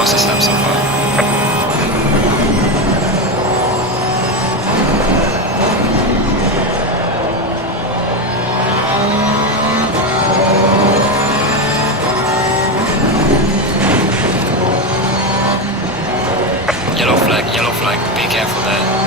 fastest lap so far. Yellow flag, be careful there.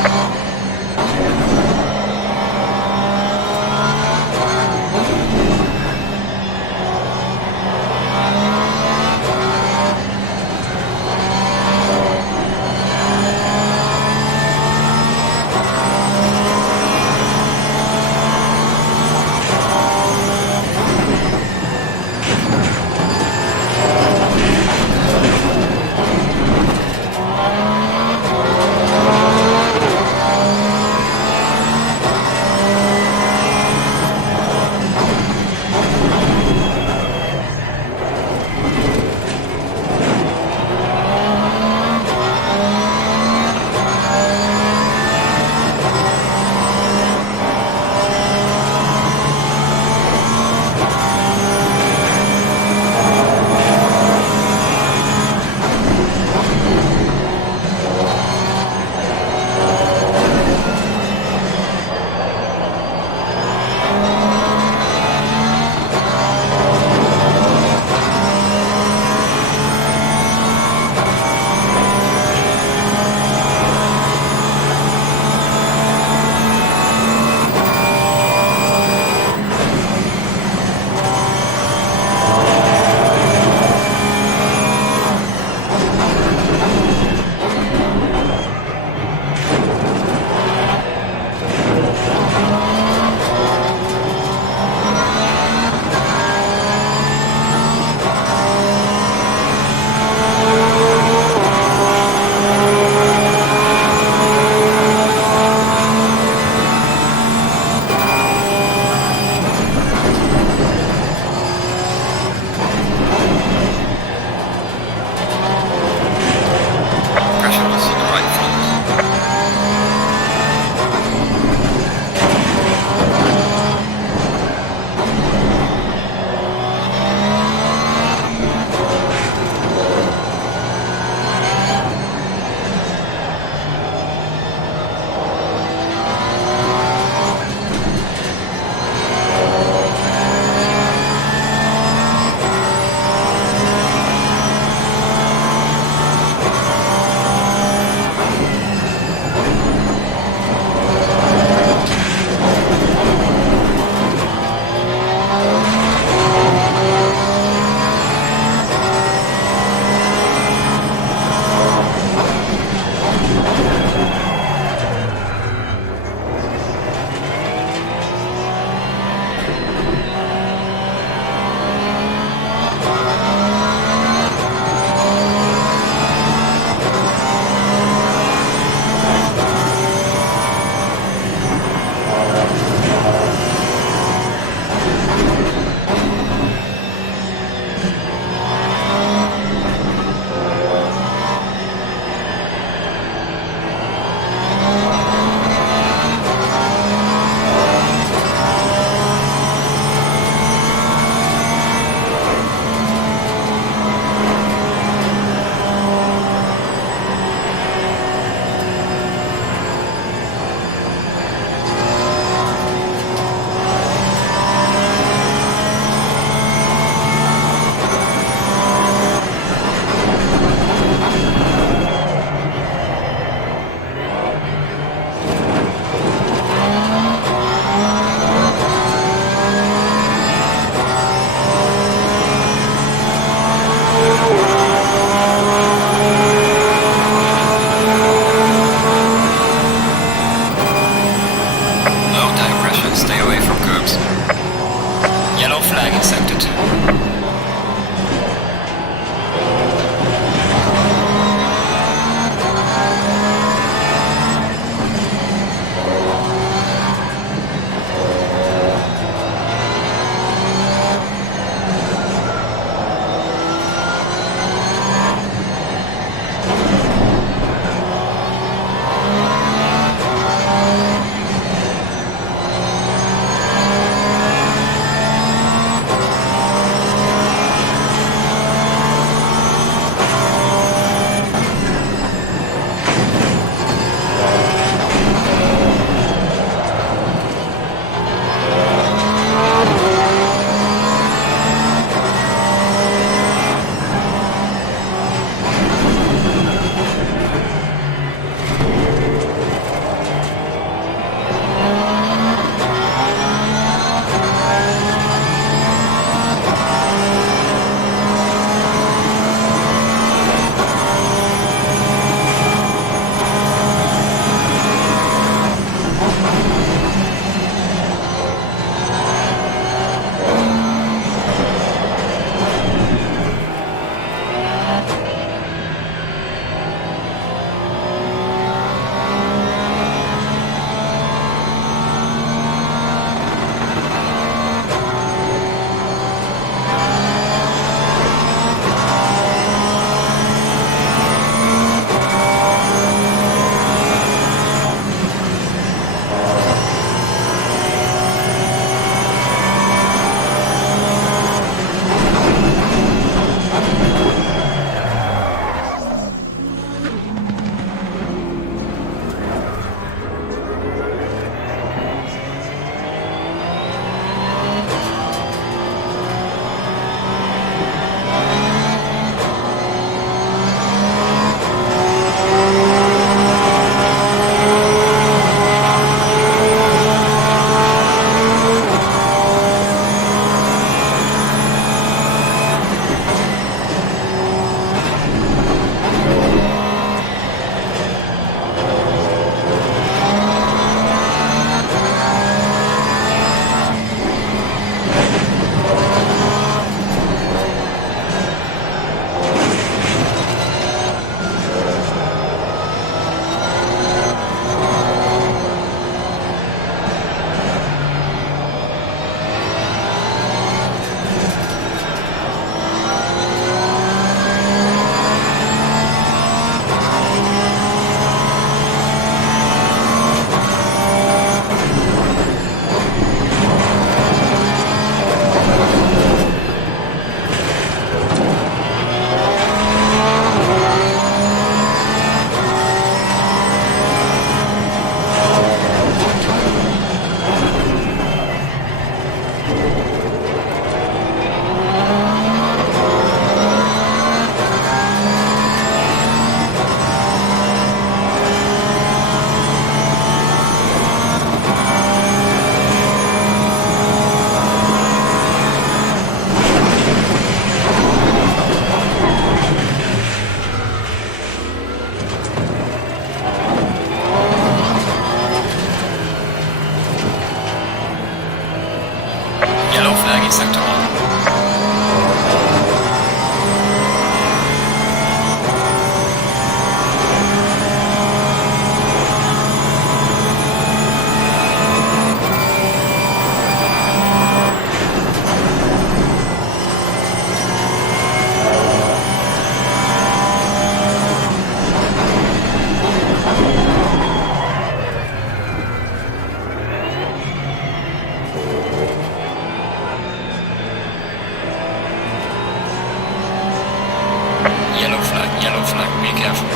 Yellow flag, be careful.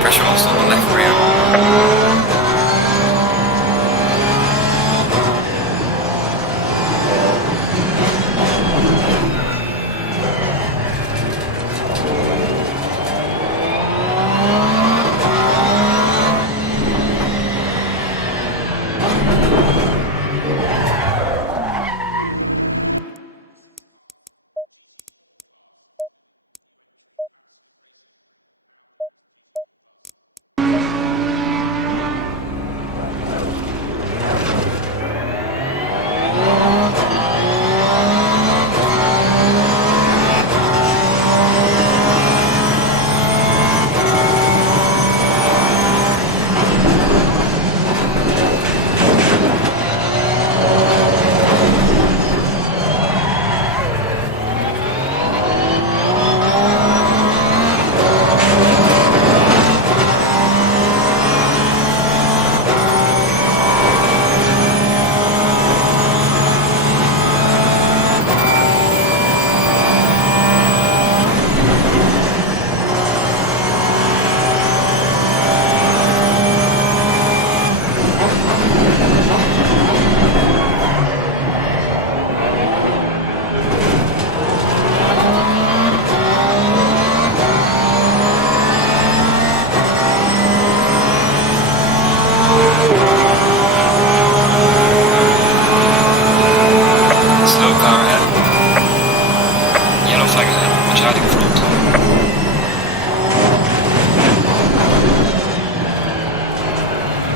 Pressure almost on the left rear.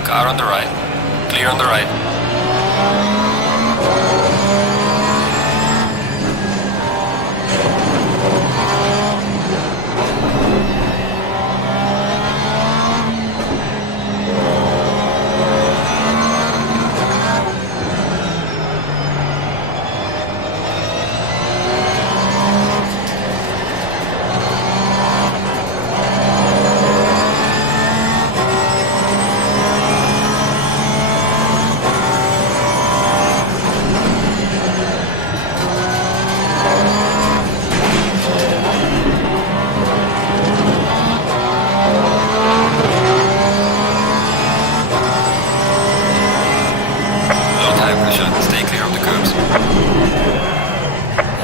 Car on the right. Clear on the right. Stay clear of the curbs.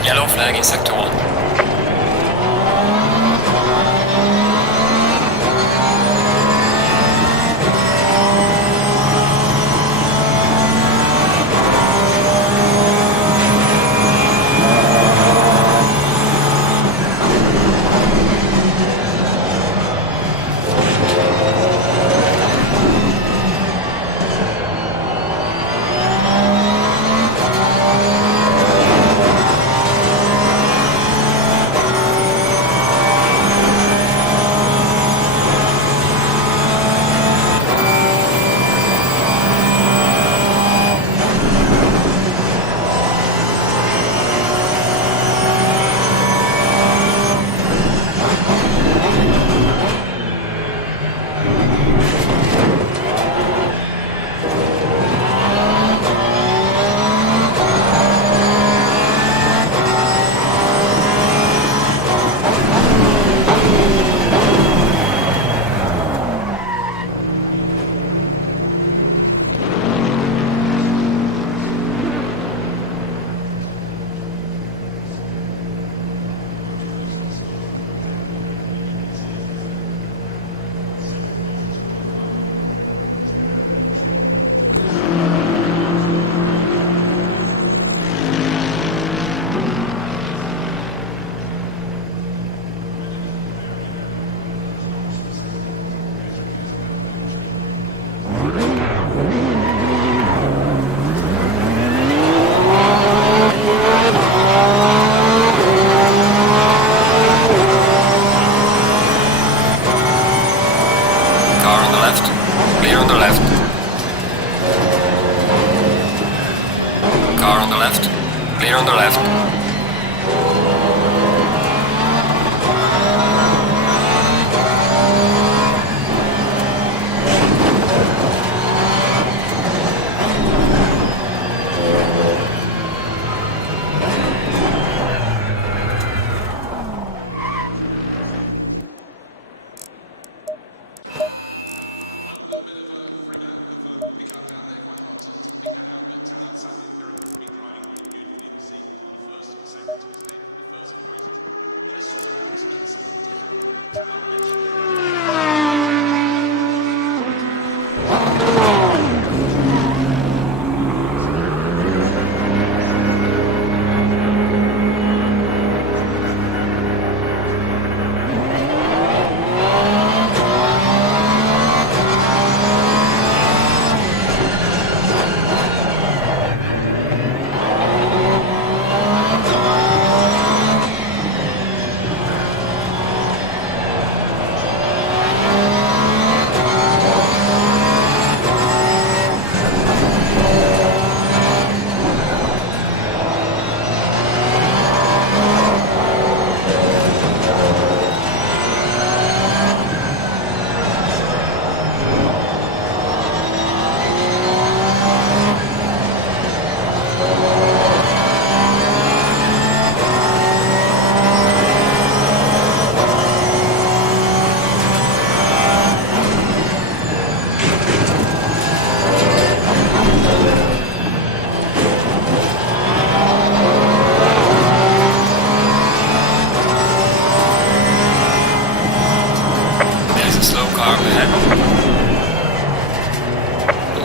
Yellow flag in sector 1. Clear on the left. Car on the left. Clear on the left.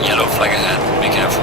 Yellow flag ahead, be careful.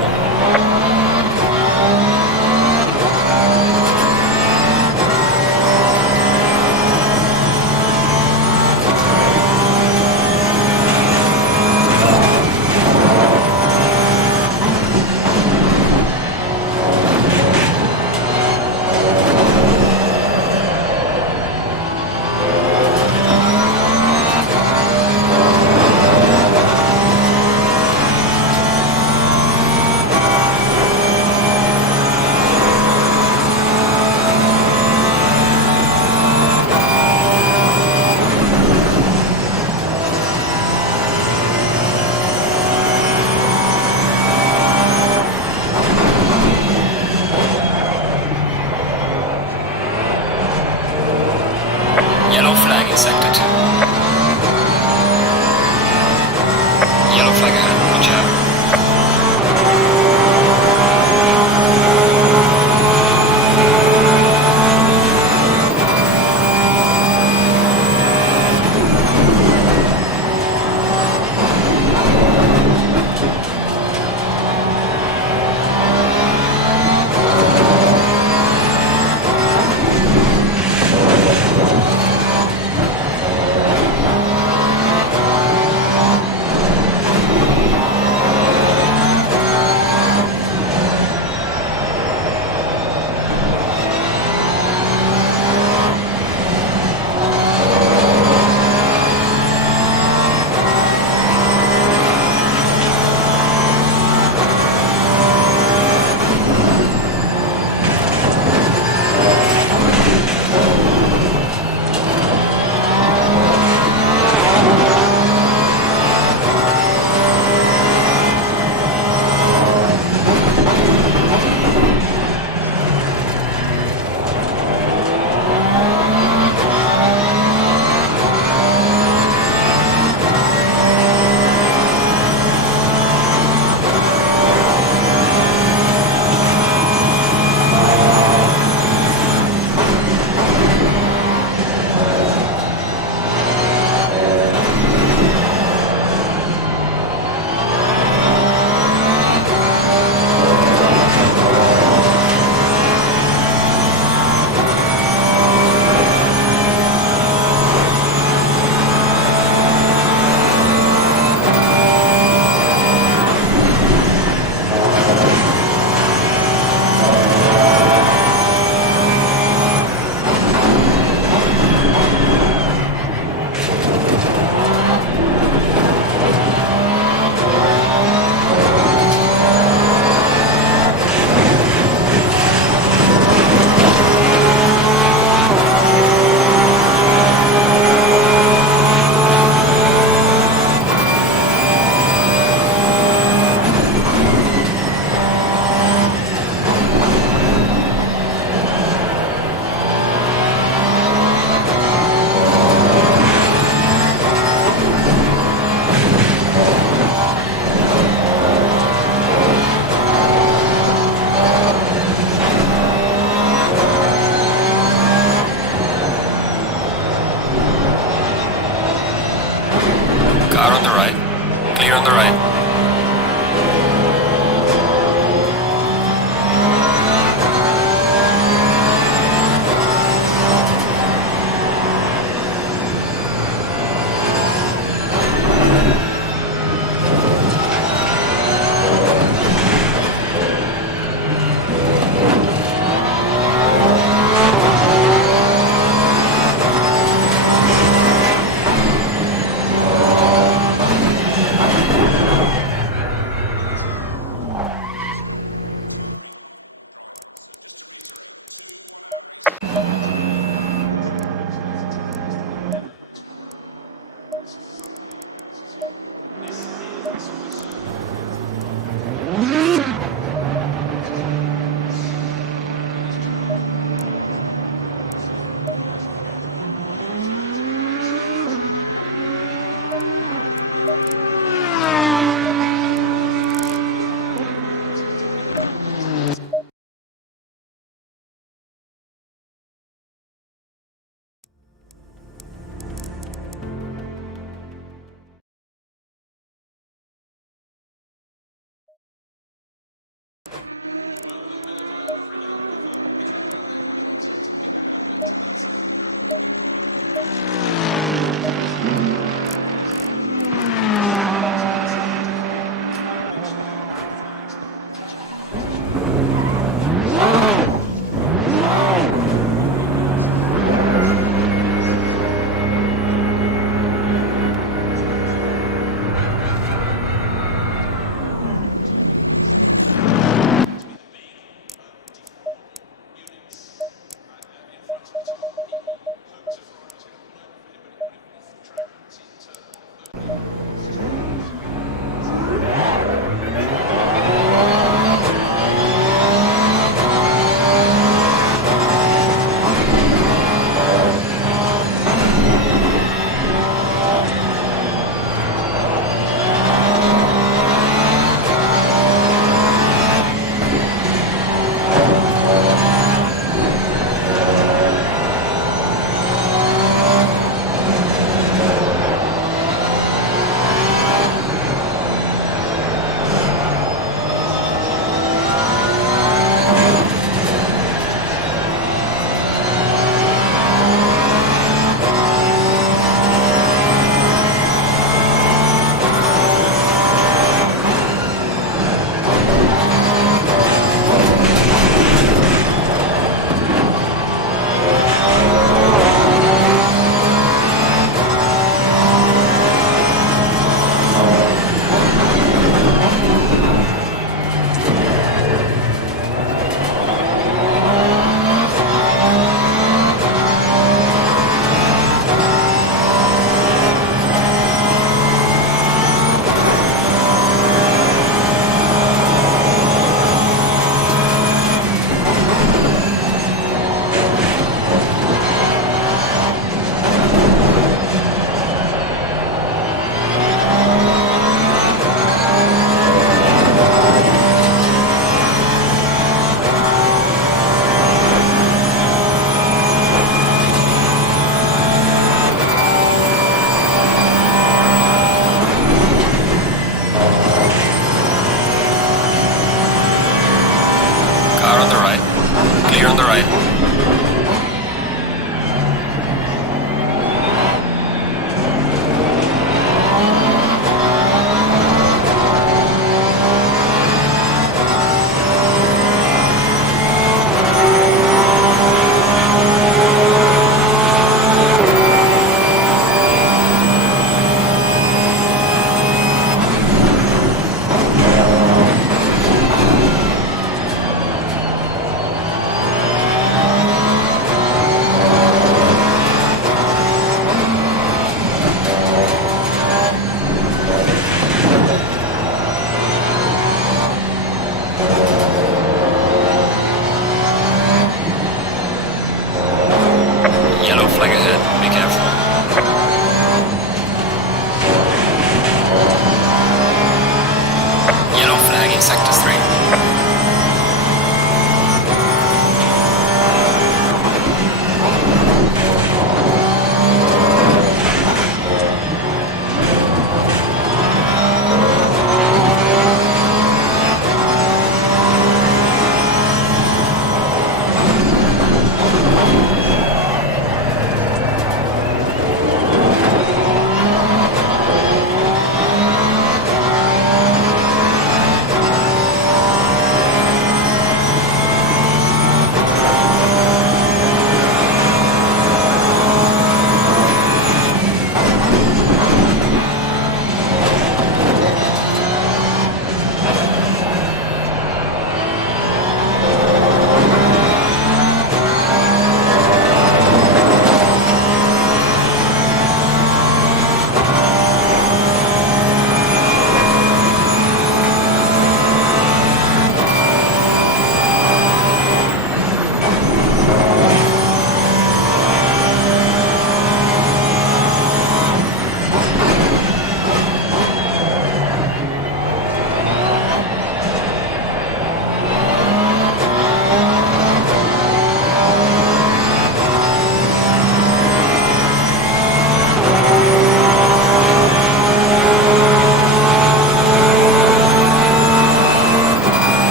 Car on the right. Clear on the right.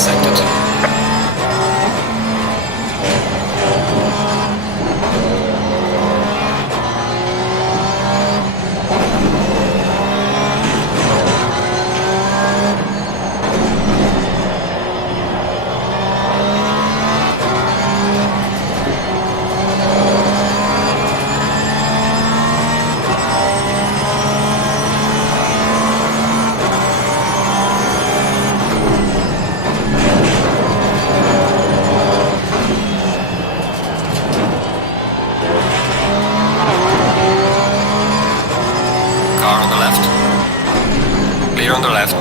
sector 2. Car on the left. Clear on the left.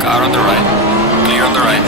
Car on the right. Clear on the right.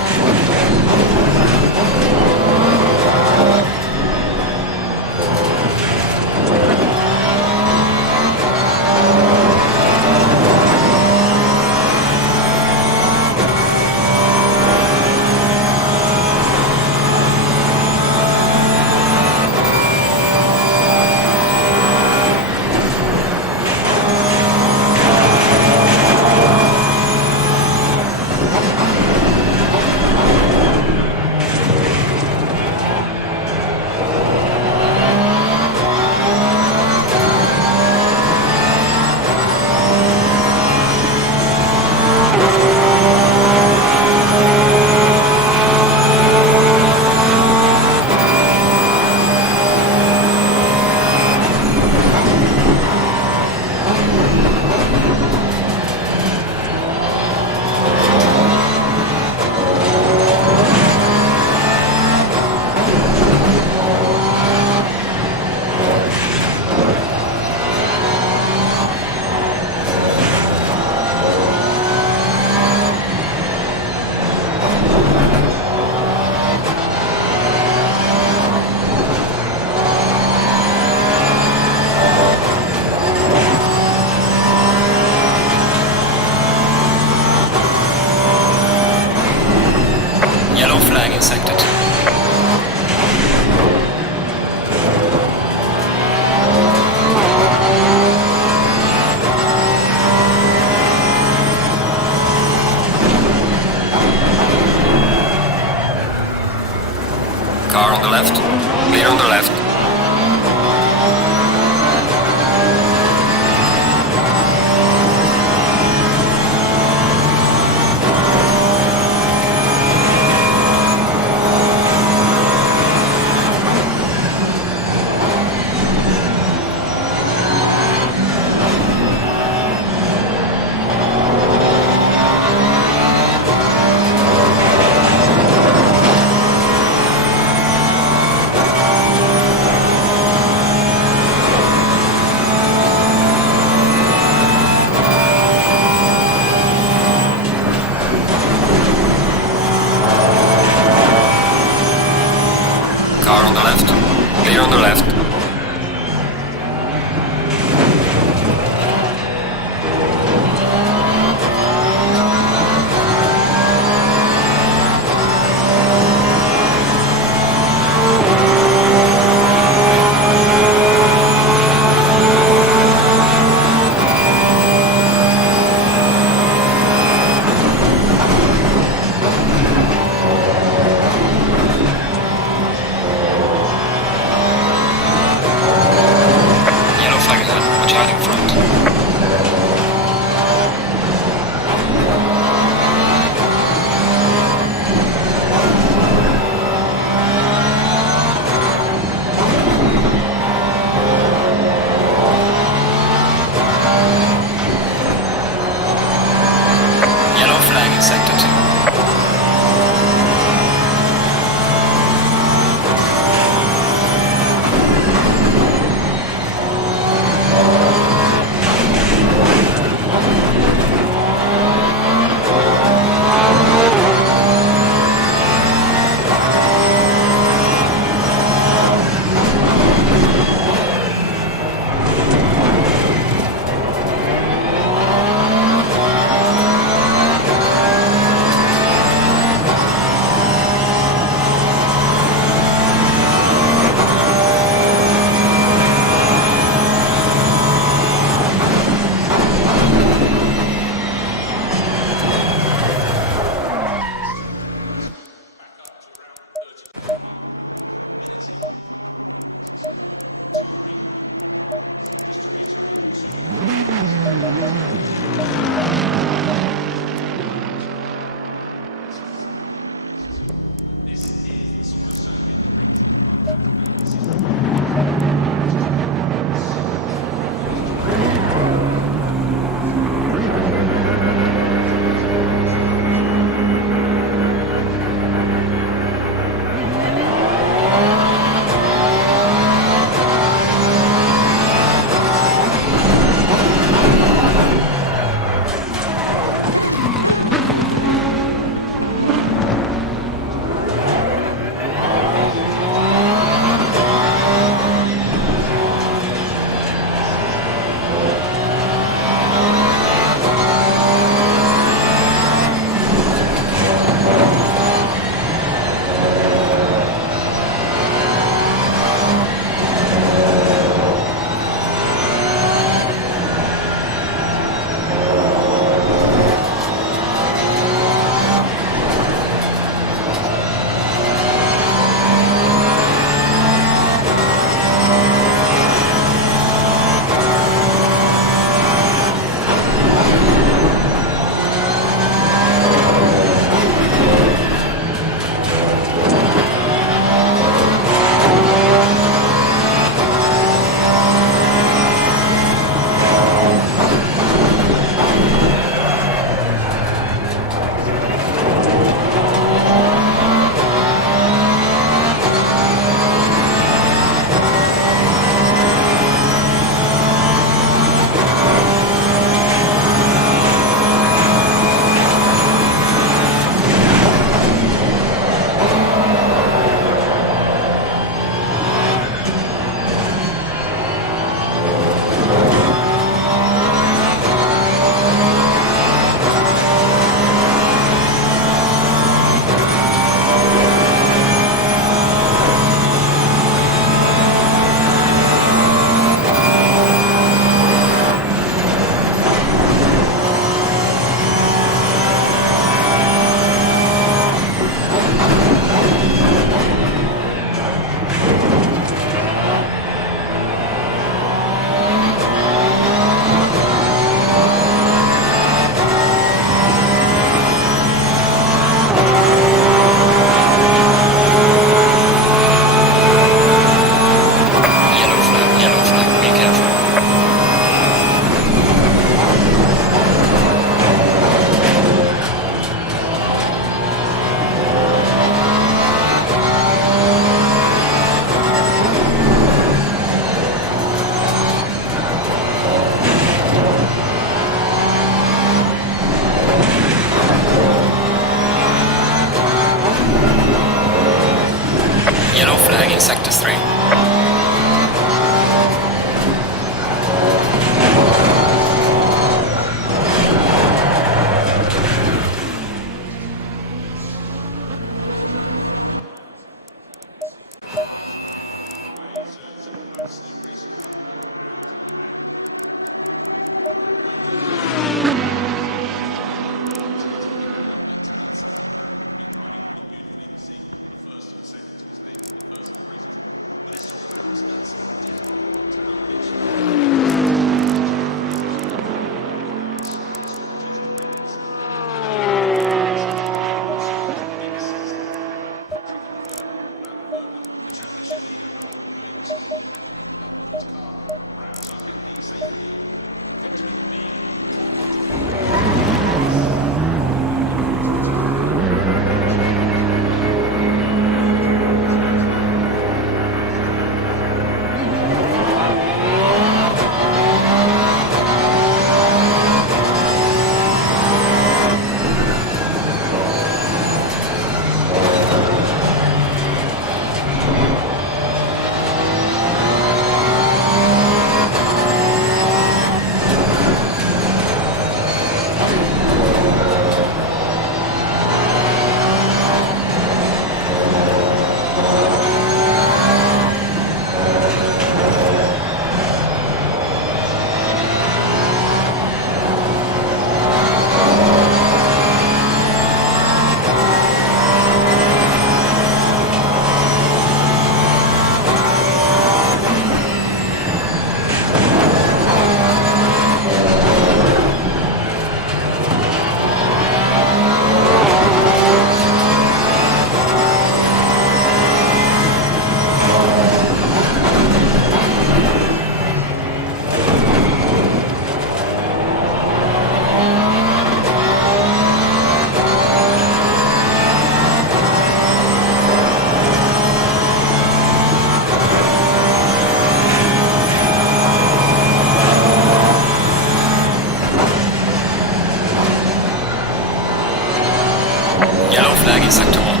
sector 1.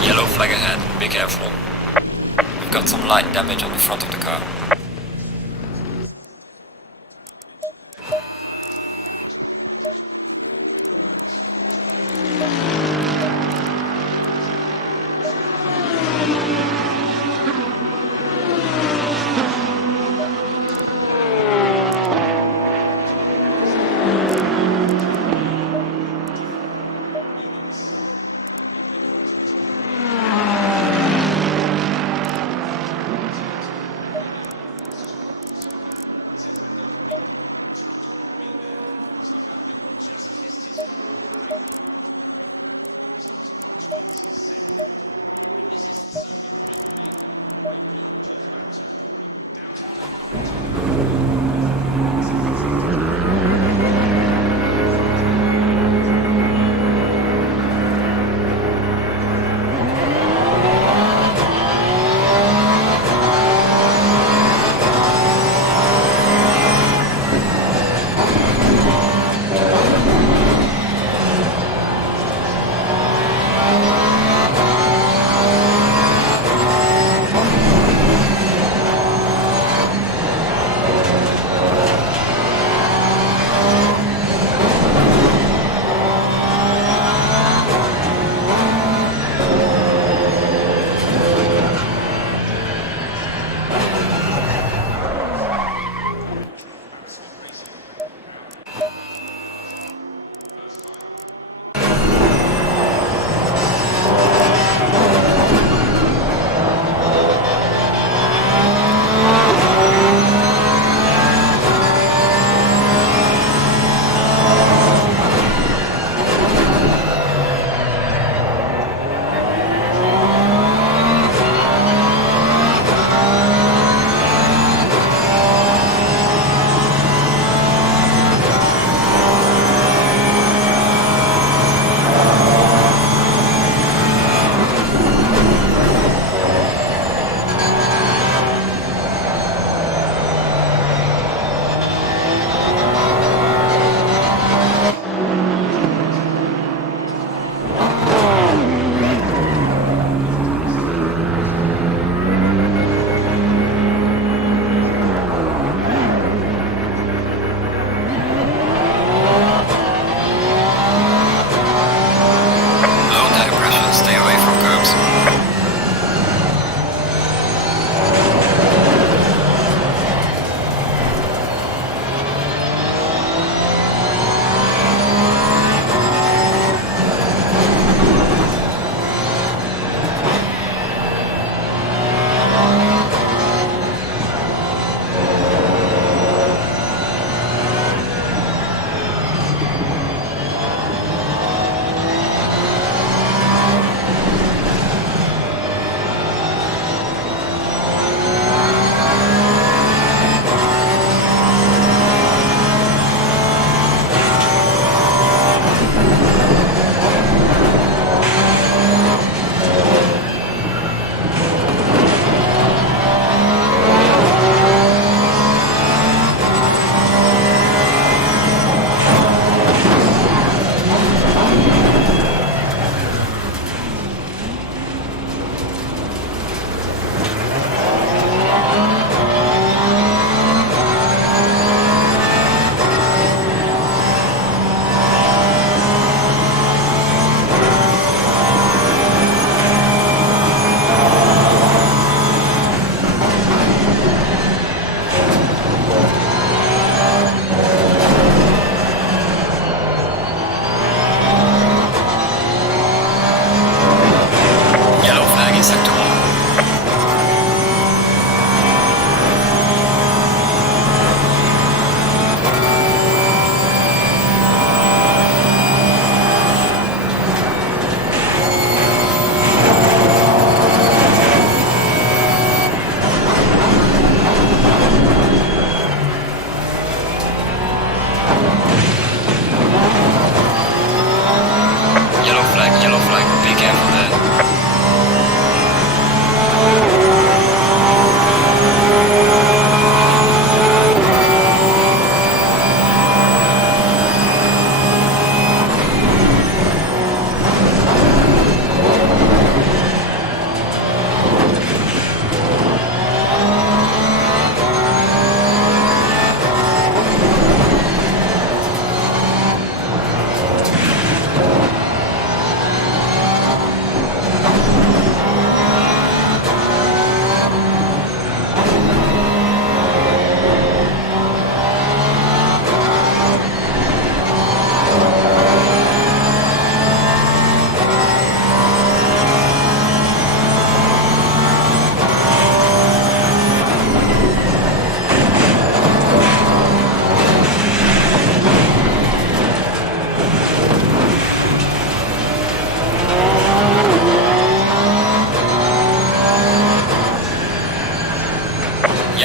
Yellow flag ahead, be careful. We've got some light damage on the front of the car.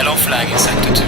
Yellow flag in sector 2.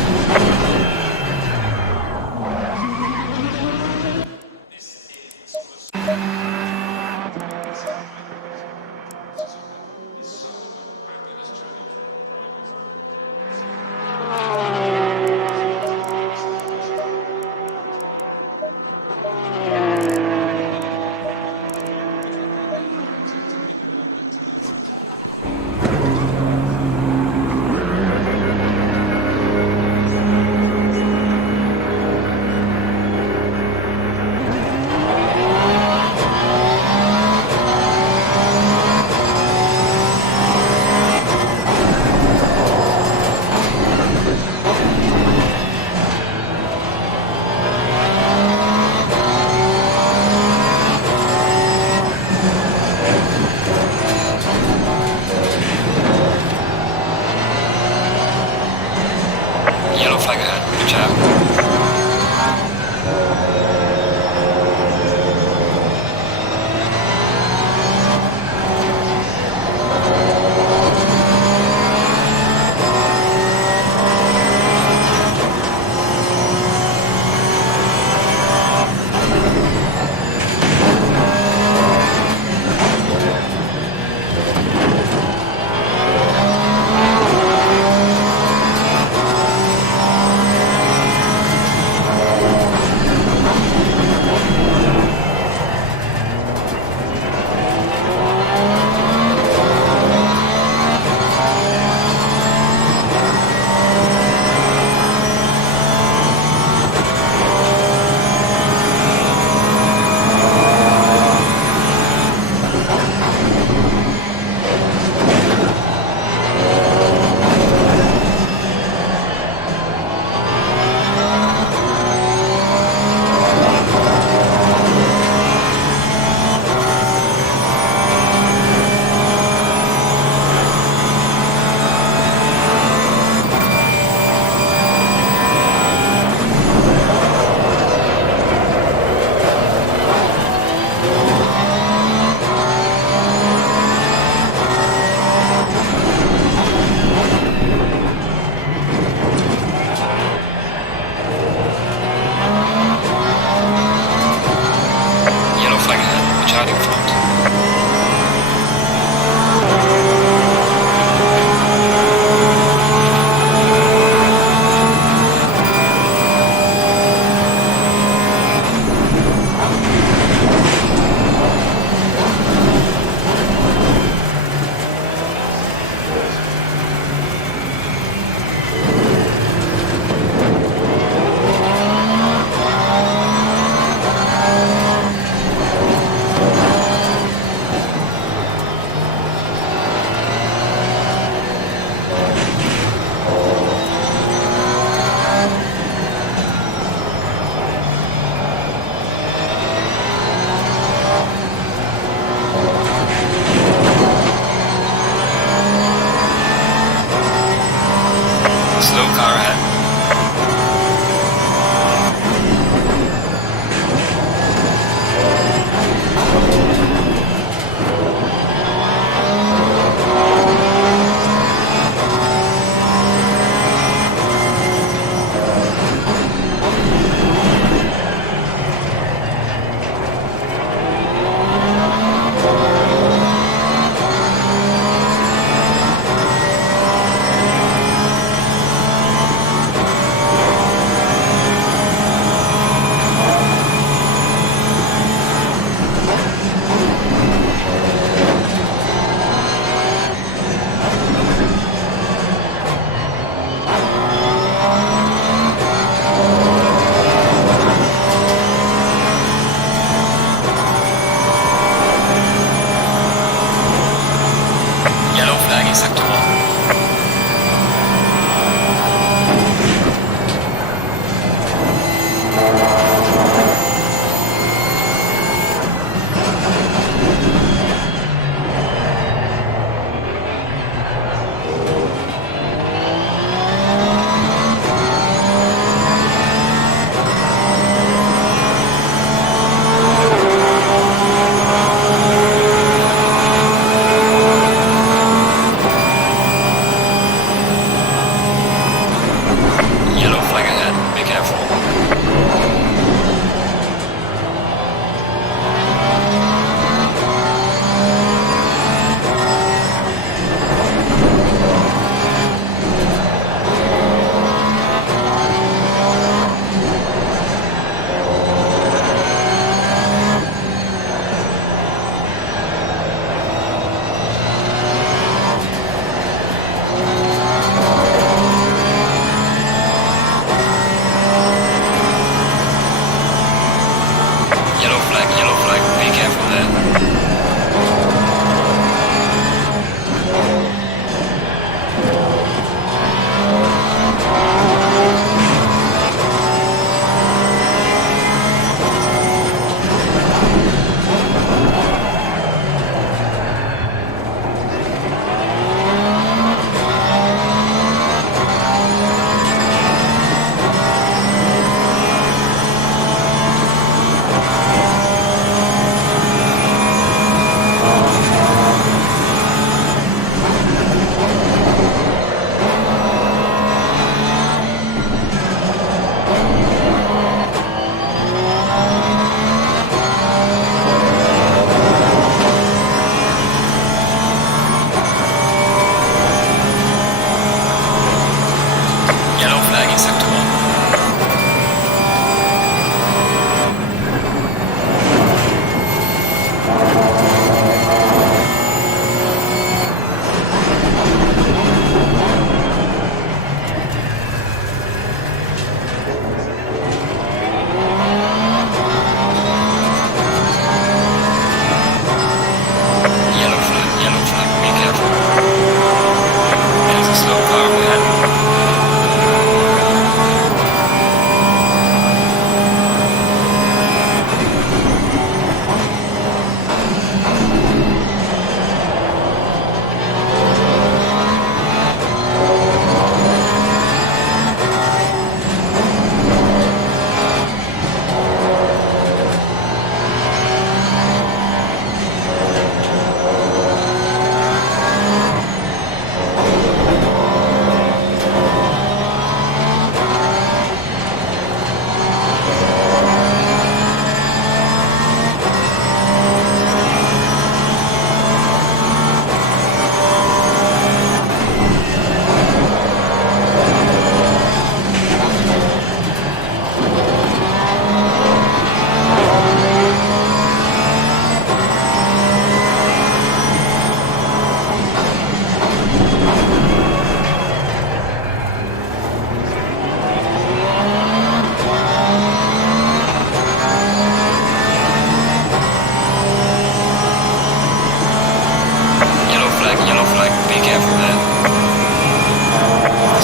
Yellow flag ahead, watch out. Yellow flag ahead, watch out in front. Slow car ahead.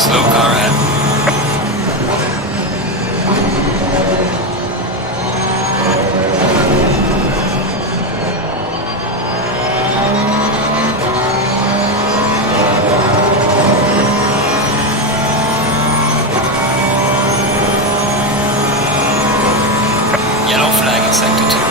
Slow car ahead. Yellow flag in sector 2.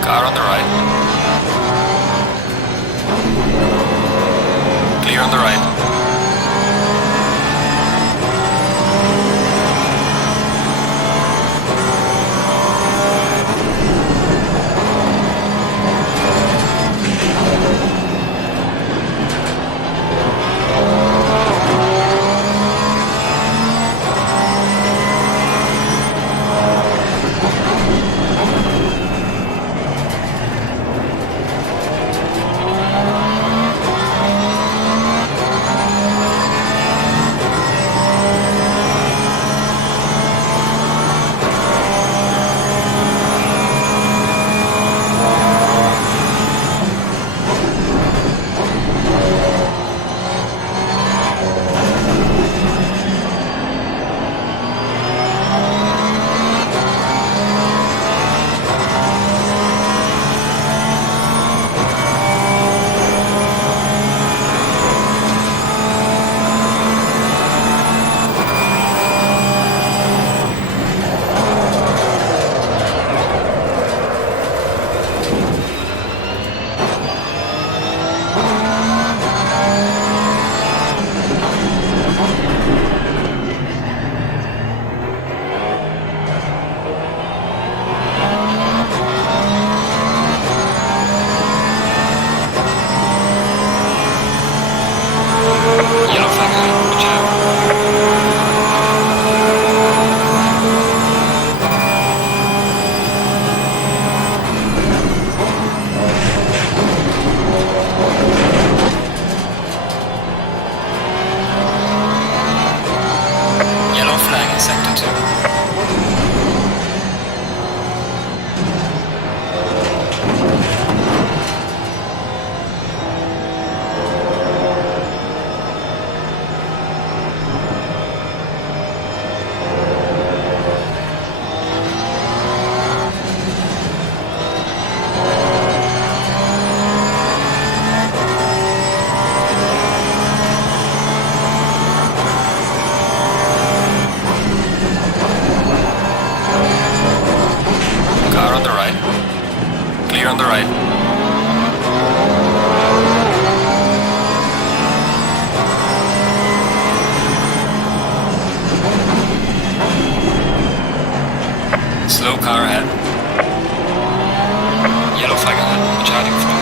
Car on the right. Clear on the right. Clear on the right. Slow car ahead. Yellow flag ahead, charging front.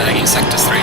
flag in sector 3.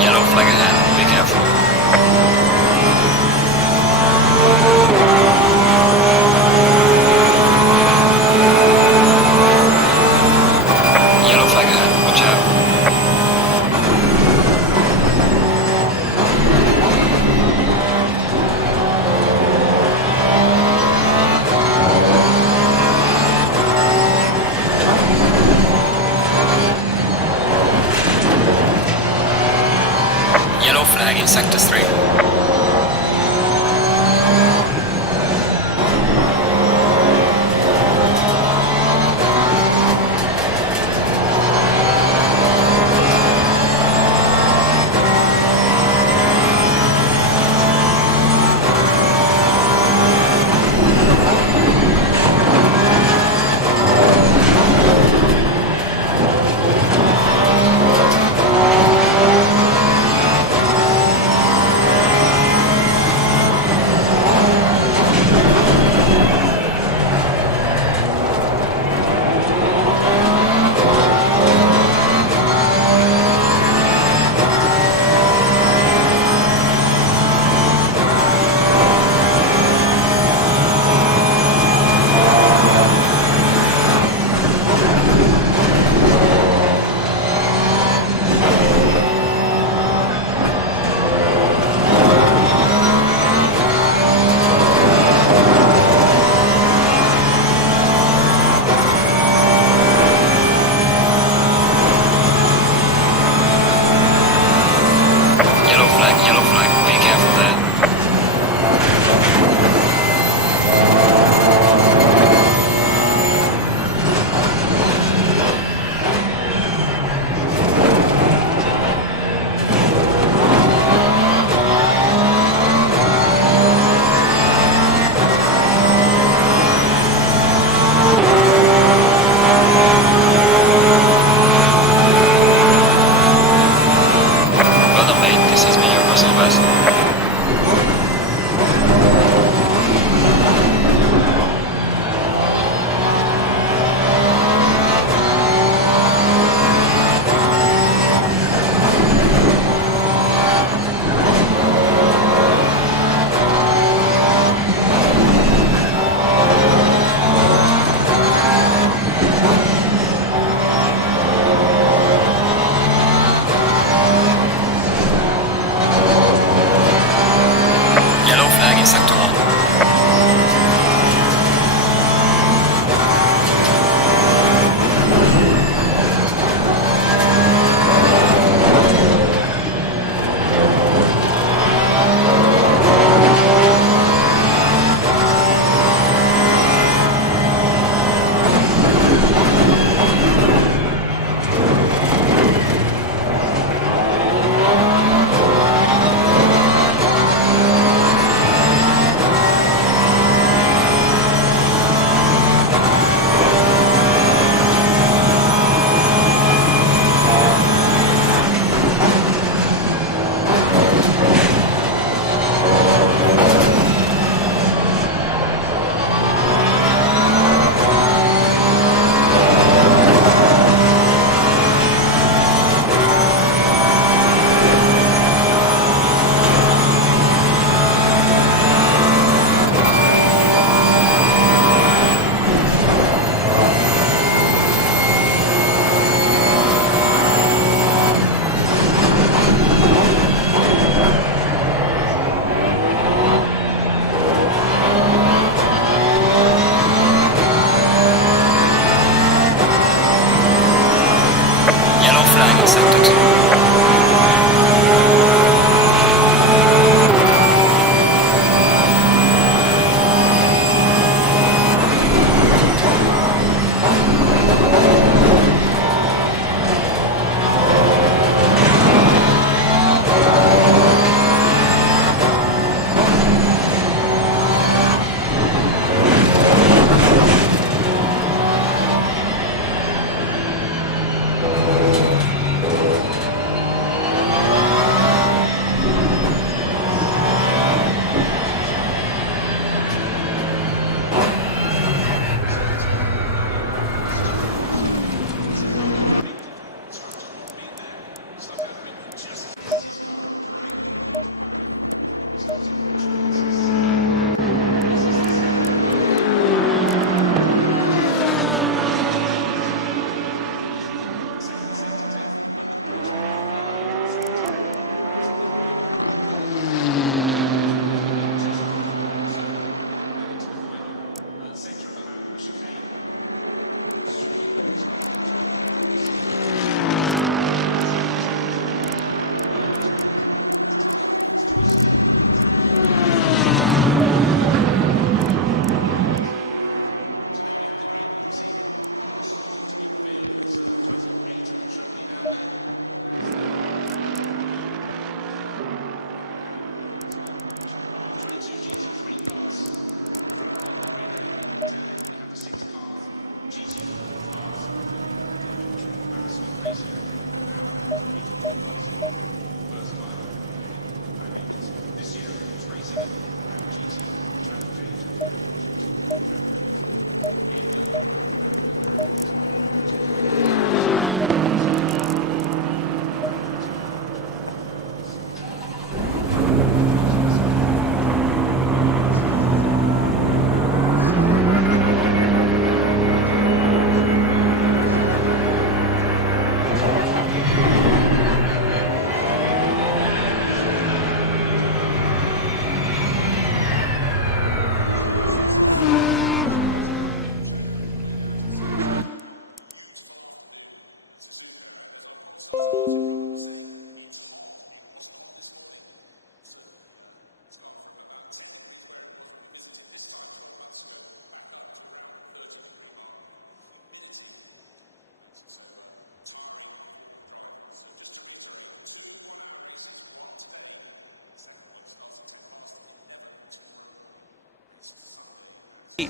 Yellow flag ahead, be careful. Yellow flag ahead, watch out. Yellow flag in sector 3.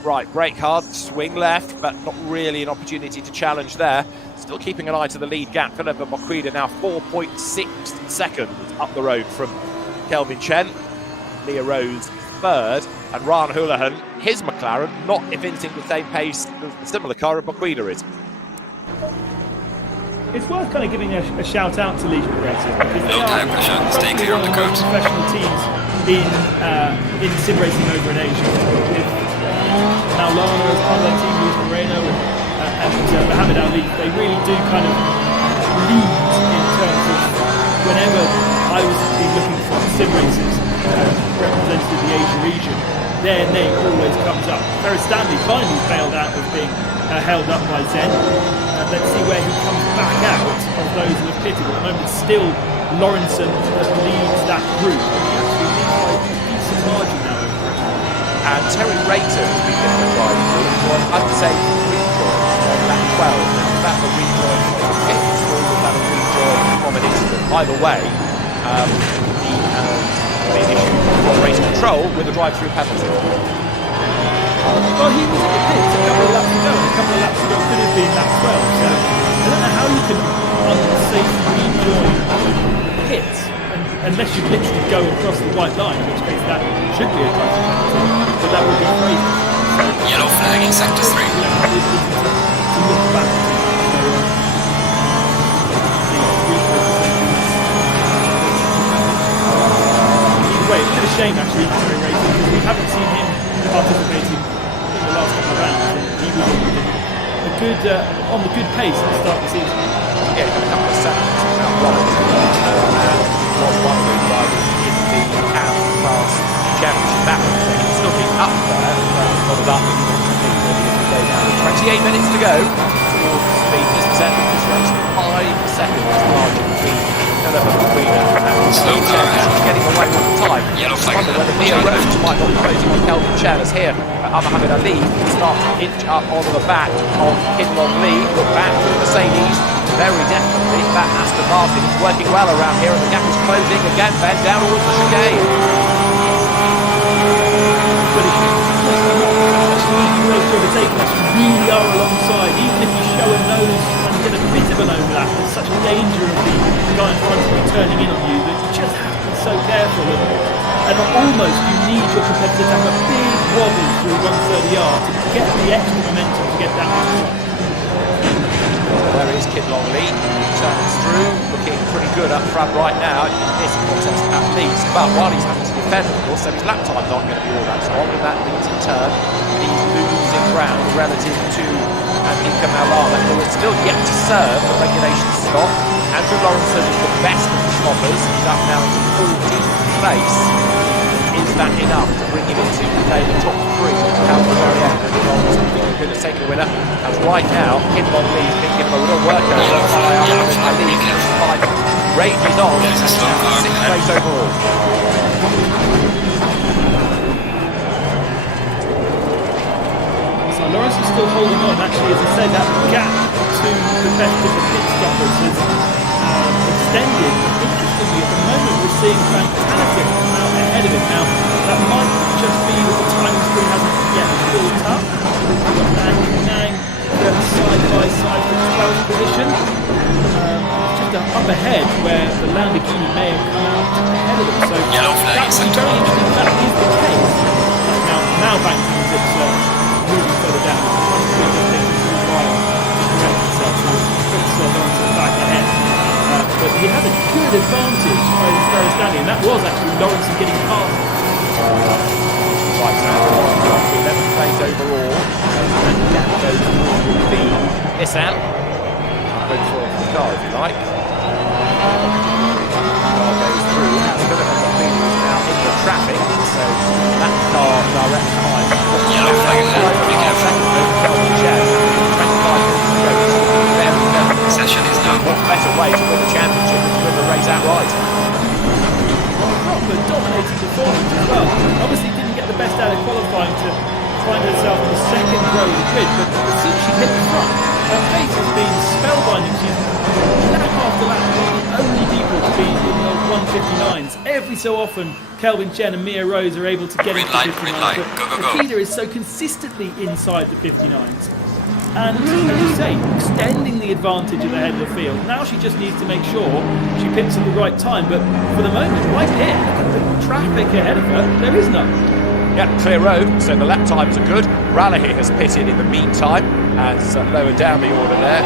Right, brake hard, swing left, but not really an opportunity to challenge there. Still keeping an eye to the lead gap. Philippa Mokwida now 4.6 seconds up the road from Kelvin Chen. Leah Rose third, and Ryan Houlihan, his McLaren, not evincing the same pace as the similar car of Mokwida is. It's worth kind of giving a shout out to Legion Racing because they No time pressure. Stay clear of the one of coast. the professional teams in sim racing over in Asia. With Maulana as part of their team, Luis Moreno and Mohamed Ali, they really do kind of lead in terms of whenever I was looking for sim racers represented in the Asia region, their name always comes up. Ferris Stanley finally bailed out of being held up by Zen. Let's see where he comes back out of those who have pitted. At the moment, still Lawrenson leads that group. He actually leads by a decent margin now over it. And Terry Rater has been given a drive through for an unsafe rejoin on lap 12. Now, was that a rejoin from a pit or was that a rejoin from an incident? Either way, he has been issued from race control with a drive-through penalty. Well, he was in the pits a couple of laps ago, and a couple of laps ago could have been lap 12. So I don't know how you can unsafely rejoin pits unless you literally go across the white line, in which case that should be a drive-through penalty, but that would be crazy. Yellow flag in sector 3. To look back either way, it's a bit of a shame actually for Terry Racer because we haven't seen him participating in the last couple of rounds. He was on the good pace at the start of the season. Yeah, he had a couple of seconds out right, and was one of the drivers in the CAM class championship battle. So he can still be up there, followed up with 28 minutes to go towards the business end of this race. 5 seconds margin between Philippa Mokwida and Slow car ahead. getting away with the time. Yellow flag Wonder whether ahead. Leah Rose might not be closing on Kelvin Chen as here. Mohamed Ali starts to inch up onto the back of Kinlong Lee. Look back to Mercedes. Very definitely that Aston Martin is working well around here, and the gap is closing again. Ben down towards the chicane. But if you really are alongside, even if you show a nose and get a bit of an overlap, there's such a danger of the guy in front of you turning in on you that you just have to be so careful. And almost you need your competitor to have a big wobble through 130R to get the extra momentum to get down to the top. There is Kinlong Lee, turns through, looking pretty good up front right now in this contest at least. But while he's having to defend, of course, so his lap time not going to be all that strong, and that means in turn he's losing ground relative to Andika Maulana, who is still yet to serve the regulation slot. Andrew Lawrenson is the best of the swappers. He's up now into 14th place. Is that enough to bring him into the top 3 out the very end? And Lawrenson being good at taking the winner. As right now, Kinlong Lee is being given a real workout by Ali. Rages on, There's a slow car 6th ahead. place overall. So Lawrence is still holding on. Actually, as I said, that gap to the best of the pit stoppers has extended. Interestingly, at the moment we're seeing Fantastic out ahead of him now. That might just be that the timing screen hasn't yet built up. And Nang side by side for 12th position. Just just up ahead where the Lamborghini may have come out ahead of them. So Yellow flag that would be sector very one. interesting if that is the case. Now Banks means it's moving further down. It's trying to just take a little while to correct itself. So it puts Lawrence back ahead. But he had a good advantage over Ferris Danny, and that was actually Lawrence getting past. Right now, 11 planes overall. And down goes the Nissan. Go for the car if you like. Car goes through. As Philip is now in the traffic, so that car direct behind. Yellow flag ahead, be careful. 25 minutes to go. Session is now. What better way to win the championship than to win the race outright? Proper dominating performance as well. Obviously didn't get the best out of qualifying to find herself in the second row of the grid, but as soon as she hit the front, her pace has been spellbinding. She's lap after lap one of the only people to be in the 159s. Every so often, Kelvin Chen and Mia Rose are able to get into the 59s, green light. Go, go, go. but Akita is so consistently inside the 59s. And as you say, extending the advantage at the head of the field. Now she just needs to make sure she picks at the right time. But for the moment, right here, the traffic ahead of her, there is none. Yeah, clear road, so the lap times are good. Raleigh has pitted in the meantime as lower down the order there.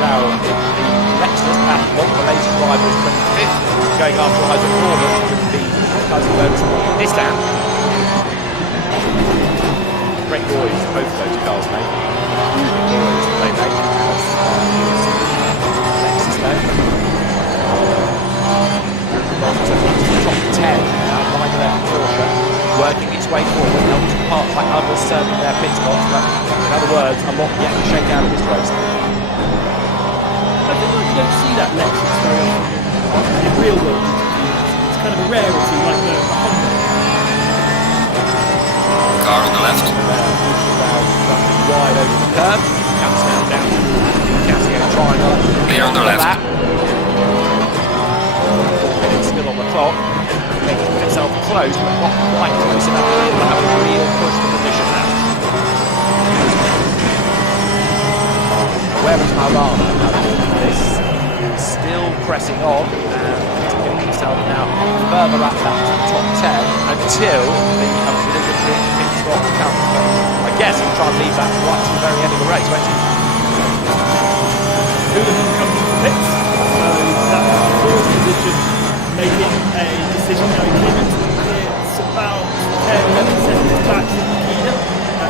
Now in the Lexus Athlon, the latest driver is 25th, going after Isaac Norman with the Cousin Motorsport Nissan. Great boys, both of those cars, mate. They make Lexus there. Top 10 now, 911 Porsche, working its way forward. Not to parts like others serving their pit stops, but in other words, a lot yet to shake out of this race. I think you don't see that Lexus very often in real world. It's kind of a rarity, like the Honda. Car on the left. Wide over the curb, comes now down to the Cascade Triangle. Clear on the left. 4 minutes still on the clock, making himself close, but not quite close enough to allow a real push for position now. Now where is Maulana? This is still pressing on and getting himself now further up that top 10 until the obligatory pit stop comes. But I guess he'll try and leave that right to the very end of the race, won't he? Houlihan comes into the pits, so that's fourth position, making a decision. Now he came into the pits about 10-11 seconds back to Akita,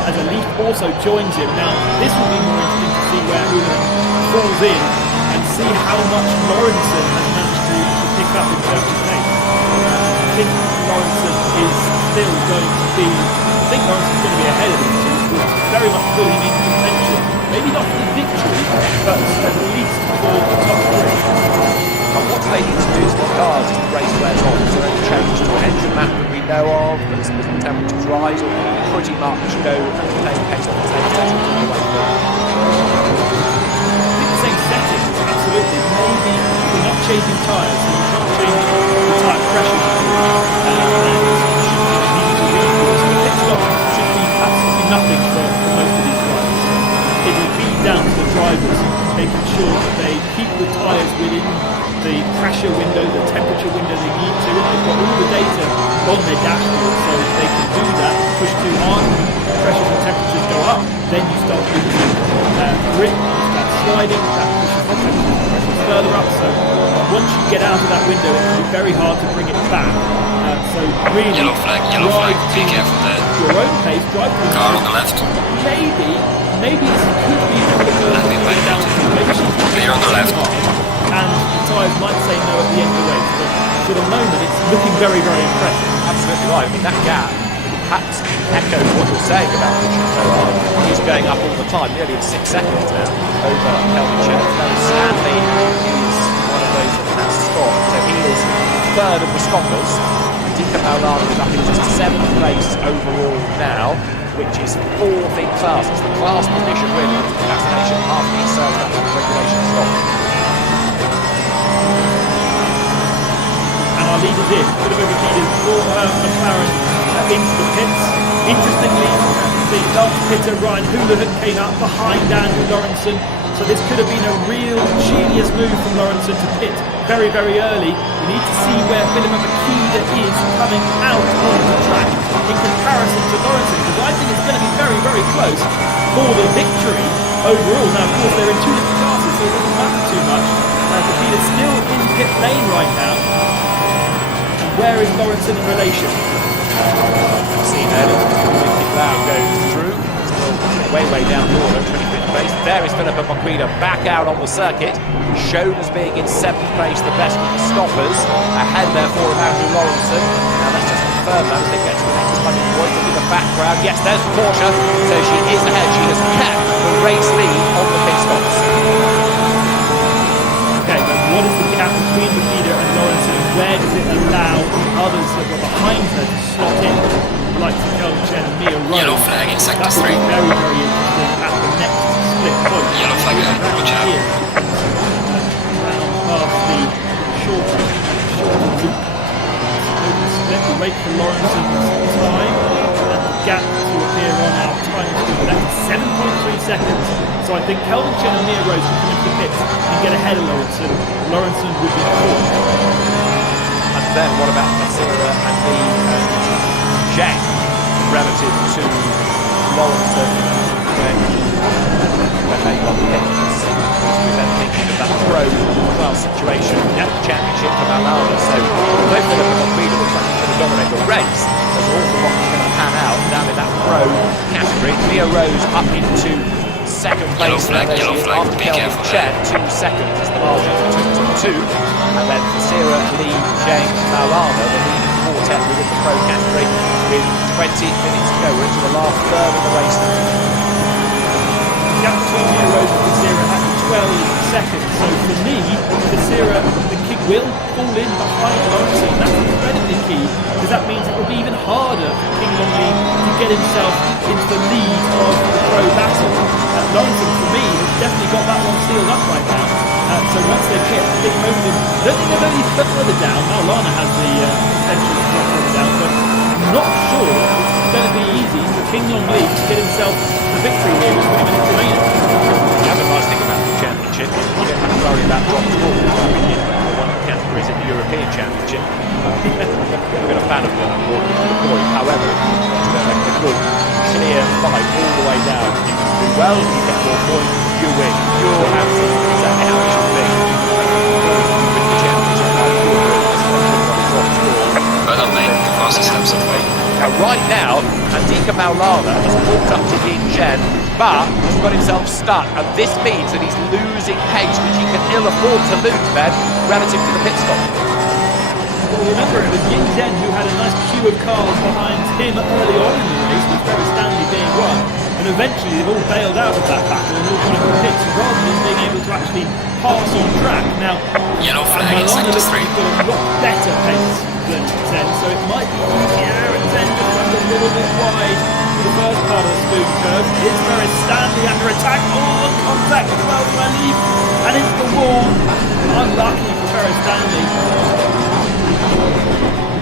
as a leaf also joins him. Now this will be more interesting to see where Houlihan falls in and see how much Lawrenson has managed to pick up in terms of pace. I think Lawrenson is still going to be, ahead of him, so it will very much put him in contention. Maybe not for the victory, but at least for the top three. And what they need to do to the cars as the race wears on, is there any change to an engine map that we know of, as the temperatures rise, or pretty much go at the same pace on the same settings all the way through? I think the same settings, absolutely. Maybe we're not changing tyres, so we're not changing the tyre pressure. Nothing for most of these drivers. It will be down to the drivers making sure that they keep the tyres within the pressure window, the temperature window they need to, and they've got all the data on their dashboard, so they can do that. Push too hard, pressures and temperatures go up, then you start losing grip, you start sliding, that pushes the temperatures further up. So once you get out of that window, it can be very hard to bring it back. So really, Yellow flag, be careful there. Your own pace, drive through. Car on the left. Maybe this could be a bit of a down. Maybe she's Clear on the left. and the tyres might say no at the end of the race. But for the moment, it's looking very, very impressive. Absolutely right. I mean, that gap perhaps echoes what you're saying about Richard Ferrari. He's going up all the time, nearly in 6 seconds now, over Kelvin Chen. Now, Stanley is one of those that has stopped, so he is third of the stoppers. Dika Maulana is up into 7th place overall now, which is 4th in class. It's the class position really, the vaccination after he serves that regulation stop. And our leaders in, a bit of overheated for McLaren into the pits. Interestingly, the last pitter Ryan Houlihan came out behind Andrew Lawrenson So this could have been a real genius move from Lawrenson to pit very, very early. We need to see where Philip Makeda is coming out on the track in comparison to Lawrenson, because I think it's going to be very, very close for the victory overall. Now, of course, they're in two different classes, so it doesn't matter too much. Makeda's still in pit lane right now. And where is Lawrenson in relation? See there, Lau goes through. Still way down the order, 25th place. There is Philip Makeda back out on the circuit, shown as being in 7th place, the best of the stoppers. Ahead therefore of Andrew Lawrenson. Now let's just confirm that as they get to the next time point. Look in the background. Yes, there's Porsche. So she is ahead. She has kept the race lead on the pit stops. Okay, but what is the gap between Makeda and Lawrenson, and where does it allow others that were behind her to slot in, like Kelvin Chen and Mia Rose? Yellow flag in sector That would 3. be very, very interesting at the next split point. Yellow flag there, watch out. Here, round past the shorter loop. Open split, we'll wait for Lawrenson's time, and the gap to appear on our time screen. That's 7.3 seconds. So I think Kelvin Chen and Mia Rose will come into the pits and get ahead of Lawrenson. Lawrenson would be fourth. And then what about Masira and Lee and Zhang relative to Lawrenson when they got hits? We're then thinking of that pro well situation at the championship for Malala. So although Philip Makeda looks like he's going to dominate the race, there's an awful lot that's going to pan out down in that pro category. Mia Rose up into second place. Yellow flag, be careful Chen, 2 seconds is the margin between the two. And then Masira, Lee, Zhang, Malala, the leading quartet within the pro category, with 20 minutes to go. We're into the last third of the race now. The gap between Mia Rose and Masira at 12 seconds. So for me, Masira, the kick will fall in behind Lawrenson. That's incredibly key, because that means it will be even harder for King Long Lee to get himself into the lead of the pro battle. Lawrenson, for me, has definitely got that one sealed up right now. So once they've hit, I think most of them, I don't think they're only further down. Now Lana has the potential to drop further down, but I'm not sure it's going to be easy for King Long Lee to get himself the victory here with 20 minutes remaining. The other nice thing about the championship is you don't have to worry about drop scores like we did for one of the categories in the European Championship. We've been a fan of them to the point. However, it's been a good, clear fight all the way down. You can do well, you get more points, you win. You're absolutely exactly how it should be. With the championship, I feel good, especially on a drop score. Well done, mate. The fastest laps of the way. Now, right now, Andika Maulana has walked up to Yin Zhen, but has got himself stuck, and this means that he's losing pace, which he can ill afford to lose, Ben, relative to the pit stop. Well, remember, it was Yin Zhen who had a nice queue of cars behind him early on in the race, with Ferris Stanley being one, and eventually they've all bailed out of that battle and all gone into pits rather than being able to actually pass on track. Now, Yellow flag in Maulana sector looks like 3. he's got a lot better pace than Zen, so it might be easier, and Zen just runs a little bit wide for the first part of the spoon curve. It's Ferris Stanley under attack, on contact as well, and into the wall. Unlucky for Ferris Stanley.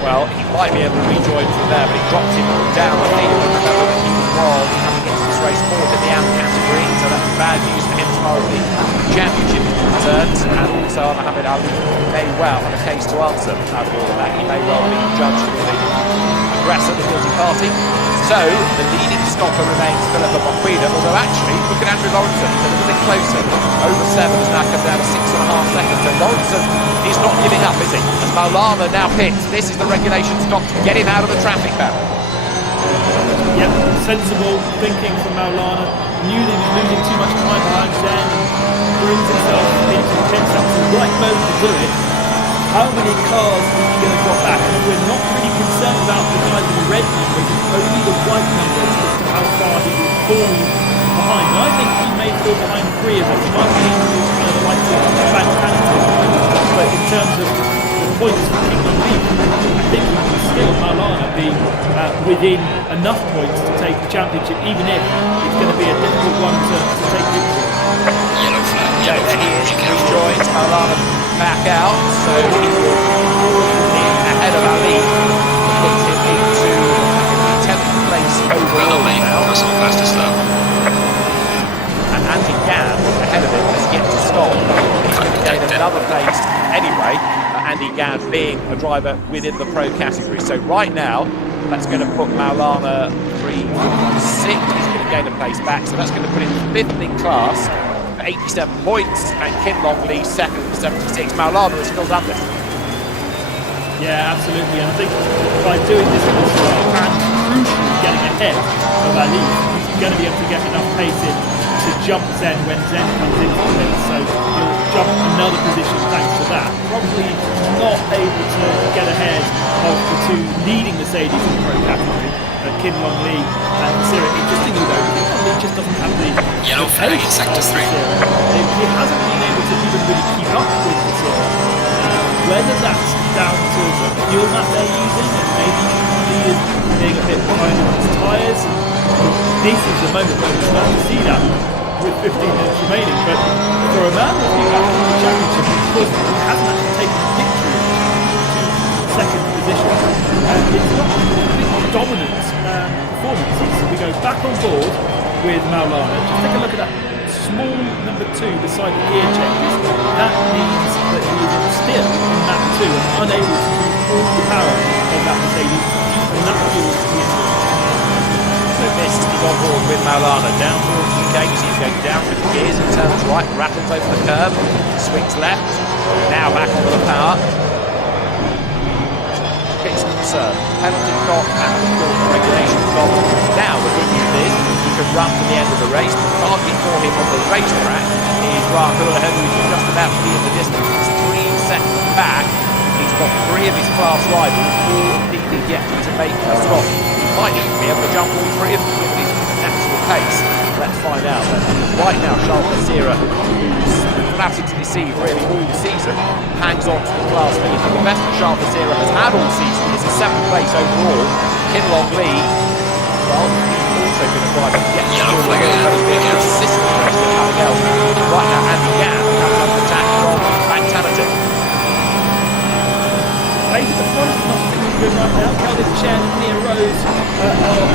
Well, he might be able to rejoin from there, but he dropped him down. Remember that he was coming into this race fourth in the AM category, so that's bad news for him as far as the championship is concerned. And also Muhammad Ali may well have a case to answer out of all of that. He may well be judged for the aggressor, the guilty party. So, the leading stopper remains Philip Makeda, although actually, look at Andrew Lawrenson, he's a little bit closer. Over 7 has now come down to 6.5 seconds. So Lawrenson is not giving up, is he? As Maulana now pits, this is the regulation stop to get him out of the traffic battle. Yep, sensible thinking from Maulana. Knew that he was losing too much time behind Zen and brings himself into the pits. That's the right moment to do it. How many cars is he going to drop back? And we're not really concerned about the guys with the red numbers, it's only the white numbers as to how far he will fall behind. And I think he may fall behind 3 of them. He might be kind of the likes of fantastic. But in terms of the points for King Long Lee, I think he can still, Maulana, be within enough points to take the championship, even if it's going to be a difficult one to take victory. Yellow flag, Yeah, yellow there he flag. is. Be He careful. joins Maulana back out, so he will be ahead of Ali. Puts him into 10th place Well overall done, mate. now. That's on fastest lap. And Andy Gann ahead of him Gann being a driver within the pro category. So right now, that's going to put Maulana 3, 4, 6. He's going to gain a place back. So that's going to put him 5th in class for 87 points. And Kim Longley 2nd for 76. Maulana has still done this. Yeah, absolutely. And I think by doing this in this way and crucially getting ahead of Ali, he's going to be able to get enough pace in to jump Zen when Zen comes into the pit. So he'll jump another position thanks to that. Probably not able to get ahead of the two leading Mercedes in the pro category, Kim Longley and Sirrett. Interestingly though, Kim Longley just doesn't have the Yellow flag in sector 3. He hasn't been able to even really keep up with the Sirrett. Whether that's down to the fuel map they're using, and maybe he is being a bit behind on his tyres. This is the moment where we start to see that with 15 minutes remaining. But for a man looking back in the championship, because he hasn't actually taken the victory to second position, it's not a big dominant performance. So we go back on board with Maulana. Just take a look at that small number 2 beside the gear changes. That means that he is still in lap 2 and unable to use all the power of that Mercedes to keep enough fuel to the end. So this is on board with Maulana down towards the chicane. You see him going down with the gears and turns right, rattles over the curb, swings left, now back onto the power. Bits of concern. Penalty got and the regulation got. Now the good news is he can run to the end of the race. The target for him on the racetrack is Rahul, who's just about to be in the distance. He's 3 seconds back. He's got 3 of his class rivals all needing yet to make a stop. He might even be able to jump all 3 of them with his natural pace. Let's find out. But right now, Charles Basira, who's flattered to deceive really all season, hangs on to the class lead. The best that Charles Basira has had all season is a 7th place overall. Kim Longley, well, he's also been a driver to get Yellow flag ahead. but he's been consistent with nothing else. Right now, Andy Gann has an attack from Vitality. Pace at the front is not particularly good right now. Calvin Chen and Mia Rose are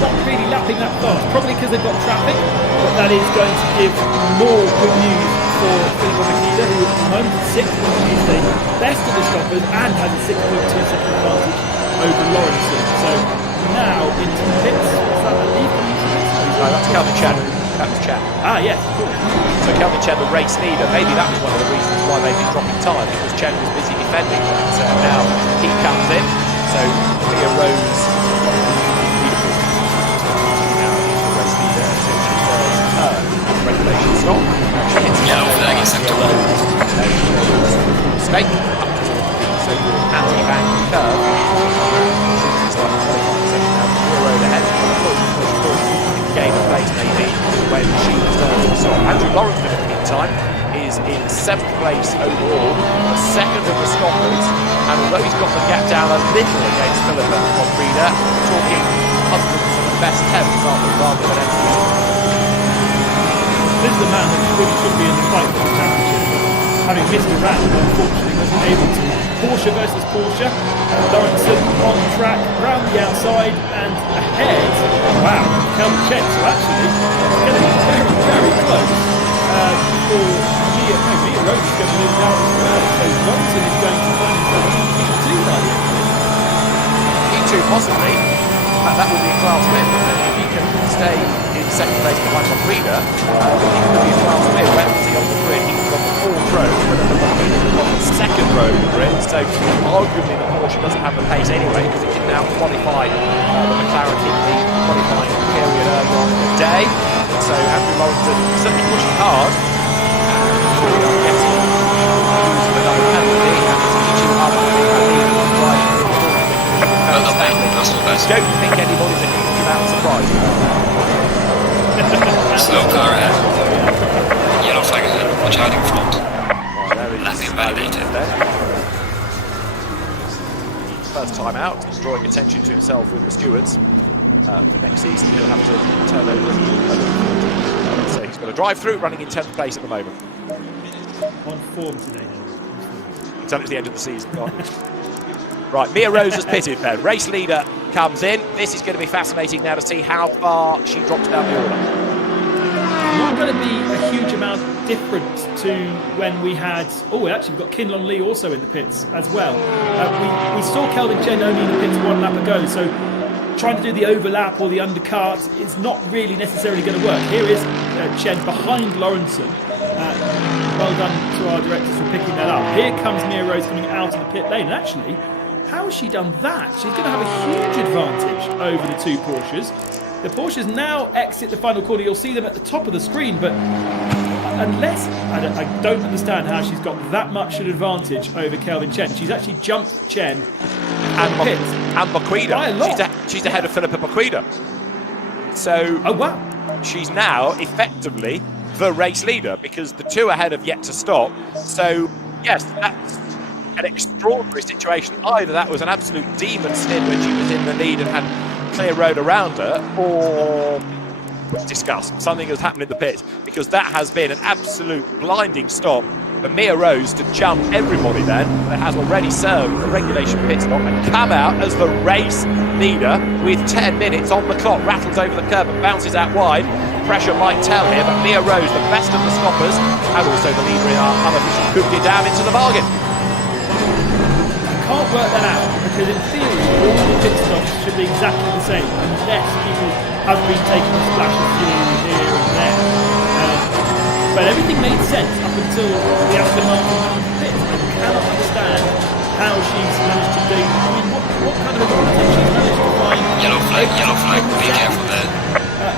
not really lapping that fast, probably because they've got traffic, but that is going to give more good news for Filippo Makeda, who at the moment is 6th, which is the best of the stoppers and has a 6.2 second advantage over Lawrenson. So now into the pits. Is that the lead coming to the pits? No, that's Calvin Chen. Captain Chen. Ah, yes, of course. So Calvin Chen, the race leader, maybe that was one of the reasons why they've been dropping time, because Chen was busy defending. But now he comes in, so Mia Rose now is the race leader until she does her regulation stop. She hits Yellow flag in sector 1. Mistake up to the so-called anti-bank curve. It's like 25 seconds now. Mia Rose ahead. Push. Gain of pace maybe when she returns to the stop. Andrew Lawrence in the meantime is in 7th place overall, the 2nd of the stoppers, and although he's got the gap down a little against Philippa Monfrida, talking hundreds of the best 10s rather than anything else. This is a man that really should be in the fight for the championship, but having missed a round, unfortunately wasn't able to. Porsche versus Porsche. Lawrenson on track, round the outside and ahead. Wow, Calvin Chen. So actually, it's going to be very, very close for Mia Rose is going to lose out as well. So Lawrenson is going to find himself in P2 by the end of this. P2 possibly. That would be a class win, but if he can stay in 2nd place behind Monfrida, he could be a class win. Ramsey on the grid, he was on the 4th row, on the 2nd row of the grid, so arguably the Porsche doesn't have the pace anyway, because it didn't out-qualify the McLaren in the qualifying period earlier on in the day. So Andrew Lawrenson certainly pushing hard. We are getting another penalty, and it's each other right. I don't think anybody's a huge amount surprised about that. Slow car ahead. Yellow flag ahead. Watch out in front. Right, there is Lapping validated. First time out, drawing attention to himself with the stewards. For next season, he'll have to turn over. So he's got a drive through, running in 10th place at the moment. On form today, Until it's the end of the season. Right, Mia Rose has pitted then. Race leader comes in. This is going to be fascinating now to see how far she drops down the order. Not going to be a huge amount different to when we had... Oh, actually, we've got Kinlon Lee also in the pits as well. We saw Kelvin Chen only in the pits one lap ago, so trying to do the overlap or the undercut is not really necessarily going to work. Here is Chen behind Lawrenson. Well done to our directors for picking that up. Here comes Mia Rose coming out of the pit lane. And actually, how has she done that? She's going to have a huge advantage over the two Porsches. The Porsches now exit the final corner. You'll see them at the top of the screen, but unless... I don't understand how she's got that much an advantage over Kelvin Chen. She's actually jumped Chen and Baquida. She's ahead of Philippa Baquida. So oh, wow. She's now effectively the race leader because the two ahead have yet to stop. So, yes, that's an extraordinary situation. Either that was an absolute demon stint when she was in the lead and had clear road around her, or discuss something has happened in the pits, because that has been an absolute blinding stop for Mia Rose to jump everybody then that has already served the regulation pit stop and come out as the race leader with 10 minutes on the clock. Rattles over the curb and bounces out wide. Pressure might tell here, but Mia Rose, the best of the stoppers and also the leader in our unofficial coupe de down into the bargain. Can't work that out because in theory all the pit stops should be exactly the same unless people have been taking a splash of fuel here and there. But everything made sense up until the Aston Martin went into the pit. I cannot understand how she's managed to do. I mean, what kind of advantage she's managed to find? Yellow flag, be careful there.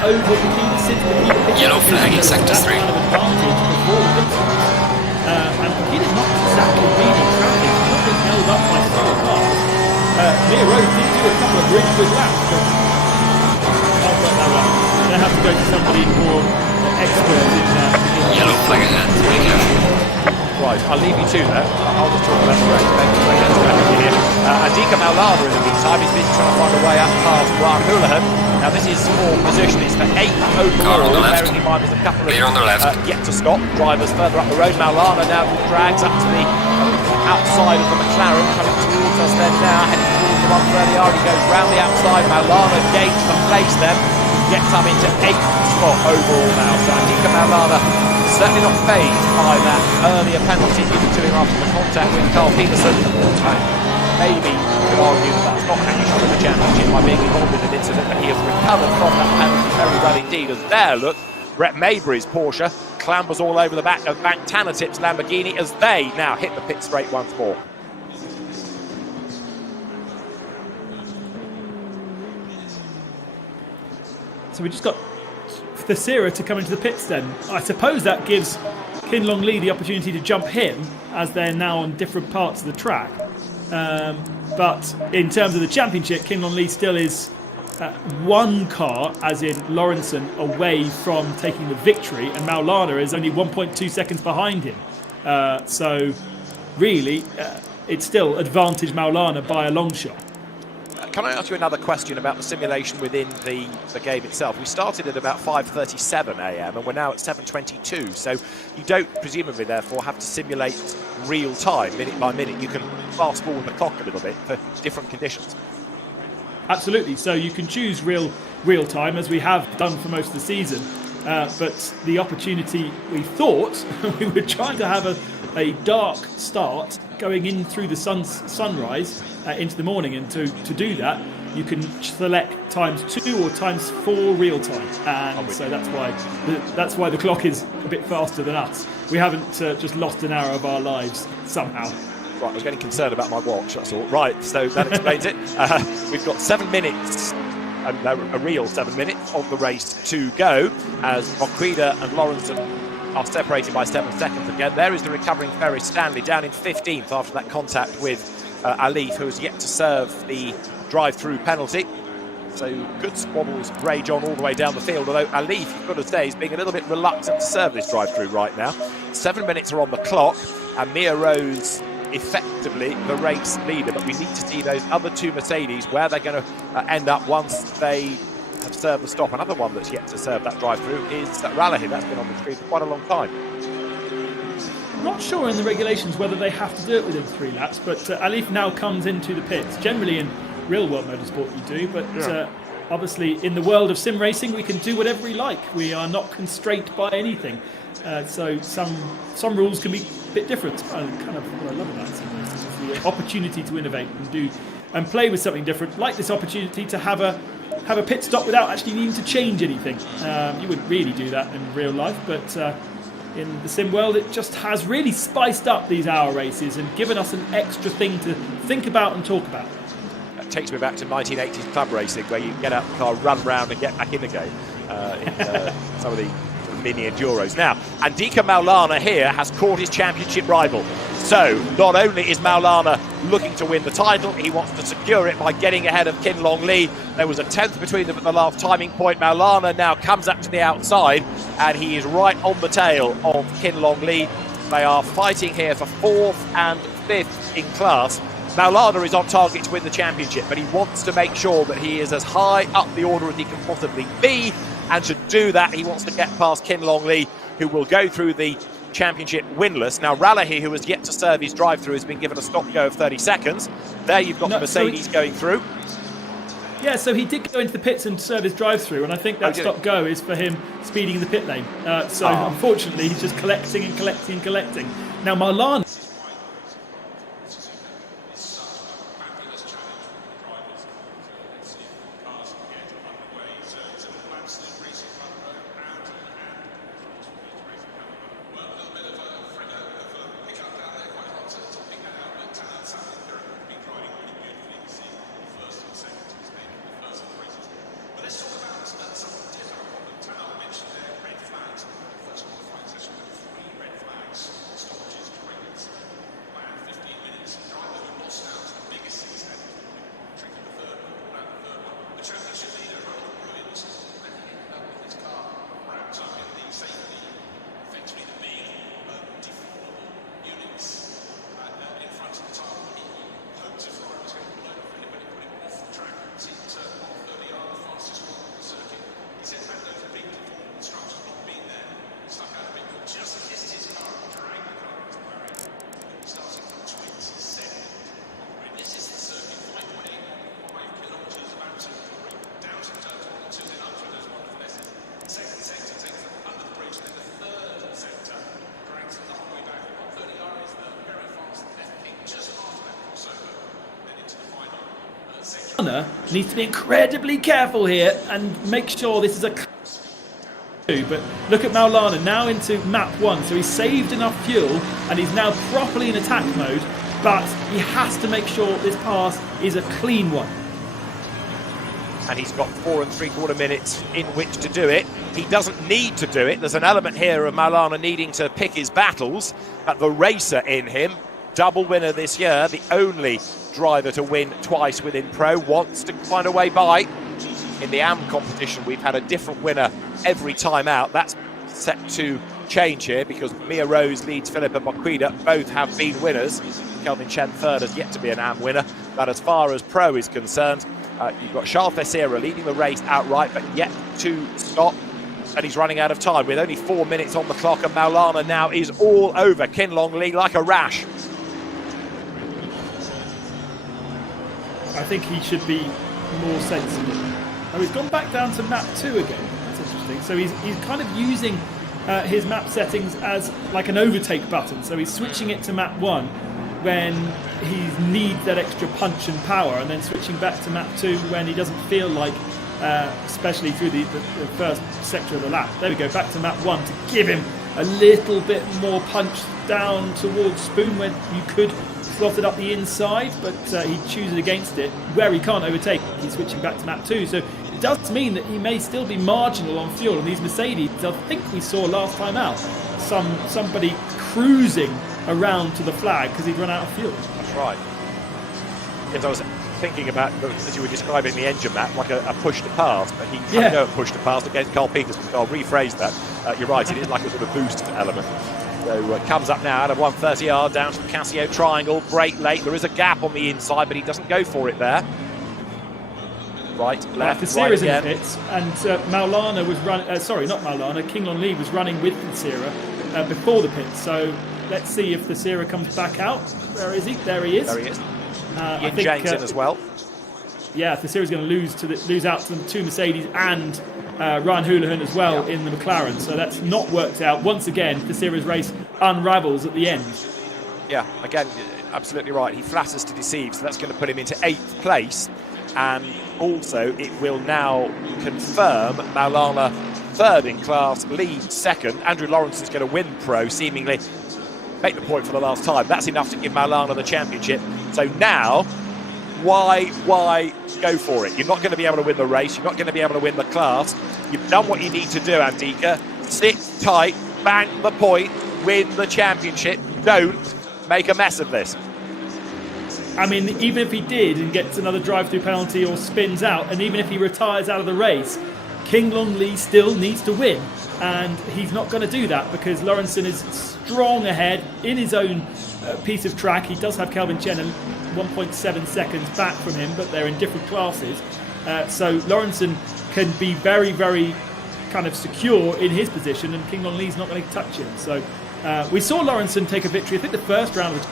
Over Baquida since Baquida picked Yellow flag in sector 3. Kind of advantage before the pit stops. And Baquida's not exactly leading traffic. She's not been held up by slower cars. Mia Rose did do a couple of really good laps, but can't work that out. We're going to have to go to somebody more expert in Yellow flag ahead, be careful. Right, I'll leave you to that. I'll just talk about the race. Here. Adika Maulana in the meantime is busy trying to find a way up past Brian Houlihan. Now this is for position, it's for 8th overall. Bearing in mind there's a couple of on the left. yet to stop. Drivers further up the road. Maulana now drags up to the outside of the McLaren, coming towards us then now, heading towards the 130R. He goes round the outside. Maulana gains the place then, gets up into 8th spot overall now. So Adika Maulana certainly not fazed by that earlier penalty given to him after the contact with Carl Peterson. Maybe you could argue that that's not how you should win the championship by being involved in an incident, but he has recovered from that penalty very well indeed. As there, look, Brett Maybury's Porsche clambers all over the back of Bank Tanatip's Lamborghini as they now hit the pit straight once more. So we just got Thesera to come into the pits then. I suppose that gives Kinlon Lee the opportunity to jump him as they're now on different parts of the track. But in terms of the championship, Kinlon Lee still is one car, as in Lawrenson, away from taking the victory, and Maulana is only 1.2 seconds behind him. So really, it's still advantage Maulana by a long shot. Can I ask you another question about the simulation within the game itself? We started at about 5:37 a.m. and we're now at 7:22, so you don't presumably therefore have to simulate real time, minute by minute. You can fast forward the clock a little bit for different conditions. Absolutely, so you can choose real time, as we have done for most of the season, but the opportunity, we thought, we were trying to have a dark start going in through the sunrise into the morning, and to do that you can select ×2 or ×4 real time, and so that's why the clock is a bit faster than us. We haven't just lost an hour of our lives somehow. Right, I was getting concerned about my watch, that's all. Right, so that explains it. We've got 7 minutes, a real 7 minutes of the race to go, as Baquida and Lawrenson are separated by 7 seconds again. There is the recovering Ferris Stanley down in 15th after that contact with Alif, who has yet to serve the drive-through penalty. So good squabbles rage on all the way down the field, although Alif, you've got to say, is being a little bit reluctant to serve this drive-through right now. 7 minutes are on the clock, and Mia Rose effectively the race leader, but we need to see those other two Mercedes where they're going to end up once they have served the stop. Another one that's yet to serve that drive-through is Ralahi. That's been on the screen for quite a long time. I'm not sure in the regulations whether they have to do it within 3 laps, but Alif now comes into the pits. Generally in real-world motorsport you do, but obviously, in the world of sim racing, we can do whatever we like. We are not constrained by anything. So some rules can be a bit different. Kind of what I love about sim racing is the opportunity to innovate and play with something different, like this opportunity to have a pit stop without actually needing to change anything. You wouldn't really do that in real life, but in the sim world, it just has really spiced up these hour races and given us an extra thing to think about and talk about. That takes me back to 1980s club racing, where you get out the car, run round and get back in again in some of the mini enduros. Now, Andika Maulana here has caught his championship rival. So, not only is Maulana looking to win the title, he wants to secure it by getting ahead of Kin Long Lee. There was a 10th between them at the last timing point. Maulana now comes up to the outside, and he is right on the tail of Kin Long Lee. They are fighting here for 4th and 5th in class. Maulana is on target to win the championship, but he wants to make sure that he is as high up the order as he can possibly be, and to do that, he wants to get past Kin Long Lee, who will go through the championship winless. Now, Ralahi, who has yet to serve his drive-through, has been given a stop go of 30 seconds. There you've got the Mercedes going through. Yeah, so he did go into the pits and serve his drive-through, and I think that stop go is for him speeding in the pit lane. Unfortunately, he's just collecting and collecting and collecting. Now, Maulana... needs to be incredibly careful here and make sure this is a... But look at Maulana now into map 1, so he's saved enough fuel and he's now properly in attack mode, but he has to make sure this pass is a clean one. And he's got 4 3/4 minutes in which to do it. He doesn't need to do it. There's an element here of Maulana needing to pick his battles, but the racer in him, double winner this year, the only driver to win twice within Pro, wants to find a way by. In the AM competition, we've had a different winner every time out. That's set to change here because Mia Rose leads Philippa Baquida. Both have been winners. Kelvin Chen third has yet to be an AM winner. But as far as Pro is concerned, you've got Charles Vessera leading the race outright, but yet to stop. And he's running out of time with only 4 minutes on the clock. And Maulana now is all over Kin Long Lee like a rash. I think he should be more sensible. Oh, he's gone back down to map 2 again. That's interesting. So he's kind of using his map settings as like an overtake button. So he's switching it to map 1 when he needs that extra punch and power, and then switching back to map 2 when he doesn't feel like, especially through the first sector of the lap. There we go, back to map 1 to give him a little bit more punch down towards Spoon where you could slot it up the inside, but he chooses against it. Where he can't overtake, he's switching back to map 2. So it does mean that he may still be marginal on fuel. And these Mercedes, I think we saw last time out, somebody cruising around to the flag because he'd run out of fuel. That's right. Yes, I was thinking about, as you were describing the engine map, like a push to pass, but he had no push to pass against Carl Peterson. So I'll rephrase that. You're right, it is like a sort of boost element. So comes up now out of 130R down to the Casio triangle, brake late. There is a gap on the inside, but he doesn't go for it there. Right, left, the right Sierra's again. in the pits, and Maulana was running. Sorry, not Maulana. King Long Lee was running with the Sierra before the pits. So let's see if the Sierra comes back out. Where is he? There he is. There he is. I Ian think James in as well. yeah, Thesira's going to lose out to the two Mercedes and Ryan Houlihan as well in the McLaren. So that's not worked out. Once again, Thesira's race unravels at the end. Yeah, again, absolutely right. He flatters to deceive, so that's going to put him into 8th place. And also, it will now confirm Maulana 3rd in class, Lee 2nd. Andrew Lawrence is going to win Pro, seemingly make the point for the last time. That's enough to give Maulana the championship. So now, why go for it? You're not going to be able to win the race. You're not going to be able to win the class. You've done what you need to do, Andika. Sit tight, bang the point, win the championship. Don't make a mess of this. I mean, even if he did and gets another drive-through penalty or spins out, and even if he retires out of the race, King Long Lee still needs to win. And he's not going to do that because Lawrenson is strong ahead in his own piece of track. He does have Kelvin Chen 1.7 seconds back from him, but they're in different classes. So Lawrenson can be very, very kind of secure in his position, and King Long Lee's not going to touch him. So we saw Lawrenson take a victory, I think the first round of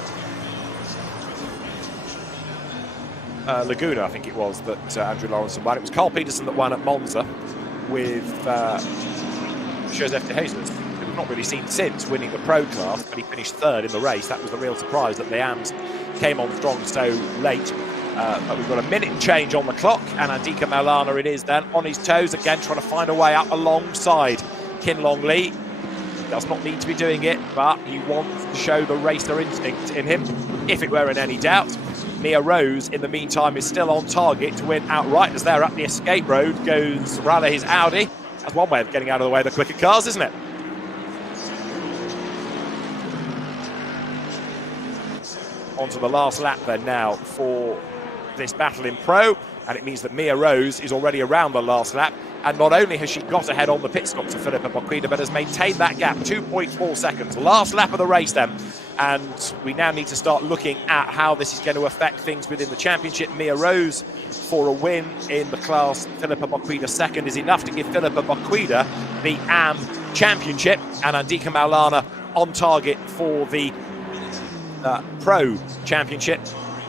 Laguna, I think it was, that Andrew Lawrenson won. It was Carl Peterson that won at Monza with Joseph de Jesus, who we've not really seen since winning the Pro class, but he finished 3rd in the race. That was the real surprise, that the AMs came on strong so late. But we've got a minute and change on the clock, and Andika Maulana it is then, on his toes again, trying to find a way up alongside Kin Long Lee. Does not need to be doing it, but he wants to show the racer instinct in him, if it were in any doubt. Mia Rose, in the meantime, is still on target to win outright as they're up the escape road. Goes rather his Audi. That's one way of getting out of the way of the quicker cars, isn't it? On to the last lap then now for this battle in Pro, and it means that Mia Rose is already around the last lap, and not only has she got ahead on the pit stop to Philippa Bocquida, but has maintained that gap, 2.4 seconds. Last lap of the race then, and we now need to start looking at how this is going to affect things within the championship. Mia Rose for a win in the class, Philippa Bocquida 2nd, is enough to give Philippa Bocquida the AM championship, and Andika Maulana on target for the Pro championship.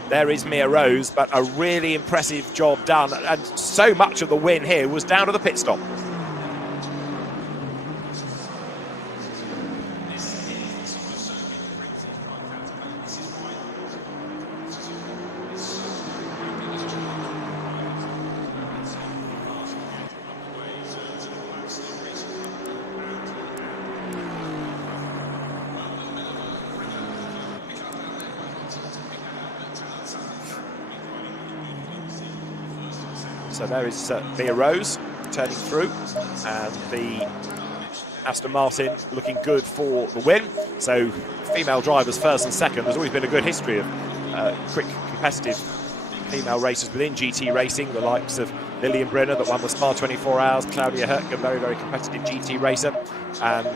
There is Mia Rose, but a really impressive job done, and so much of the win here was down to the pit stop. So there is Mia Rose turning through, and the Aston Martin looking good for the win. So female drivers 1st and 2nd. There's always been a good history of quick, competitive female racers within GT racing, the likes of Lillian Brenner that won the Spa 24 Hours, Claudia Hertke, very, very competitive GT racer. And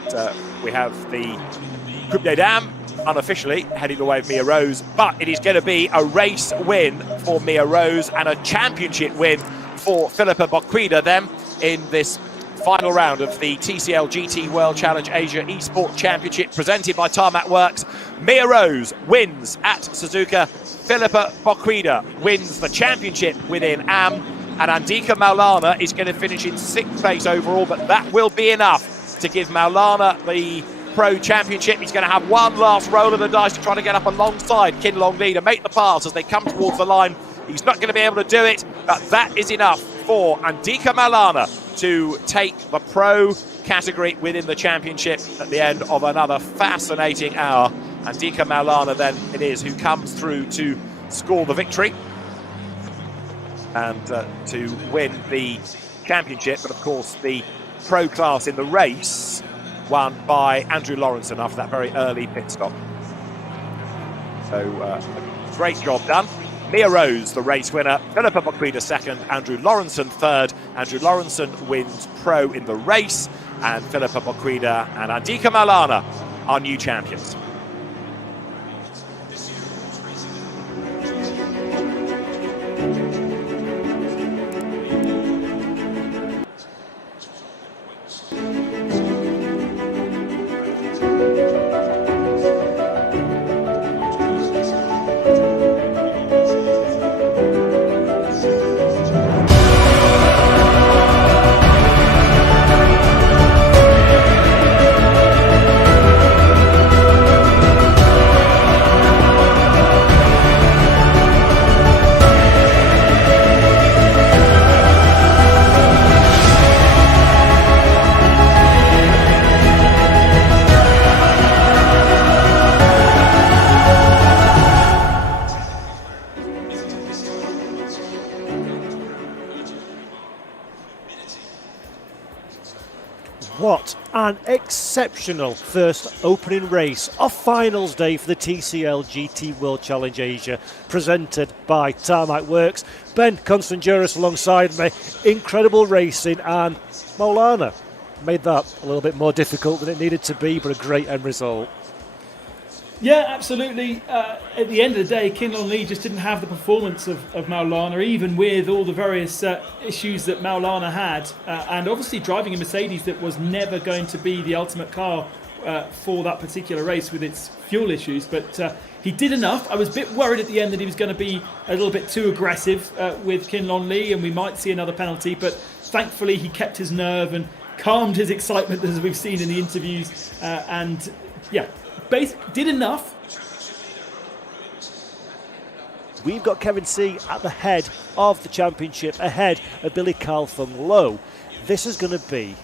we have the Coupe des Dames, unofficially heading the way of Mia Rose, but it is going to be a race win for Mia Rose and a championship win for Philippa Bocquida then in this final round of the TCL GT World Challenge Asia Esports Championship presented by Tarmac Works. Mia Rose wins at Suzuka. Philippa Bocquida wins the championship within AM, and Andika Maulana is going to finish in 6th place overall, but that will be enough to give Maulana the Pro Championship. He's going to have one last roll of the dice to try to get up alongside Kin Long Lee to make the pass as they come towards the line. He's not going to be able to do it, but that is enough for Andika Maulana to take the Pro category within the championship at the end of another fascinating hour. Andika Maulana then it is who comes through to score the victory and to win the championship, but of course the Pro class in the race won by Andrew Lawrenson after that very early pit stop. So a great job done. Mia Rose, the race winner. Philippa Bocquida 2nd. Andrew Lawrenson 3rd. Andrew Lawrenson wins Pro in the race. And Philippa Bocquida and Andika Maulana are new champions. What an exceptional first opening race of finals day for the TCL GT World Challenge Asia, presented by Tarmac Works. Ben Constanduros alongside me. Incredible racing, and Maulana made that a little bit more difficult than it needed to be, but a great end result. Yeah, absolutely. At the end of the day, Kinlon Lee just didn't have the performance of Maulana, even with all the various issues that Maulana had. And obviously driving a Mercedes that was never going to be the ultimate car for that particular race with its fuel issues. But he did enough. I was a bit worried at the end that he was going to be a little bit too aggressive with Kinlon Lee and we might see another penalty. But thankfully he kept his nerve and calmed his excitement, as we've seen in the interviews. And yeah, did enough. We've got Kevin C at the head of the championship, ahead of Billy Calfung Low. This is going to be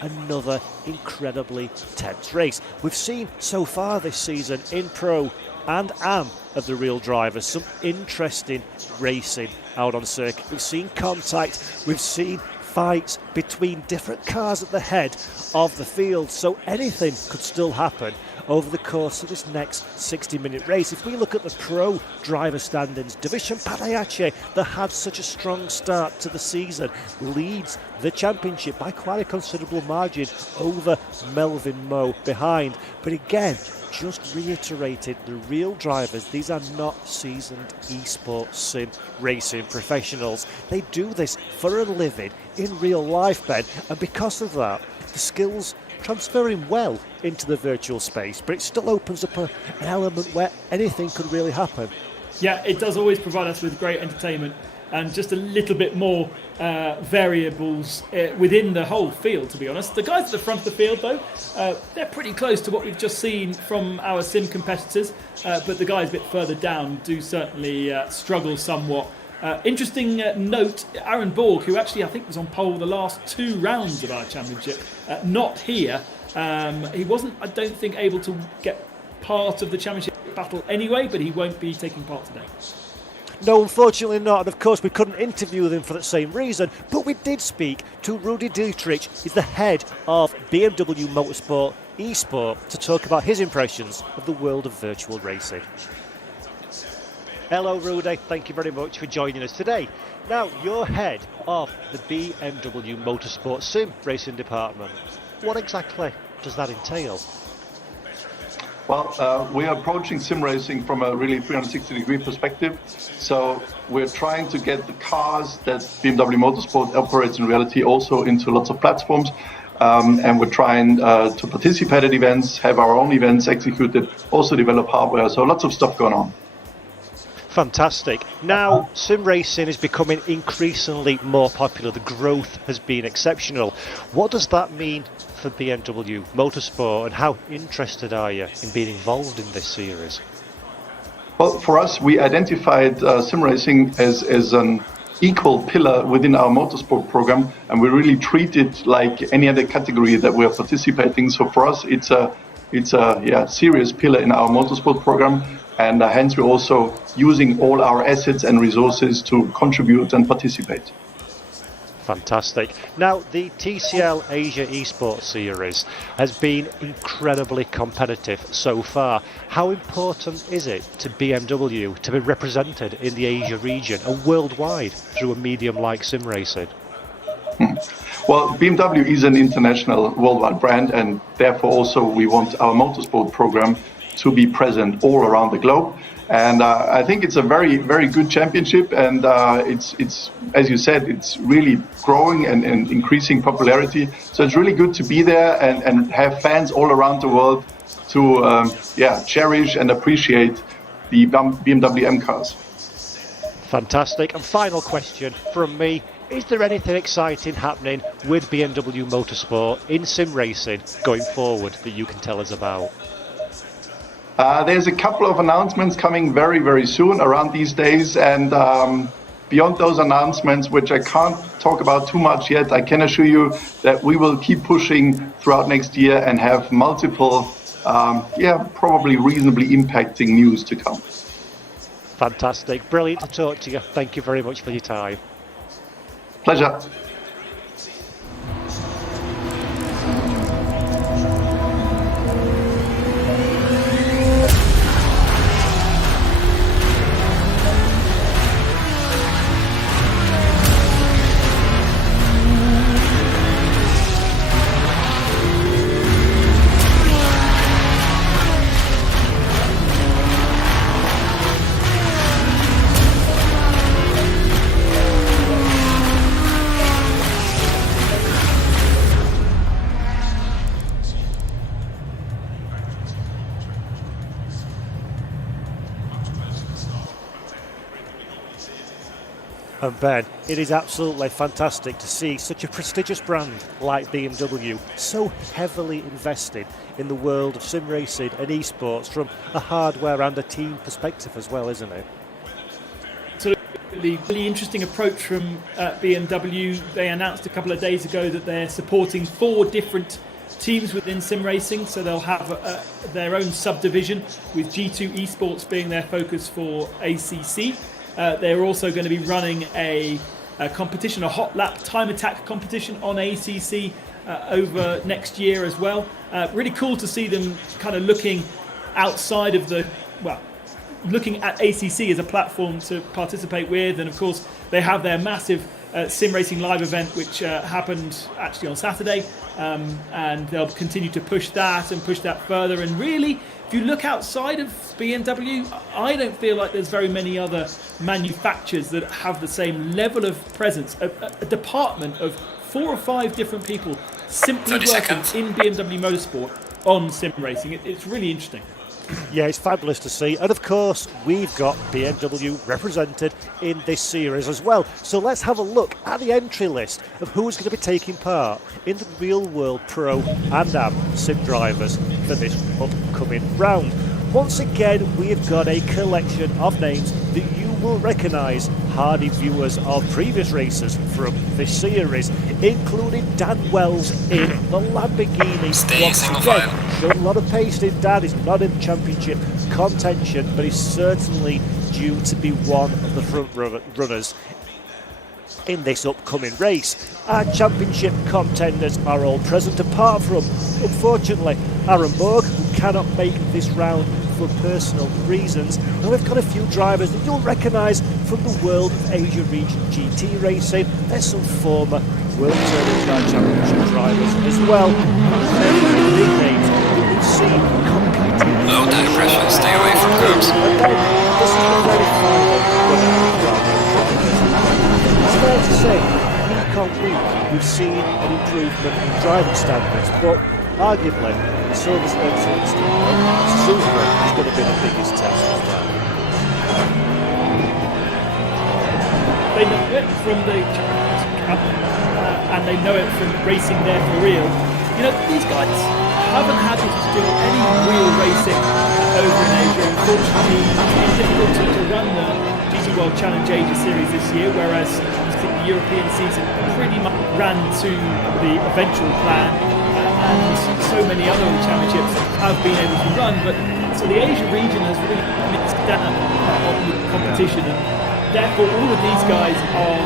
another incredibly tense race. We've seen so far this season in Pro and Am of the real drivers some interesting racing out on circuit. We've seen contact, we've seen fights between different cars at the head of the field, so anything could still happen over the course of this next 60-minute race. If we look at the pro driver standings, Division Padayache, that had such a strong start to the season, leads the championship by quite a considerable margin over Melvin Moe behind. But again, just reiterated, the real drivers, these are not seasoned esports sim racing professionals. They do this for a living in real life, Ben, and because of that, the skills transferring well into the virtual space, but it still opens up an element where anything could really happen. Yeah, it does always provide us with great entertainment and just a little bit more variables within the whole field, to be honest. The guys at the front of the field, though, they're pretty close to what we've just seen from our sim competitors, but the guys a bit further down do certainly struggle somewhat. Interesting note, Aaron Borg, who actually I think was on pole the last 2 rounds of our championship, not here. He wasn't, I don't think, able to get part of the championship battle anyway, but he won't be taking part today. No, unfortunately not, and of course we couldn't interview them for that same reason, but we did speak to Rudy Dietrich. He's the head of BMW Motorsport eSport, to talk about his impressions of the world of virtual racing. Hello Rudy, thank you very much for joining us today. Now, you're head of the BMW Motorsport Sim Racing Department. What exactly does that entail? Well, we are approaching sim racing from a really 360-degree perspective. So we're trying to get the cars that BMW Motorsport operates in reality also into lots of platforms. And we're trying to participate at events, have our own events executed, also develop hardware. So lots of stuff going on. Fantastic. Now, sim racing is becoming increasingly more popular. The growth has been exceptional. What does that mean for BMW Motorsport, and how interested are you in being involved in this series? Well, for us, we identified sim racing as an equal pillar within our motorsport program, and we really treat it like any other category that we are participating. So for us, it's a serious pillar in our motorsport program. And hence we're also using all our assets and resources to contribute and participate. Fantastic. Now, the TCL Asia Esports Series has been incredibly competitive so far. How important is it to BMW to be represented in the Asia region and worldwide through a medium like sim racing? Well, BMW is an international worldwide brand, and therefore also we want our motorsport program to be present all around the globe. And I think it's a very, very good championship, and it's as you said, it's really growing and increasing popularity. So it's really good to be there and have fans all around the world to cherish and appreciate the BMW M cars. Fantastic. And final question from me. Is there anything exciting happening with BMW Motorsport in sim racing going forward that you can tell us about? There's a couple of announcements coming very, very soon around these days, and beyond those announcements, which I can't talk about too much yet, I can assure you that we will keep pushing throughout next year and have multiple, probably reasonably impacting news to come. Fantastic. Brilliant to talk to you. Thank you very much for your time. Pleasure. And Ben, it is absolutely fantastic to see such a prestigious brand like BMW so heavily invested in the world of sim racing and esports from a hardware and a team perspective as well, isn't it? Absolutely, really interesting approach from BMW. They announced a couple of days ago that they're supporting 4 different teams within sim racing, so they'll have their own subdivision, with G2 Esports being their focus for ACC. They're also going to be running a competition, a hot lap time attack competition on ACC over next year as well. Really cool to see them kind of looking outside of looking at ACC as a platform to participate with. And of course, they have their massive Sim Racing Live event, which happened actually on Saturday. And they'll continue to push that and push that further. And really, if you look outside of BMW, I don't feel like there's very many other manufacturers that have the same level of presence. A department of 4 or 5 different people simply working in BMW Motorsport on sim racing. It's really interesting. Yeah, it's fabulous to see. And of course, we've got BMW represented in this series as well. So let's have a look at the entry list of who's going to be taking part in the Real World Pro and Am sim drivers for this upcoming round. Once again, we've got a collection of names that you will recognise, hardy viewers of previous races from this series, including Dan Wells in the Lamborghini. Single file. Showed a lot of pace in Dan. He's not in championship contention, but he's certainly due to be one of the front runners in this upcoming race. Our championship contenders are all present, apart from, unfortunately, Aaron Borg, who cannot make this round for personal reasons. And we've got a few drivers that you'll recognise from the world of Asia Region GT racing. There's some former World Touring Championship drivers as well. And big names that we've seen competing. Low tire pressure, stay away from curbs. And then, this is the very final runner. It's fair to say, week on week, we've seen an improvement in driving standards, but arguably, Silver's excellence Super is going to be the biggest test as well. They know it from the Championship Cup, and they know it from racing there for real. You know, these guys haven't had to do any real racing over in Asia. Unfortunately, it's been difficult to run the GT World Challenge Asia Series this year, whereas the European season pretty much ran to the eventual plan. And so many other championships have been able to run, but so the Asia region has really mixed down on the competition, and therefore all of these guys are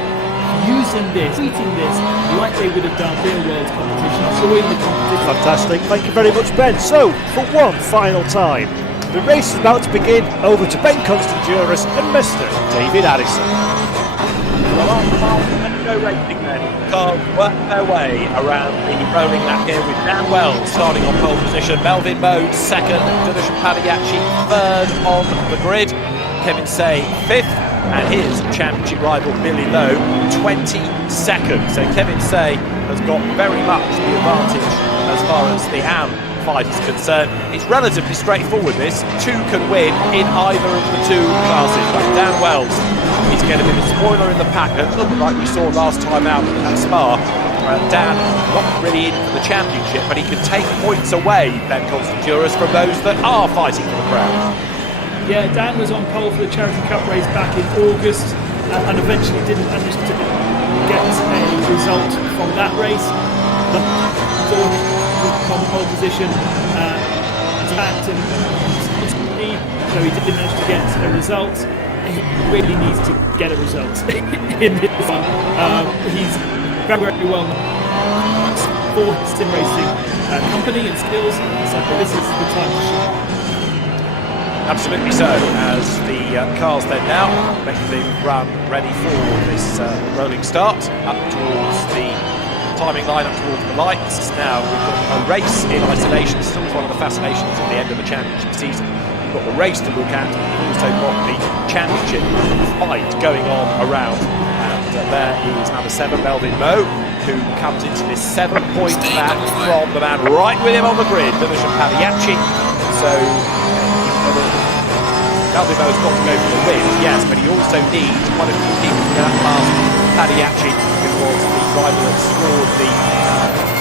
using this, treating this like they would have done real world competition, enjoying the competition. Fantastic, thank you very much, Ben. So, for one final time, the race is about to begin. Over to Ben Constantiouris and Mr. David Addison. No racing then. Cars work their way around the rolling lap here with Dan Wells starting on pole position, Melvin Mode second, Dinesh Padiachi third on the grid, Kevin Say fifth, and his championship rival Billy Lowe 22nd. So Kevin Say has got very much the advantage as far as the Am fight is concerned. It's relatively straightforward this. 2 can win in either of the 2 classes, but Dan Wells is going to be the spoiler in the pack, a little bit like we saw last time out at Spa. Dan not really in for the championship, but he can take points away, Ben Constantiouris, from those that are fighting for the crown. Yeah, Dan was on pole for the Charity Cup race back in August and eventually didn't manage to get a result from that race. But on pole position, so he didn't manage to get a result. He really needs to get a result in this one. He's very well known for his sim racing company and skills, so this is the time to show. Absolutely so, as the cars then now make the run ready for this rolling start up towards the timing line, up towards the lights. Now we've got a race in isolation. This is always one of the fascinations at the end of the championship season. We've got the race to look at, we've also got the championship fight going on around. And there is number 7, Melvin Moe, who comes into this 7-point back from the man right with him on the grid, Dinesh Padiachi. So Melvin Moe's got to go for the win, yes, but he also needs quite a few people that past Padiachi, who was the driver that scored the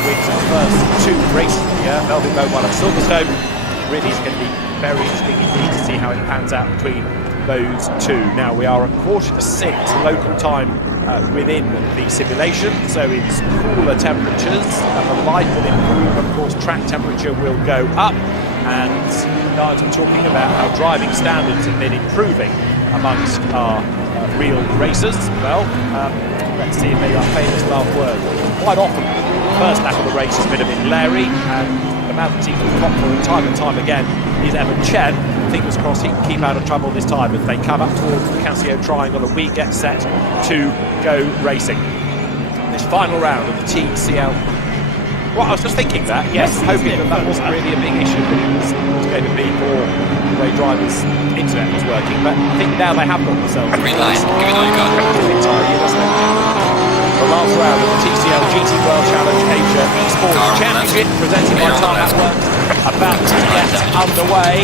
wins in the first 2 races here. Melvin Moe won at Silverstone. Really is going to be very interesting indeed to see how it pans out between those 2. Now we are at 5:45 local time within the simulation, so it's cooler temperatures and the light will improve. Of course, track temperature will go up, and guys are talking about how driving standards have been improving amongst our real racers. Well, let's see if they are famous last words. Quite often, the first lap of the race has been a bit leery, and the man that seems to have for time and time again is Evan Chen. Fingers crossed he can keep out of trouble this time as they come up towards the Casio Triangle and we get set to go racing. This final round of the TCL. Well, I was just thinking that, yes, hoping that wasn't really a big issue, that it was going to be more the way drivers' internet was working, but I think now they have got themselves. Green light, give it all you got. The last round of the TCL GT World Challenge Asia Esports Championship presented by Tarmac Works about to get underway.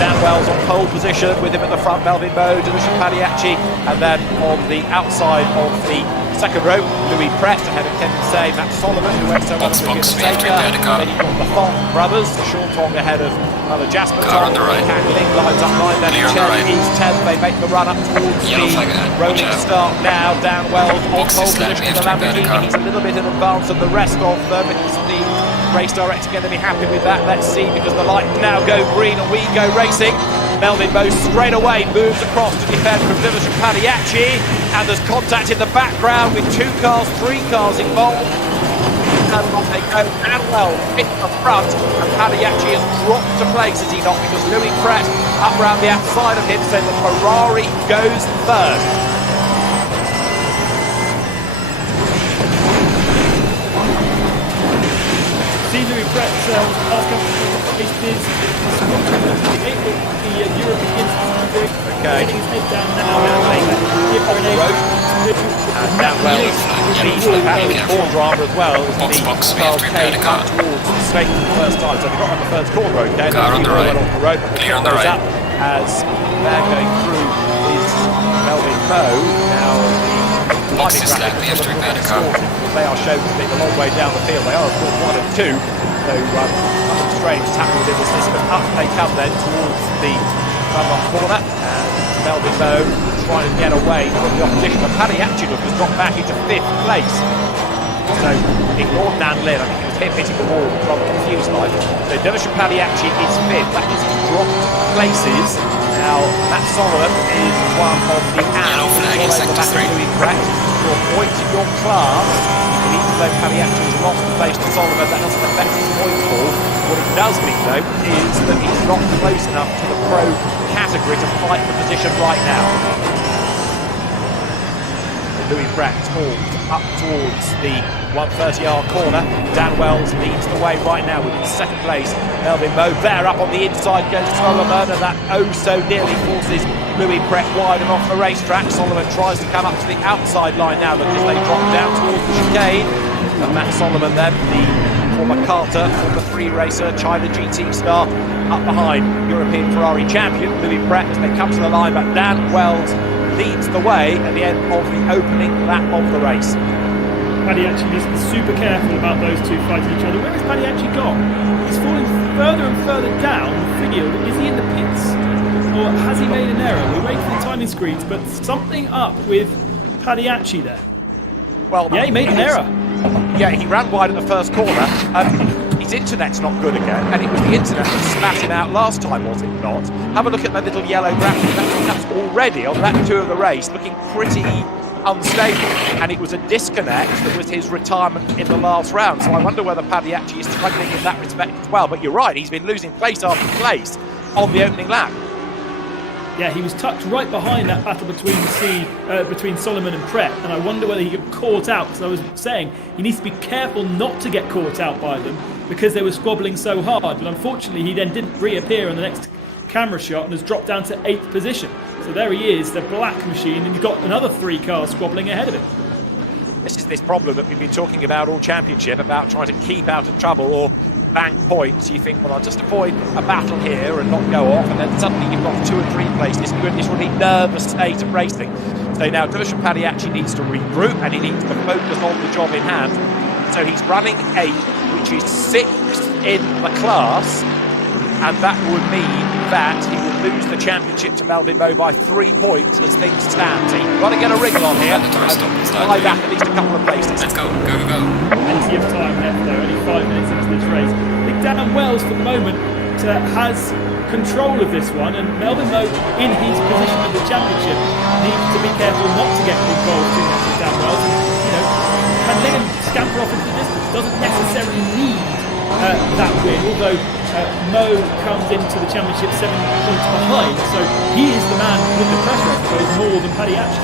Dan Wells on pole position, with him at the front Melvin Moe, Delusion Padiachi, and then on the outside of the second row, Louis Prett ahead of Kevin Say, Matt Solomon, who went so well with Taker. Then you've got the Font brothers, Sean Tong ahead of Mother Jasper. Car on the right. Kang Ling lines up line, then Clear on the Chen right. is 10th. They make the run up towards Yellow flag the ahead. rolling Watch out. start now. Dan Wells on Box is pole left, position we for the have to repair the car. Lamborghini. He's a little bit in advance of the rest of them. Is the race director going to be happy with that? Let's see, because the lights now go green and we go racing. Melvin Moe straight away moves across to defend from Delusion Padiachi, and there's contact in the background with 2 cars, 3 cars involved. And on they go. Dan Wells hit the front, and Padiachi has dropped to place, has he not? Because Louis Prett up round the outside of him, so the Ferrari goes first. See Louis Brett's last couple of races, the European break, getting his head down now. And Dan Wells leads the pack with more drama as well. Box, we have to repair the car. Towards the straight for the first time, so they got on the first corner, okay? Car on the right. Clear on the right. Up as they're going through is Melvin Moe. Now the Box is left, we have to repair the car. They are shown to be a long way down the field. They are, of course, 1 and 2. So nothing strange has happened within the system. Up they come then towards the front corner, and Melvin Moe trying to get away from the opposition. But Padiachi has dropped back into 5th place. So ignored Nan Lin. I think it was him hitting the wall from the fuse line. So Delusion Padiachi is 5th. That means he's dropped places. Now Matt Solomon is one of the Yellow flag in sector 3. Your points in your class, and even though Padiachi has lost the place to Solomon, that doesn't affect his point pool. What it does mean, though, is that he's not close enough to the pro category to fight for position right now. Louis Pratt hauled up towards the 130-yard corner. Dan Wells leads the way right now with second place. Melvin Moe there up on the inside goes Solomon, and that oh so nearly forces Louis Prett wide and off the racetrack. Solomon tries to come up to the outside line now, look as they drop down towards the chicane. And Matt Solomon then, the former karter, former 3 racer, China GT star, up behind European Ferrari champion Louis Prett as they come to the line, but Dan Wells leads the way at the end of the opening lap of the race. Padiachi needs to be super careful about those 2 fighting each other. Where has Padiachi gone? He's falling further and further down the field. Is he in the pits? Or has he made an error? We're waiting for the timing screens, but something up with Padiachi there. Well, yeah, he made an error. Yeah, he ran wide at the first corner. His internet's not good again, and it was the internet that spat him out last time, was it not? Have a look at the little yellow graphic. That's already on lap 2 of the race, looking pretty unstable, and it was a disconnect that was his retirement in the last round. So I wonder whether Padiachi is struggling in that respect as well. But you're right, he's been losing place after place on the opening lap. Yeah, he was tucked right behind that battle between Solomon and Prett, and I wonder whether he got caught out, because I was saying he needs to be careful not to get caught out by them because they were squabbling so hard. But unfortunately, he then didn't reappear in the next camera shot and has dropped down to 8th position. So there he is, the black machine, and you've got another 3 cars squabbling ahead of him. This is this problem that we've been talking about all championship, about trying to keep out of trouble or bank points, you think, well, I'll just avoid a battle here and not go off, and then suddenly you've got 2 and 3 places. You're in this really nervous state of racing. So now Dusan Padiachi needs to regroup and he needs to focus on the job in hand. So he's running 8, which is 6th in the class, and that would mean that he would lose the championship to Melvin Moe by 3 points as things stand. So you've got to get a wriggle on here and fly back at least a couple of places. Let's go, go, go, go. Plenty of time left though, only 5 minutes into this race. I think Dan Wells for the moment has control of this one, and Melvin Moe in his position of the championship needs to be careful not to get involved too much with Dan Wells, and can let him scamper off into the distance. Doesn't necessarily need that win, although Moe comes into the championship 7 points behind, so he is the man with the pressure, I suppose, more than Padiachi.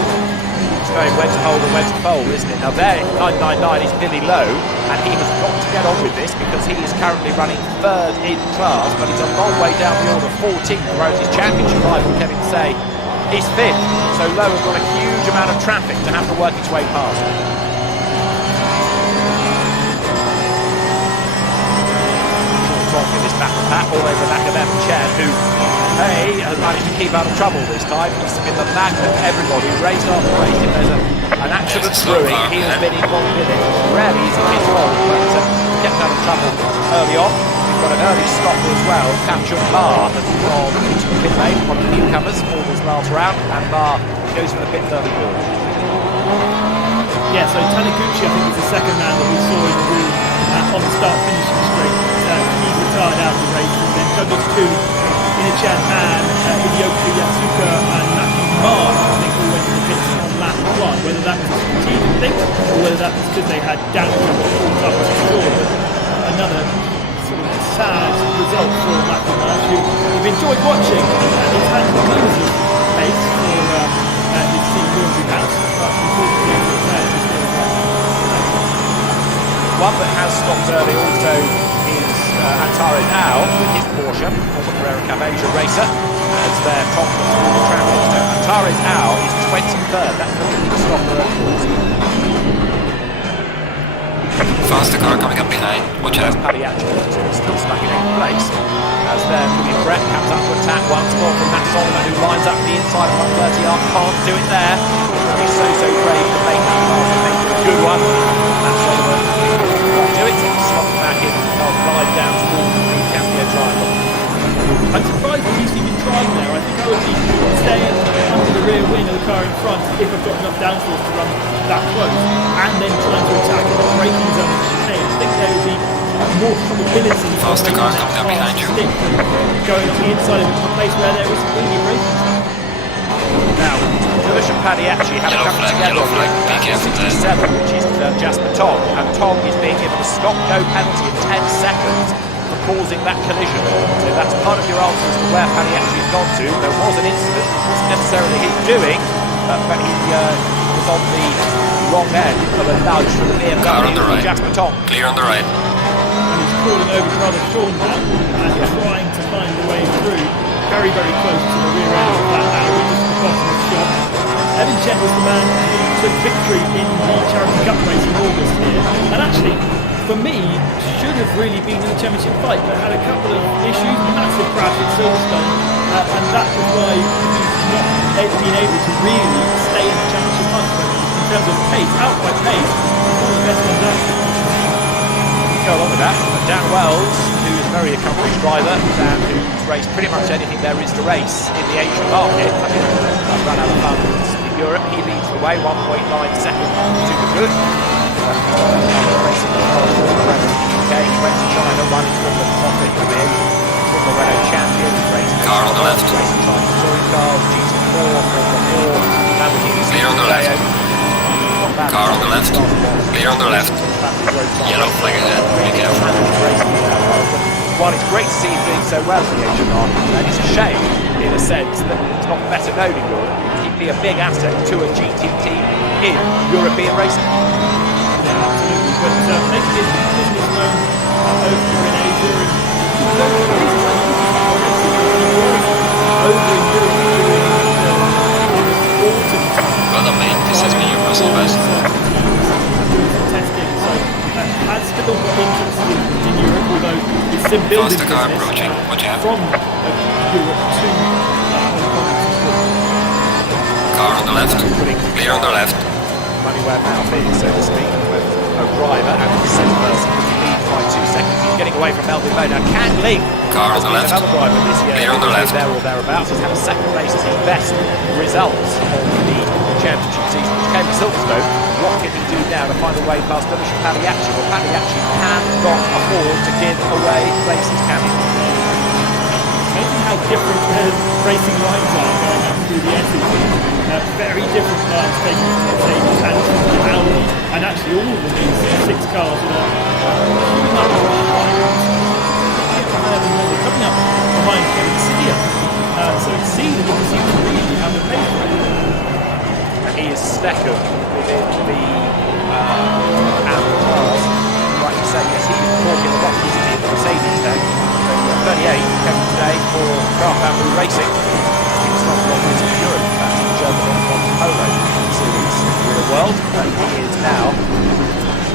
It's going where to hold and where to fold, isn't it? Now there, 999 is Billy Lowe, and he has got to get on with this because he is currently running 3rd in class, but he's a long way down the order, 14th, whereas his championship rival, Kevin Say, is 5th. So Lowe has got a huge amount of traffic to have to work its way past. In this battle pack, all over the back of Evan Chen, who, hey, has managed to keep out of trouble this time. He must have been the back of everybody, race after race. If there's an accident brewing, he has been involved in it. Rarely is it his fault, but kept out of trouble early on. We've got an early stopper as well. Captured Barr has gone into the pit lane, one of the newcomers for this last round, and Barr goes for the pit early ball. Yeah, so Taniguchi, I think, was the second man that we saw in the room on the start-finishing straight. He retired out of the race, and then Douglas Kuhn, Ina-chan Han, Hideyoko Yasuka, and Matthew Marsh, I think, all went to the pits on lap 1. Whether that was a strategic thing, or whether that was because they had damage on the full up to sure. But another sort of sad result for Matthew Marsh, who we've enjoyed watching, and he's had the moves of pace for his team laundry house, but unfortunately the players are still One that has stopped early also is Antares Au with his Porsche, former Carrera Cup Asia racer, as they're confident through the traffic. So Antares Au is 23rd, that's the big stopper at 40. Faster car coming up behind, watch out. Padiachi is still stuck in 8th place. As there, William Brett comes up to attack once more from Matt Solomon, who lines up the inside of 130 yard, can't do it there. He's so brave to make that pass and make it a good one. Matt Solomon can't do it, slot back in, glide down towards the Campio triangle. I'm surprised that he's even trying there. I think I would be staying under the rear wing of the car in front if I've got enough downforce to run that close, and then trying to attack in the braking zone of the chicane. I think there would be more probability Faster car coming up behind you. Going on the inside of a place where there is really braking zone. Now, Dusan Padiachi had a come together on lap 67, which is Jasper Tong, and Tong is being given a stop-go penalty of 10 seconds for causing that collision. So that's part of your answer as to where Padiachi has gone to. There was an incident, it wasn't necessarily his doing, but he was on the wrong end of a nudge from the BMW Car on the right. Jasper Tong. Clear on the right. And he's crawling over to other Sean now and trying to find a way through. Very, very close to the rear end of that now, just the bottom of the shot. Evan Chen was the man who took victory in the Charity Cup race in August here. And actually, for me, should have really been in the championship fight, but had a couple of issues, massive crash at Silverstone, and that was why he's not been able to really stay in the championship hunt. But in terms of pace, outright pace, he's one of the best ones out there. Go along with that, but Dan Wells, who is a very accomplished driver and who's raced pretty much anything there is to race in the Asian market, I mean, I've run out of funds in Europe, he leads the way, 1.9 seconds to the good. Racing in the UK, he went to China, won his Formula Profit in the Asian Formula Renault champion, racing Car on the left. racing China touring cars, GT4, Formula 4, Lamborghini Clear on the left. Car on the left. Clear on the left. Yellow flag ahead. Be careful. While it's great to see him doing so well in the Asian market, and it's a shame, in a sense, that it's not better known in Europe. He'd be a big asset to a GT team in European racing. Yeah, absolutely. But making his business known over in Asia, and over in Europe during autumn. Well done, mate. This has been your personal best. Doing some testing, so has still got interest in Europe, although it's still building Faster car business approaching. Watch out. from Europe to Hong Kong. Car on the left. Clear on the left. Money where mouth is, so to speak, with a driver and the second person with the lead by 2 seconds. He's getting away from Melvin Moe. Now, Can Lee Car on has the been left. another driver this year. Clear on the left. There or thereabouts. He's had a second place as his best results of the championship season, which came to Silverstone. What can he do now to find a way past Division Pagliacci? Well, Pagliacci cannot afford to give away places, can he? Amazing how different the racing lines are going up through the SEC. Very different lines taken from Mercedes and from Audi, and actually all of these 6 cars in a huge number of lines. Coming up behind Kevin Sia, so it seems that he seems to really have a pace for it. He is second within the Audi cars. Like you say, yes, he is talking the box in the Mercedes then. So 38 coming today for 4ROUND Racing. It's not long as in Europe, that's in German on Polo series real world. And he is now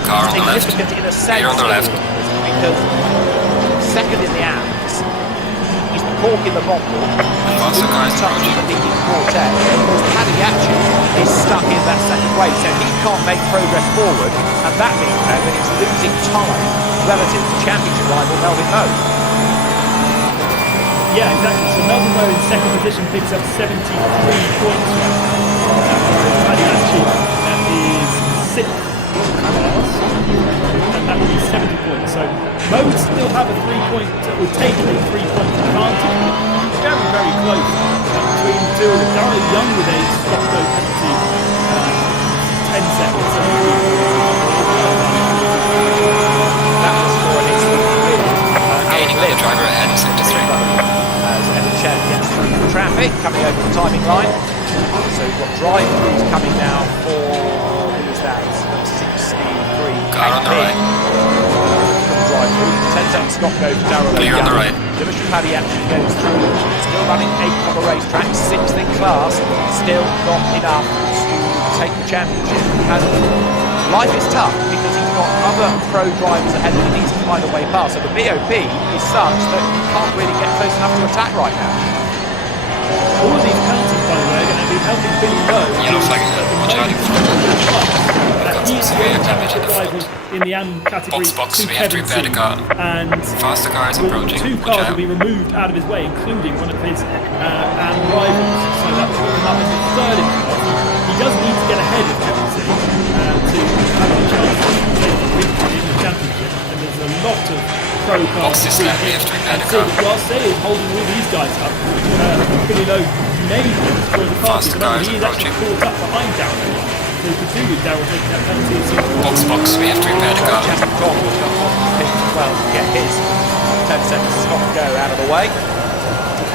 Car on the left. significant in a sense. Clear on the left. Because second in the Alps, he's the cork in the bottle. Faster car is Touch approaching. the leading quartet. Pagliacci is stuck in that second way, so he can't make progress forward, and that means that he's losing time relative to championship rival Melvin Moe. Yeah, exactly. So Melvin Moe in second position picks up 73 points. Pagliacci is 6th class, and that would be 70 points. So Moe would still have a 3-point, would take a 3-point advantage. Very, very close between the two of them. Daryl Young with a stop go penalty, 10 seconds. So That was for an instant win. Gaining on the driver ahead of sector 3. As Evan Chen gets through the traffic, coming over the timing line. So we've got drive-throughs coming now for, who is that? 63. Car on the right. Drive-through. 10 seconds stop go for Daryl Clear on the right. Dimitri Pagliacci goes through. Still running 8th on the racetrack, 6th in class. Still not enough to take the championship. And life is tough because he's got other pro drivers ahead and he needs to find a way past. So the BOP is such that he can't really get close enough to attack right now. all of these penalties, by the way, are going to be helping Billy Lowe. Yellow flag ahead. Watch out. He's the championship rival in the AM category Box, to we have to Kevin repair the car. And Faster car is approaching. 2 Watch cars out. will be removed out of his way, including one of his AM rivals. So that will put him up in the 3rd in the class. He does need to get ahead of Kevin to have a chance to take the victory in the championship. And there's a lot of pro cars. Box is left, we have to repair the So car. the Class A is holding all these guys up. Billy Lowe may destroy the party, Faster but car is he is actually caught up behind Darryl. So he could do with Darryl taking that penalty as soon as Box, we have to repair the car. Justin Tom was got on the pitch as well to get his 10 seconds stop and go out of the way.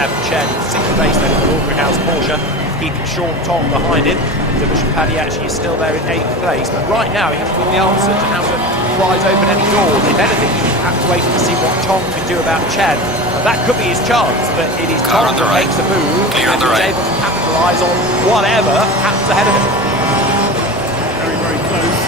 Evan Chen in 6th place then in the Aubrey House Porsche, keeping Sean Tom behind him. Division Pagliacci is still there in 8th place, but right now he hasn't got the answer to how to prise open any doors. If anything, you have to wait to see what Tom can do about Chen. And that could be his chance, but it is Car Tom on the that right. makes a move Clear on and the is right. able to capitalise on whatever happens ahead of him. very, very close.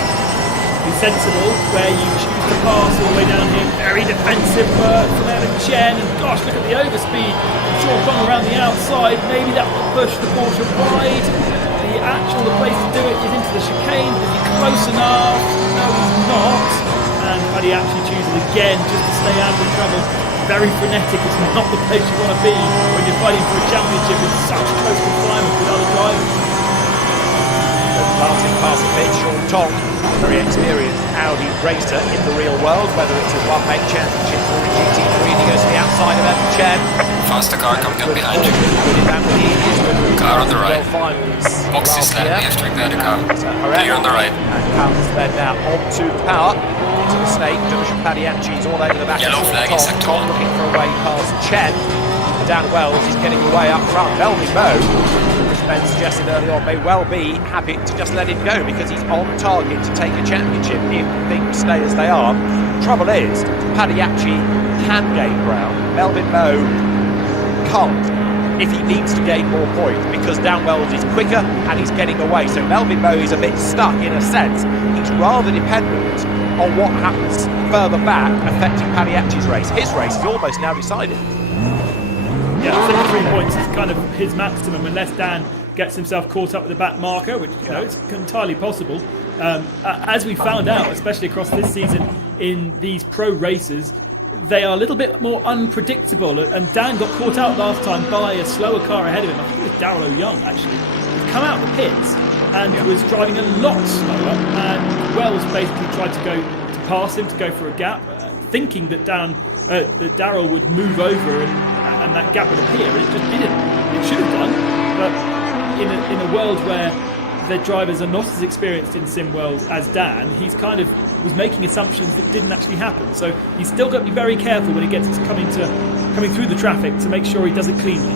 Be sensible where you choose to pass all the way down here. Very defensive work from Evan Chen. And gosh, look at the overspeed. Sean Tom around the outside. Maybe that will push the Porsche wide. The place to do it is into the chicane. Is he close enough? No, he's not. And Pagliacci chooses again just to stay out of the trouble. Very frenetic. It's not the place you want to be when you're fighting for a championship in such close confinement with other drivers. Blasting past the pitch, Sean Tom, very experienced Audi racer in the real world, whether it's a one-make championship or a GT3, and he goes to the outside of Evan Chen. Faster car coming up behind you. Car on the right. Box is left, we have to repair the car. Clear on the right. And comes then now onto the power, into the snake. Division Pagliacci is all over the back. Yellow flag in sector Tom 1. looking for a way past Chen. Dan Wells is getting away up front. Melvin Moe, as Ben suggested early on, may well be happy to just let him go because he's on target to take a championship if things stay as they are. Trouble is, Pagliacci can gain ground. Melvin Moe can't. if he needs to gain more points, because Dan Wells is quicker and he's getting away. So Melvin Moe is a bit stuck in a sense. He's rather dependent on what happens further back, affecting Pagliacci's race. His race is almost now decided. Yeah, 73 points is kind of his maximum unless Dan gets himself caught up with the back marker, which it's entirely possible. As we found out, especially across this season in these pro races, they are a little bit more unpredictable, and Dan got caught out last time by a slower car ahead of him. I think it was Darrell O'Young actually. He'd come out of the pits and was driving a lot slower, and Wells basically tried to pass him, to go for a gap, thinking that that Darrell would move over and that gap would appear, and it just didn't. It should have done, but in a world where the drivers are not as experienced in sim world as Dan, he's kind of was making assumptions that didn't actually happen. So he's still got to be very careful when he gets coming through the traffic to make sure he does it cleanly.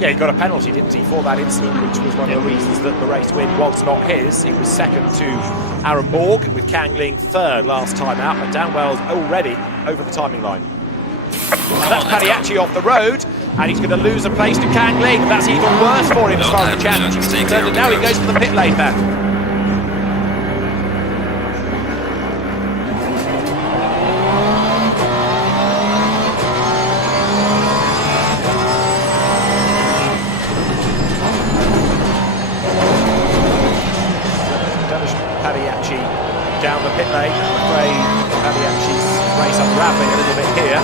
Yeah, he got a penalty, didn't he, for that incident, which was one of the reasons that the race win was not his. He was second to Aaron Borg, with Kang Ling third last time out, but Dan Wells already over the timing line. And that's Pagliacci off the road, and he's going to lose a place to Kang Ling. That's even worse for him as far as the championship is concerned. And now he goes for the pit lane back. Pagliacci down the pit lane. I'm afraid Pagliacci's race unraveling a little bit here.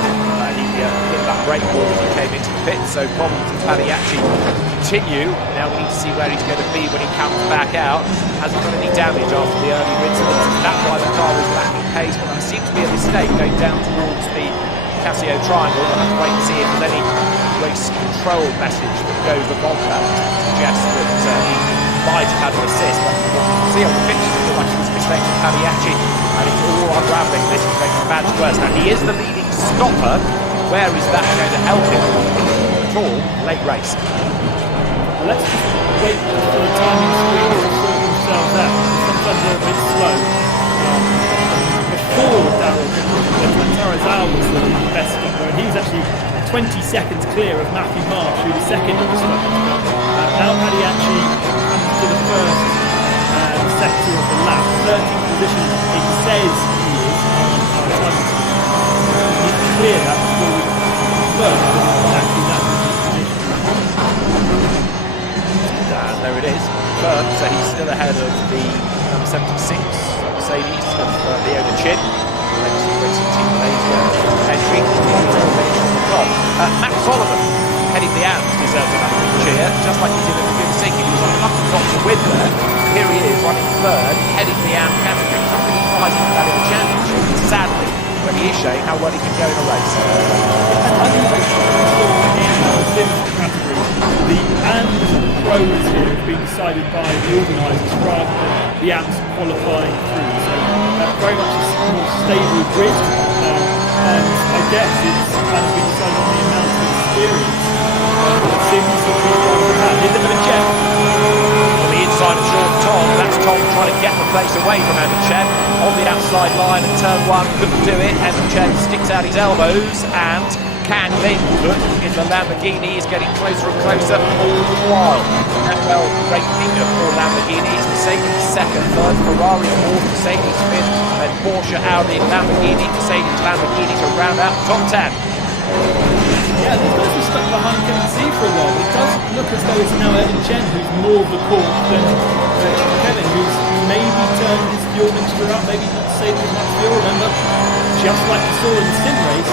He hit that brake wall as he came into the pit, so problems with Pagliacci continue. Now we need to see where he's going to be when he comes back out. Has he got any damage after the early incident? That's why the car was lacking pace, but that seems to be a mistake going down towards the Casio Triangle. We'll have to wait and see if there's any race control message that goes along that to suggest that he might have had an assist. But what you can see on the pictures, it looks like it was a mistake from Pagliacci, and it's all unravelling. This is going from bad to worse. Now he is the leading stopper. Where is that going to help him at all late race? Let's just wait for the timing screen to sort themselves out. Sometimes they're a bit slow. Before Darrell, Tarazal was the best stopper, and he was actually 20 seconds clear of Matthew Marsh, who was second in the stop. Now Pagliacci comes to the first sector of the lap, 13th position. It says he is on our timing screen. We need to clear that before we first exactly that position. And there it is, confirmed. So he's still ahead of the number 76 Mercedes of Leo Chin. Racing team later entry. Finish on the top. Matt Solomon heading the AMS deserves another cheer, just like he did at the Sim. He was unlucky not to win there. Here he is running third, heading the AMS category. Not really fighting for that in the championship. Sadly, when he is showing how well he can go in a race. I think in the sim category, the AMS pros here have been decided by the organisers rather than the AMS qualifying through. So very much a more stable grid, and I guess it's kind of been decided on the amount of experience that sims that these drivers have. Is it going to check? On the inside of Sean Tom, that's Tom trying to get the place away from Evan Chen. On the outside line and turn one, couldn't do it. Evan Chen sticks out his elbows, and Kang Ling, look, in the Lamborghini, is getting closer and closer all the while. Well, great leader for Lamborghinis. Mercedes second, third, Ferrari fourth, Mercedes fifth, then Porsche, Audi, Lamborghini, Mercedes, Lamborghini to round out the top 10. Yeah, these guys were stuck behind Kevin C for a while, but it does look as though it's now Evan Chen who's more of the court than Kevin, who's maybe turned his fuel mixture up, maybe not saving as much fuel. Remember, just like we saw in the sim race,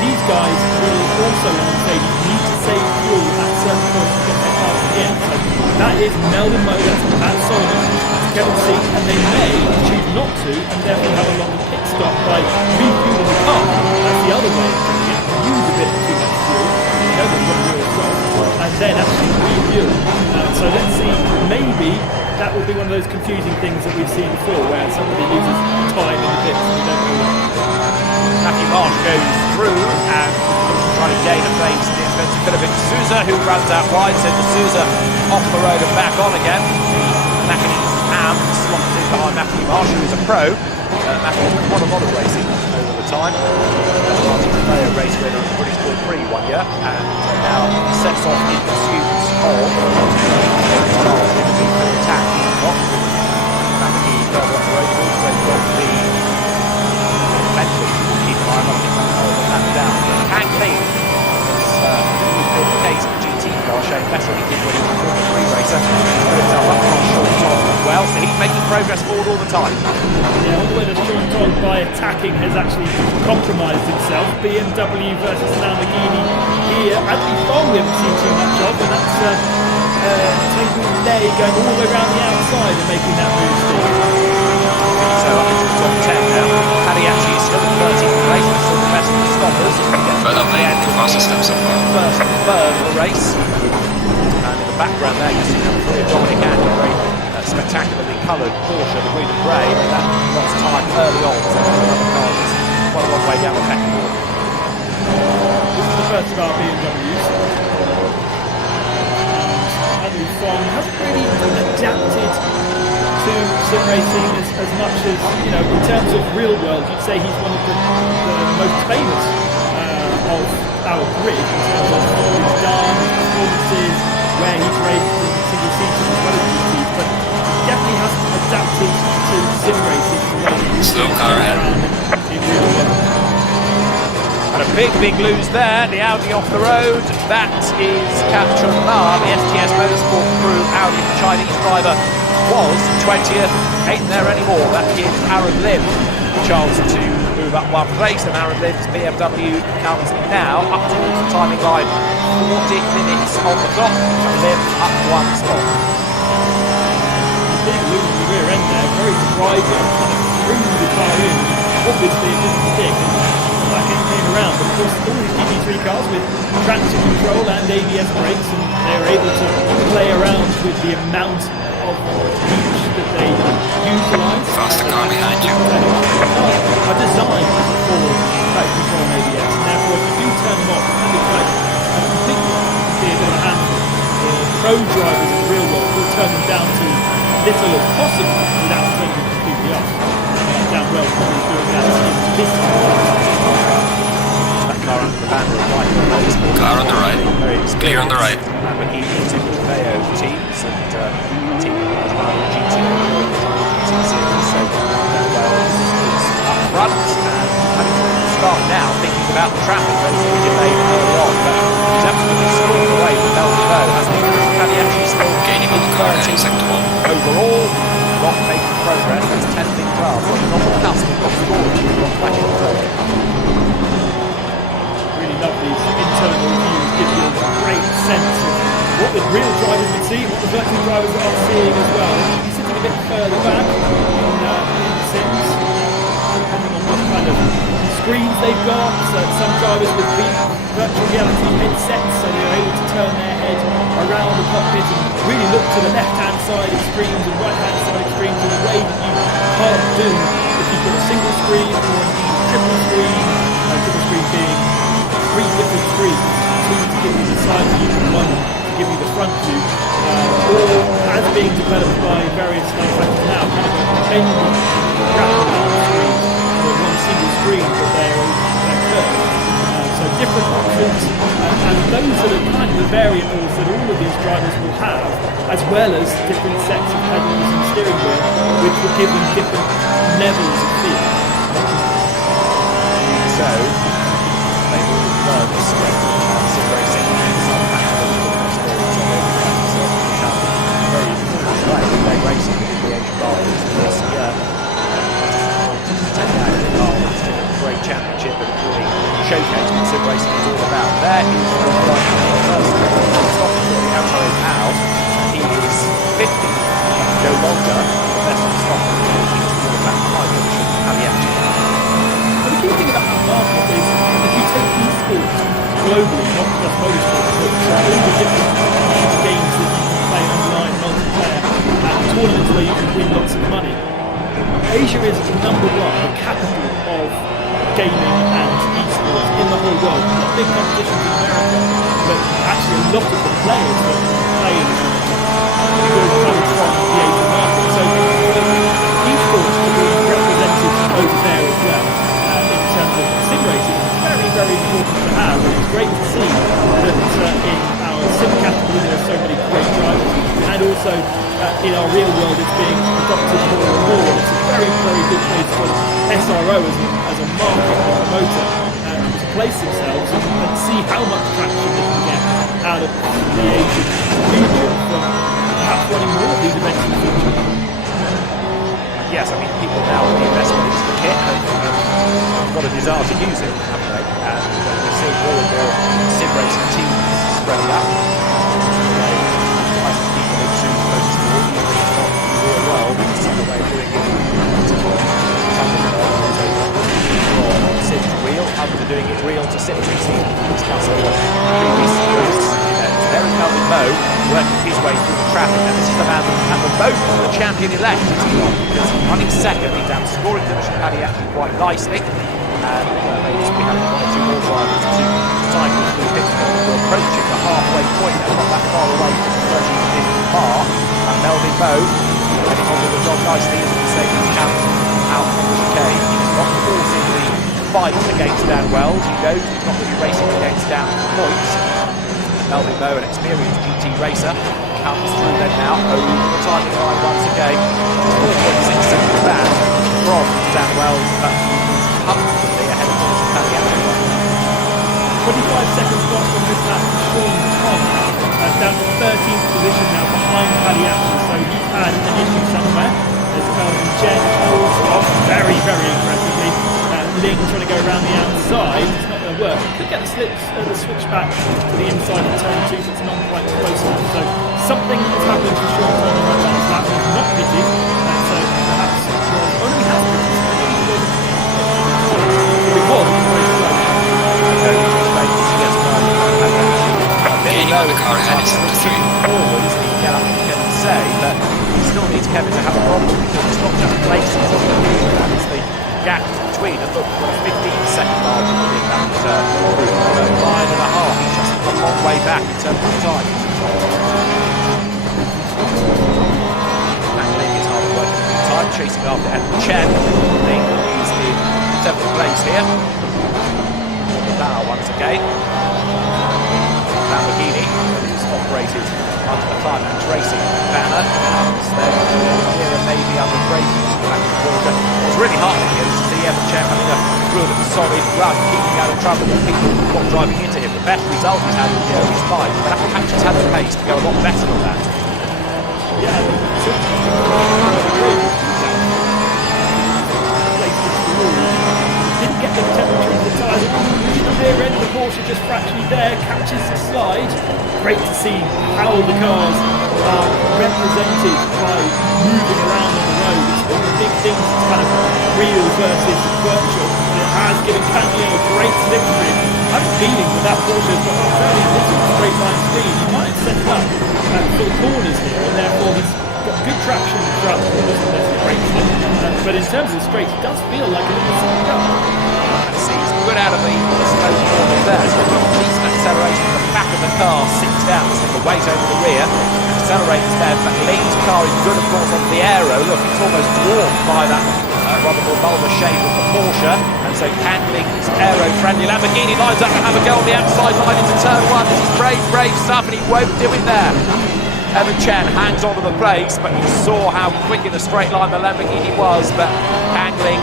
these guys will also on Mercedes need to save fuel at certain points to get their cars again. So that is Melvin Moe, that's Matt Solomon, that's Kevin C, and they may choose not to and therefore have a longer pit stop by refueling the car. That's the other way of doing it. Use a bit too much fuel, you know they've got to do as well, and then actually refuel. So let's see, maybe that will be one of those confusing things that we've seen before, where somebody loses time in the pits and we don't know that. Matthew Marsh goes through and looks to try to gain a place in defence of Philippe de Souza, who runs out wide. So de Souza off the road and back on again. Mackiney Ham slots in behind Matthew Marsh, who is a pro. Matthew's won a lot of racing over the time. player race winner of the British Grand Prix one year, and now sets off in pursuit of Charles Liberty for attack. Lamborghini further up the road. You've also got the Bentley. Keep an eye on that down. Can clean. That's been the case with GT car, showing better than he did when he was a Formula 3 racer. Put himself up on Sean Todd as well, so he's making progress forward all the time. Yeah, all the way that Sean Todd by attacking has actually compromised himself. BMW versus Lamborghini here. Anthony Fong we haven't seen too much of, and that's Tanguy Lei going all the way around the outside and making that move still. So up into the top 10 now. Paddy actually is still in 13th place, but still the best of the stoppers. But I'm playing the fastest lap so far. First and third of the race. And in the background there, you see number 3 of Dominic Ann, a very spectacularly coloured Porsche, the green and grey, but that lost time early on, so another car was quite a long way down the pecking order. This is the first of our BMWs. And Anthony Fong hasn't really adapted to sim racing as much as, you know, in terms of real world, you'd say he's one of the most famous of our grid in terms of what he's done, his performances, where he's raced in single seasons as well as GTs, but he definitely hasn't adapted to sim racing the way that he's Slow car ahead. in real world. And a big lose there, the Audi off the road. That is Kat Chun-Ma, the STS Motorsport crew Audi Chinese driver, was 20th, ain't there anymore. That gives Aaron Lim a chance to move up one place, and Aaron Lim's BMW comes now up towards the timing line. 40 minutes on the clock, and Lim up one spot. Big lose in the rear end there, very surprising, kind of threw the car in. Obviously it didn't stick, and back end came around, but of course all these GT3 cars with traction control and ABS brakes, and they were able to play around with the amount of reach that they utilise. Faster car behind you. Are designed for traction control and ABS, and therefore if you do turn them off, and it's like completely be a bit of a handful. The pro drivers in the real world will turn them down to little as possible without turning them completely off. Dan Wells probably doing that in this car. That car under the banner of Michael Motorsport. Car on the right. Very Clear on the right. Lamborghini Timbukeo teams and team GT series. So Dan Wells is up front and having to start now thinking about the traffic that he delayed early on. But he's absolutely scored away from Belgium, hasn't he? Can he actually still Gaining on the car in sector 1. overall? Not making progress. That's 10th in class. Well, not on the cusp of top scoring. He's got back in the third. Really love these internal reviews, give you a great sense of what the real drivers would see, what the virtual drivers are seeing as well. They should be sitting a bit further back in sims, depending on what kind of screens they've got. So some drivers with virtual reality headsets, so they're able to turn their head around the cockpit and really look to the left-hand side of screens and right-hand side of screens in a way that you can't do if you've got a single screen or triple screen being 3 different screens, 2 to give you the side view and 1 to give you the front view, or as being developed by various manufacturers now, kind of a bending wraparound screen or one single screen that they're curved. So different options, and those are the kind of the variables that all of these drivers will have, as well as different sets of pedals and steering wheel, which will give them different levels of feel. So they will learn the strength of sim racing and some practical experience on their tracks to become very important way of their racing within the Asian market this year. It's a great championship and really showcase what sim racing is all about. There is the first stop for the outside out. He is 50, no longer the best of the stop. He's all about high position and the action. But the key thing about that market is if you take esports globally, not just motorsport, but all the different games that you can play online, multiplayer, and tournaments where you can win lots of money. Asia is number one, the capital of gaming and esports in the whole world. Not big competitions in America, but actually a lot of the players that play in the will come from the Asian market. So esports are being represented over there as well in terms of sim racing. Very, very very good place for SRO as a market and promoter to place themselves and see how much traction they can get out of the Asian region from perhaps running more of these events in the future. Yes, I mean, people now with the investment into the kit have got a desire to use it, haven't they? And we're seeing more and more sim racing teams spreading out. I think people into motorsport, even if it's not real well, because it's another way of doing it. Sim to real, others are doing it real to sim. We've seen discussed on previous events. There is Melvin Moe working his way through the traffic, and this is the man at the moment, the champion-elect, because running second, he's outscoring Dimitri Padiatri quite nicely, and they must be having one or two more drivers to cycle through Pittsburgh. We're approaching the halfway point, they're not that far away from the 13th mark, and Melvin Moe heading on with the job nicely as Mercedes comes out from the chicane. He's not causing the fight against Dan Wells, he knows he's not going to be racing against Dan for points. Melvin Moe, an experienced GT racer, comes through then now over the timing line once again. 4.6 seconds back from Dan Wells, but he's comfortably ahead of Dimitri Padiatri. 25 seconds lost on this lap for Sean Tom, down to 13th position now behind Padiatri, so he's had an issue somewhere. As Melvin Jen holds off very, very aggressively. Ling trying to go around the outside, it's not going to work. Could get the switch back to the inside of turn 2, so it's not quite close enough. So something has happened to Sean on the right last lap. He's not pitted, so perhaps Sean only has pitted. If it was, he's very slow. Gaining on the car ahead is 73. Forward, he can get up and Kevin say, but he still needs Kevin to have a problem because it's not just places on the field, that is the gap between, and look, we've got a 15-second margin within that 9.5. He's just a long way back in terms of time. And Ling is hard working for time, chasing after Edward Chen. Ling is in 7th place here. Now, once again, Lamborghini, who's operated under the Climax Racing banner, and they're here and maybe under braking to back the border. It's really heartening here to see Evan Chen having a good and solid run, keeping out of trouble with people not driving into him. The best result he's had in the year is 5, but Applehatch's had the pace to go a lot better than that. Yeah, didn't get the temperature of the tyres. The rear end of the Porsche just fractionally there, catches the slide. Great to see how the cars are represented by moving around on the road. It's one of the big things, it's kind of real versus virtual. And it has given Cantley a great slipstream. I have a feeling that that Porsche has got very little straight line speed. He might have set it up for the corners here, and therefore he's got good traction throughout the corners, and there's a great slip. But in terms of the straight, it does feel like a little slip up. He's good out of the slow corner there. So we've got decent acceleration. The back of the car sits down, so the weight over the rear. Accelerates there, but Ling's car is good, of course, on the aero. Look, it's almost dwarfed by that rather more bulbous shape of the Porsche. And so Cantling's aero-friendly Lamborghini lines up to have a go on the outside line into turn 1. This is brave, brave stuff, and he won't do it there. Evan Chen hangs on to the brakes, but you saw how quick in the straight line the Lamborghini was, but Cantling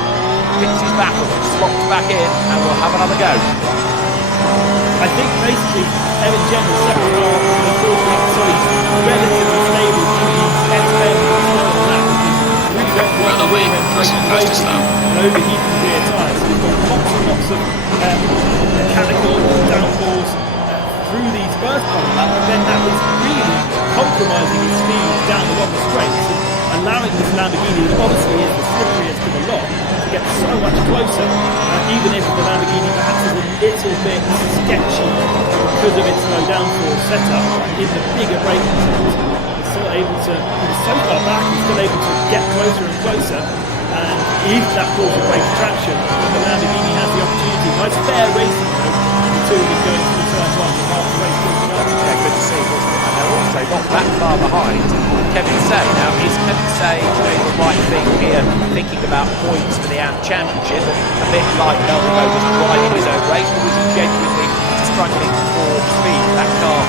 picks his battle, slots back in, and will have another go. I think basically Evan Chen was second car in the 4th week, so he's relatively stable to the FM really went Well, the way personal fastest now. and overheating rear tyres. So he's got lots and lots of mechanical downforce through these first couple laps, but then that was really compromising his speed down the long straights and allowing this Lamborghini, that obviously is the slipperiest of the lot, to get so much closer, even if the Lamborghini perhaps is a little bit sketchy because of its low downforce setup in the bigger braking zones. It's still able to, he's so far back, he's still able to get closer and closer, and if that Porsche breaks traction, then the Lamborghini has the opportunity. Nice fair racing though, the two of them going through turn 1 and half the race walking up. Yeah, good to see, wasn't it? And they're also not that far behind Kevin Say. Now, is Kevin Say doing the right thing here, thinking about points for the AMP Championship, a bit like Melvin Moe just driving his own race, or is he genuinely struggling for speed? That car,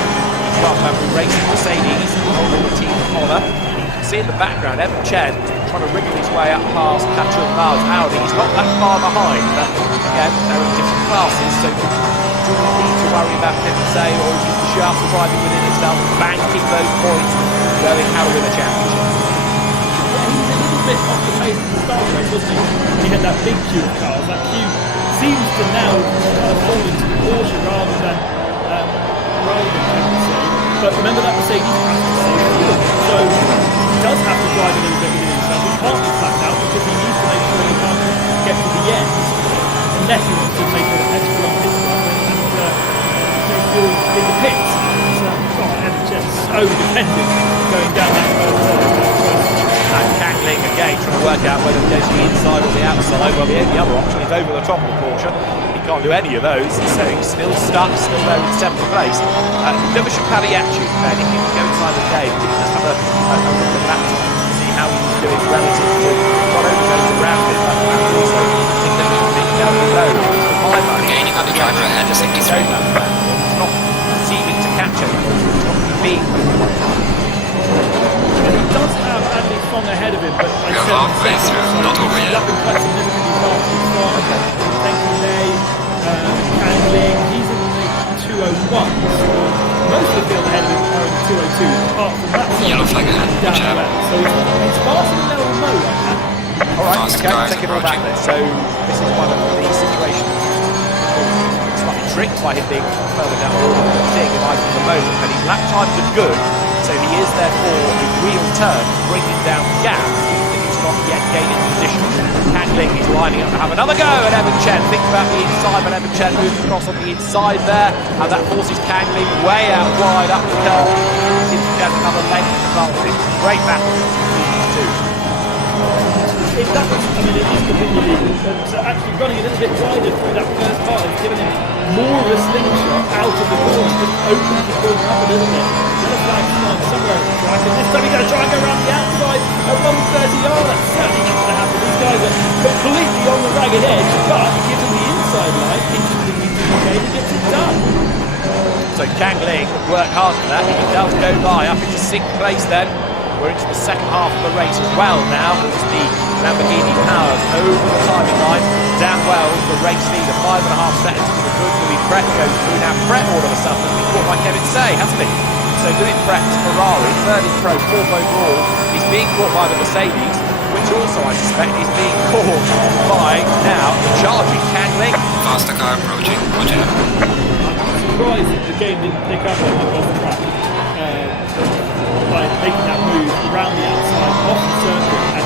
racing Mercedes, holding the team honour. You can see in the background, Evan Chen trying to wriggle his way up past Patrick Miles Audi. He's not that far behind, but again, they're in different classes, so do we need to worry about Kevin Say, or is he just driving within himself, banking those points, going out with a championship? He was a little bit off the pace at the start of the race, wasn't he? He had that big queue of cars. That queue seems to now kind of fall into the Porsche rather than Kevin Say. But remember that Mercedes has to save fuel, so he does have to drive a little bit within himself. He can't be flapped out because he needs to make sure he can't get to the end, unless he wants to make an extra long pit stop and make fuel in the pits. So, God, and just so dependent going down that road. And Kangling again trying to work out whether he goes to the inside or the outside. Well, the other option is over the top of the Porsche. He can't do any of those, so he's still stuck, still there in 7th place. Liverpool Padiachi, then, if he can go inside the game, he just have a look at that to see how he's doing relative to not only those around him, but also significantly down below. For my money, Gaining on the driver ahead is 63. He's not seeming to catch anyone, he's not being. And he does have Andy Fong ahead of him, but like We're halfway through, not over yet. He's up in quite significantly fast. Kangling, he's in the 201s. Most of the field ahead of him are in the 202s, apart from that side. Yellow flag ahead, Down jab. the left. So it's faster than they'll know right now. Alright, Fast okay, cars taking all that approaching. then. So this is one of the situations slightly tricked by him being further down the order than Dig right at the moment, but his lap times are good, so he is therefore in real terms bringing down the gap, even if he's not yet gaining position. Kangling is lining up to have another go at Evan Chen. Think about the inside, but Evan Chen moves across on the inside there, and that forces Kangling way out wide up the curve. Seems to get another length advantage. Great battle between the two. It doesn't, I mean, it is completely legal, but actually running a little bit wider through that first part has given him more of a slingshot out of the corner, just opens the corner up a little bit. Yellow flag starts somewhere on the track, and this time he's going to try and go around the outside at 130 yards. That's certainly not going to happen. These guys are completely on the ragged edge, but he gives him the inside line, interestingly to the game, and gets it done. So Kangling worked hard for that. He does go by up into 6th place then. We're into the second half of the race as well now. It's the Lamborghini Powers over the timing line. Dan Wells, the race leader, 5.5 seconds to the good. Louis Brett goes through. Now Brett all of a sudden has been caught by Kevin Say, hasn't he? So Louis Brett's Ferrari, 3rd in Pro, 4th overall, is being caught by the Mercedes, which also I suspect is being caught by now the charging Kangling. Faster car approaching, watch out. I'm surprised that the game didn't pick up on the track by making that move around the outside, off the circuit, and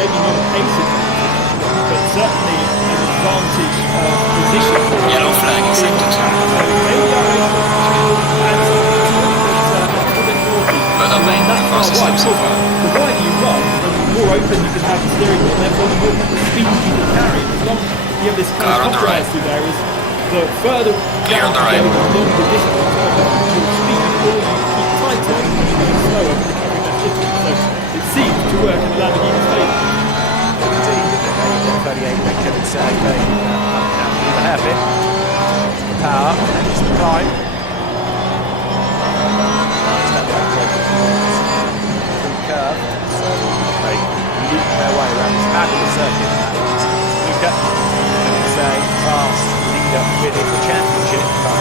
maybe not a pace advantage, but certainly an advantage of position. Yellow flag accepted. Maybe our race will add something to it, but a little bit naughty. But I mean, the fastest lap so far. The wider you run, the more open you can have the steering wheel, therefore the more speed you can carry. As long as you have this kind Car of on the right. contrast through there, is the further Clear on the down right. you go, the longer distance, your speed, or you keep tighter, and you go slower, recovering that distance. So it seems to work in the Lamborghini's favour. Indeed, 38 then Kevin Say going out through the hairpin. It's the power, and it's the climb. Through curve, so they loop their way around this fabulous circuit. Luca, Kevin Say, fast leader within the championship, but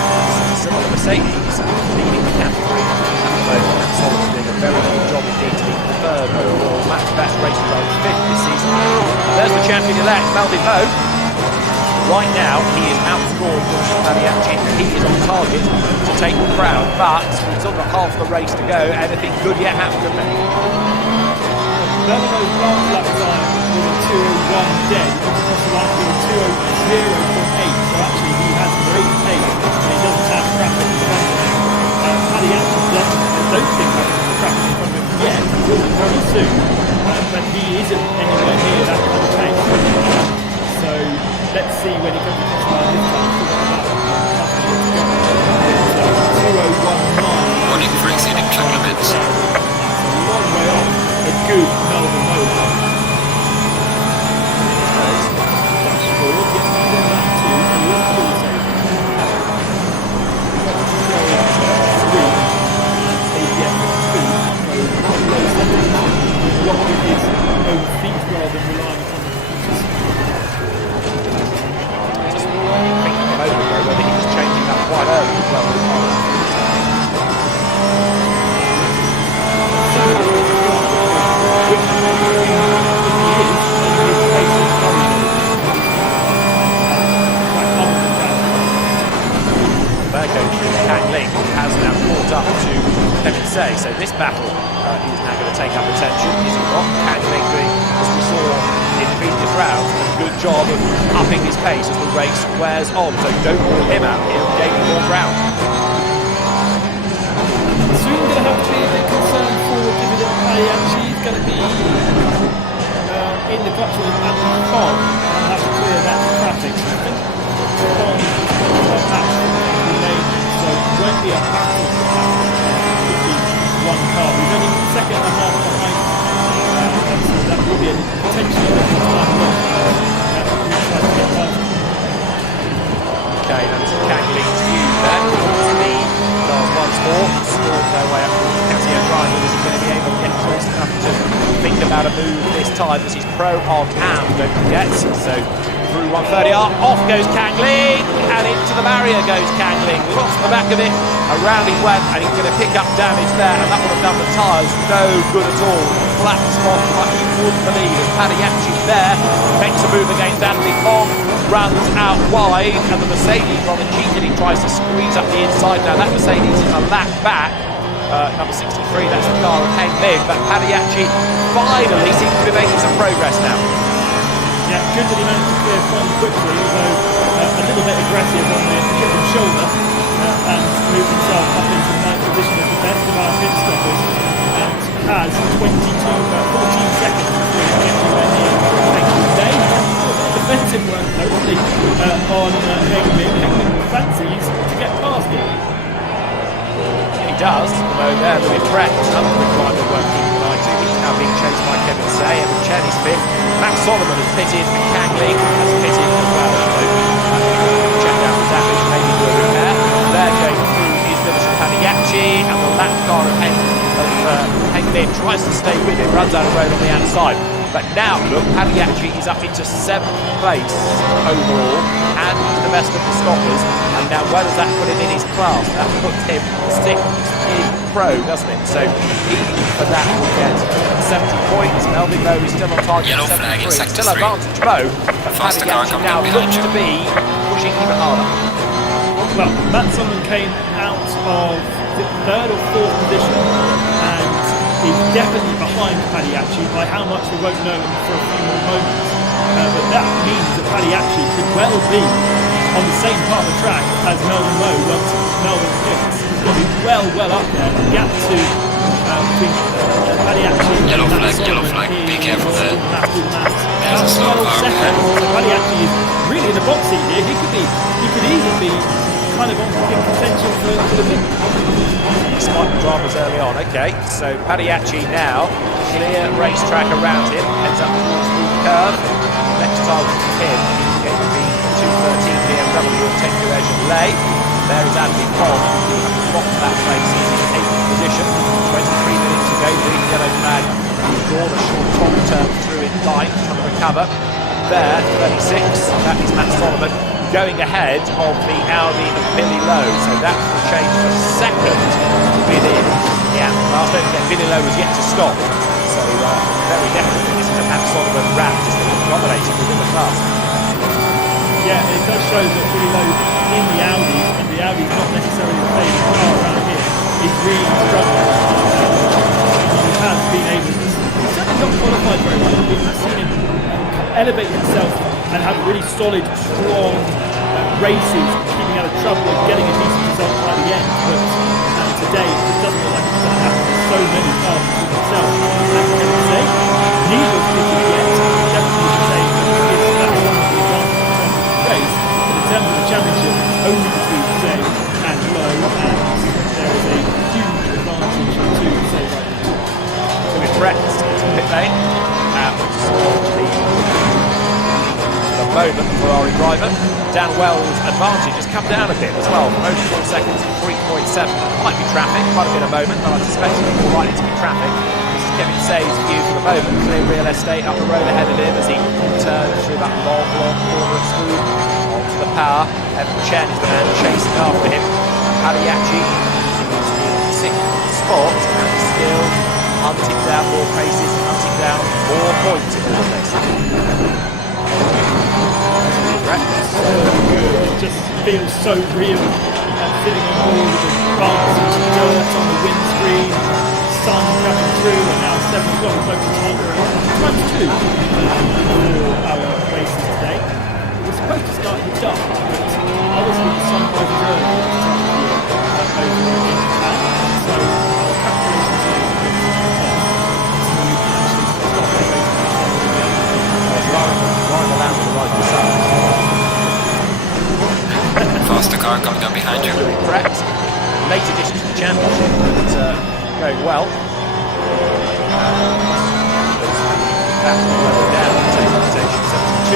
similar Mercedes leading the category at the moment. So doing a very good job indeed to be the 3rd overall match best race result, 5th this season. There's the champion-elect, Melvin Moe. Right now, he is outscored Padiachi. He is on target to take the crown, but we've still got half the race to go. Anything good yet happen, couldn't it? Domino's last lap time with a 2:01 dead, he comes across the line with a 2:00.8, so actually he has great pace and he doesn't have traffic in front of him. Padiachi doesn't, I don't think has traffic in front of him yet, he will very soon, but he isn't anywhere near that kind of pace. So let's see when he comes across the line this time. Still got about 2:01.9. Warning for exceeding track limits. That's a long way off a good Melvin Moe. say. So this battle is now going to take up attention, is it not? Kangling doing, as we saw in the previous round, a good job of upping his pace as the race wears on. So don't rule him out here and gaining more ground. Soon going to have to be a bit concerned for Dividend Pagliacci. He's going to be in the clutch with Andy Fogg and have to clear that traffic. So I think Fogg is that remaining, so it won't be a battle for that. It could be one car. He's only second and a half behind, so that will be a potentially a little time long. Okay, that was Kangling's view there. Speed does once more. Storm their way up. Casio driver is going to be able to get close enough to think about a move this time as he's pro on cam, don't forget. So through 130, off goes Kangling, and into the barrier goes Kangling. Lost the back of it, around he went, and he's going to pick up damage there, and that would have done the tyres no good at all. Flat spot like you wouldn't believe as Pagliacci there makes a move against Andy Fogg, runs out wide, and the Mercedes rather cheeky tries to squeeze up the inside. Now that Mercedes is a lap back. Number 63, that's the car of Heng Min, but Pagliacci finally seems to be making some progress now. Yeah, good that he managed to clear quite quickly, although a little bit aggressive on the chip and shoulder, and moved himself up into the ninth position as the best of our pit stoppers, and has 14 seconds before he gets anywhere near Day. Defensive work, hopefully, on Heng Min. Heng Min fancies to get past him. He does, although there with Brett, another quick rider worth keeping an eye to. He's now being chased by Kevin Say, and Chen is fit. Matt Solomon has pitted, and Kangling has pitted as well. So check out the damage, maybe do a repair. They're going through his Division Pagliacci, and the lap car of Heng Min tries to stay with him, runs out of road on the outside. But now, look, Pagliacci is up into 7th place overall, and he's the best of the stoppers. And now, where does that put him in his class? That puts him 6th in pro, doesn't it? So he, for that, will get 70 points. Melvin Lowe is still on target Yellow for flag in 73. sector Still 3. advantage Lowe, but Faster car Pagliacci coming now behind looks you. to be pushing even harder. Well, Matt Solomon came out of the 3rd or 4th position, and is definitely behind Pagliacci. By how much we won't know for a few more moments. But that means that Pagliacci could well be on the same part of the track as Melvin Lowe once Melvin hits. He's going to be well up there. The gap to between Pagliacci and Yellow Matt flag, Solomon be careful there. That's There's a slow 12 car. seconds. So Pagliacci is really in the box seat here. He could even be kind of in contention for the win. Slight dramas early on. Okay, so Pagliacci now, clear racetrack around him, heads up towards the curve. Next target for him is going to be 213 BMW of Tenku Ejulay. There is Andy Fogg, who has locked that place. He's in 8th position. 23 minutes to go. Green yellow flag. Drawn a short top turn through in line, trying to recover. There, 36. That is Matt Solomon going ahead of the Audi of Billy Lowe. So that will change for second to within. Yeah, last don't forget, Billy Lowe was yet to stop. So very definitely this is a Matt Solomon round, just dominating within the class. Yeah, it does show that Billy Lowe in the Audi, and the Audi's not necessarily the favourite car around here, is really struggling. He has been able to, he's certainly not qualified very well. We've seen him elevate himself and have really solid, strong races, keeping out of trouble and getting a decent result by the end. But today, it doesn't look like it's going to happen. There's so many cars to himself. And can I say, neither of them yet. Definitely say that he gives that one the advantage in terms of the race. But in terms of the championship, it's only between Say and Lowe, and there is a huge advantage to Say right now. So with Brett into pit lane, the moment Ferrari driver. Dan Wells' advantage has come down a bit as well, from 4 seconds to 3.7. Might be traffic, might have been a moment, but I suspect it's more likely to be traffic. This is Kevin Say's view for the moment. Clear real estate up the road ahead of him as he turns through that long corner of smooth onto the power. Evan Chen is the man chasing after him. Pagliacci is in 6th spot and still hunting down more paces, hunting down more points in all of this. So good, it just feels so real, and sitting on all of the bumps and donuts on the windscreen, sun coming through, and now 7 o'clock is local time. Times 2 for our races today. It was supposed to start in the dark, but obviously the sun rises early over in Japan. So our calculations here are a bit off. So we can actually stop the race. Right the land with the rising sun. Faster car coming up behind you. Doing prepped. Late addition to the championship, but going well. That's lower down to station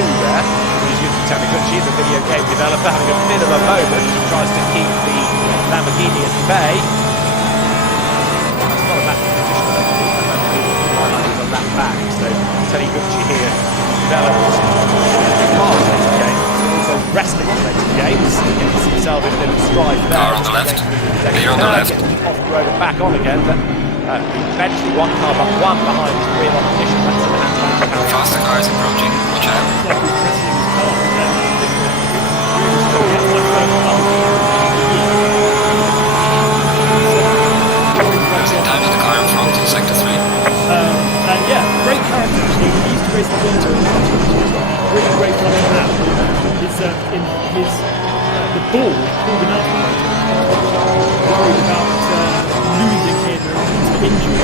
72 there. He's using Taniguchi, the video game developer, having a bit of a moment. He tries to keep the Lamborghini at bay. That's not a massive position, but I think the Lamborghini is a lap back. So Taniguchi here developed cars related games, also wrestling related games. He gets himself in a bit of stride there. Car on the left, clear on the left. Off the road and back on again, but eventually one car but one behind his real opposition. That's in the hands of Harry. Faster car is approaching. Watch out. Like he's wrestling his car again. Losing time to the car in front in sector 3. And yeah, great character actually. He used to race the Gonto in the really great time to have. It's in his the ball pulled him out. Worried about losing him to injury.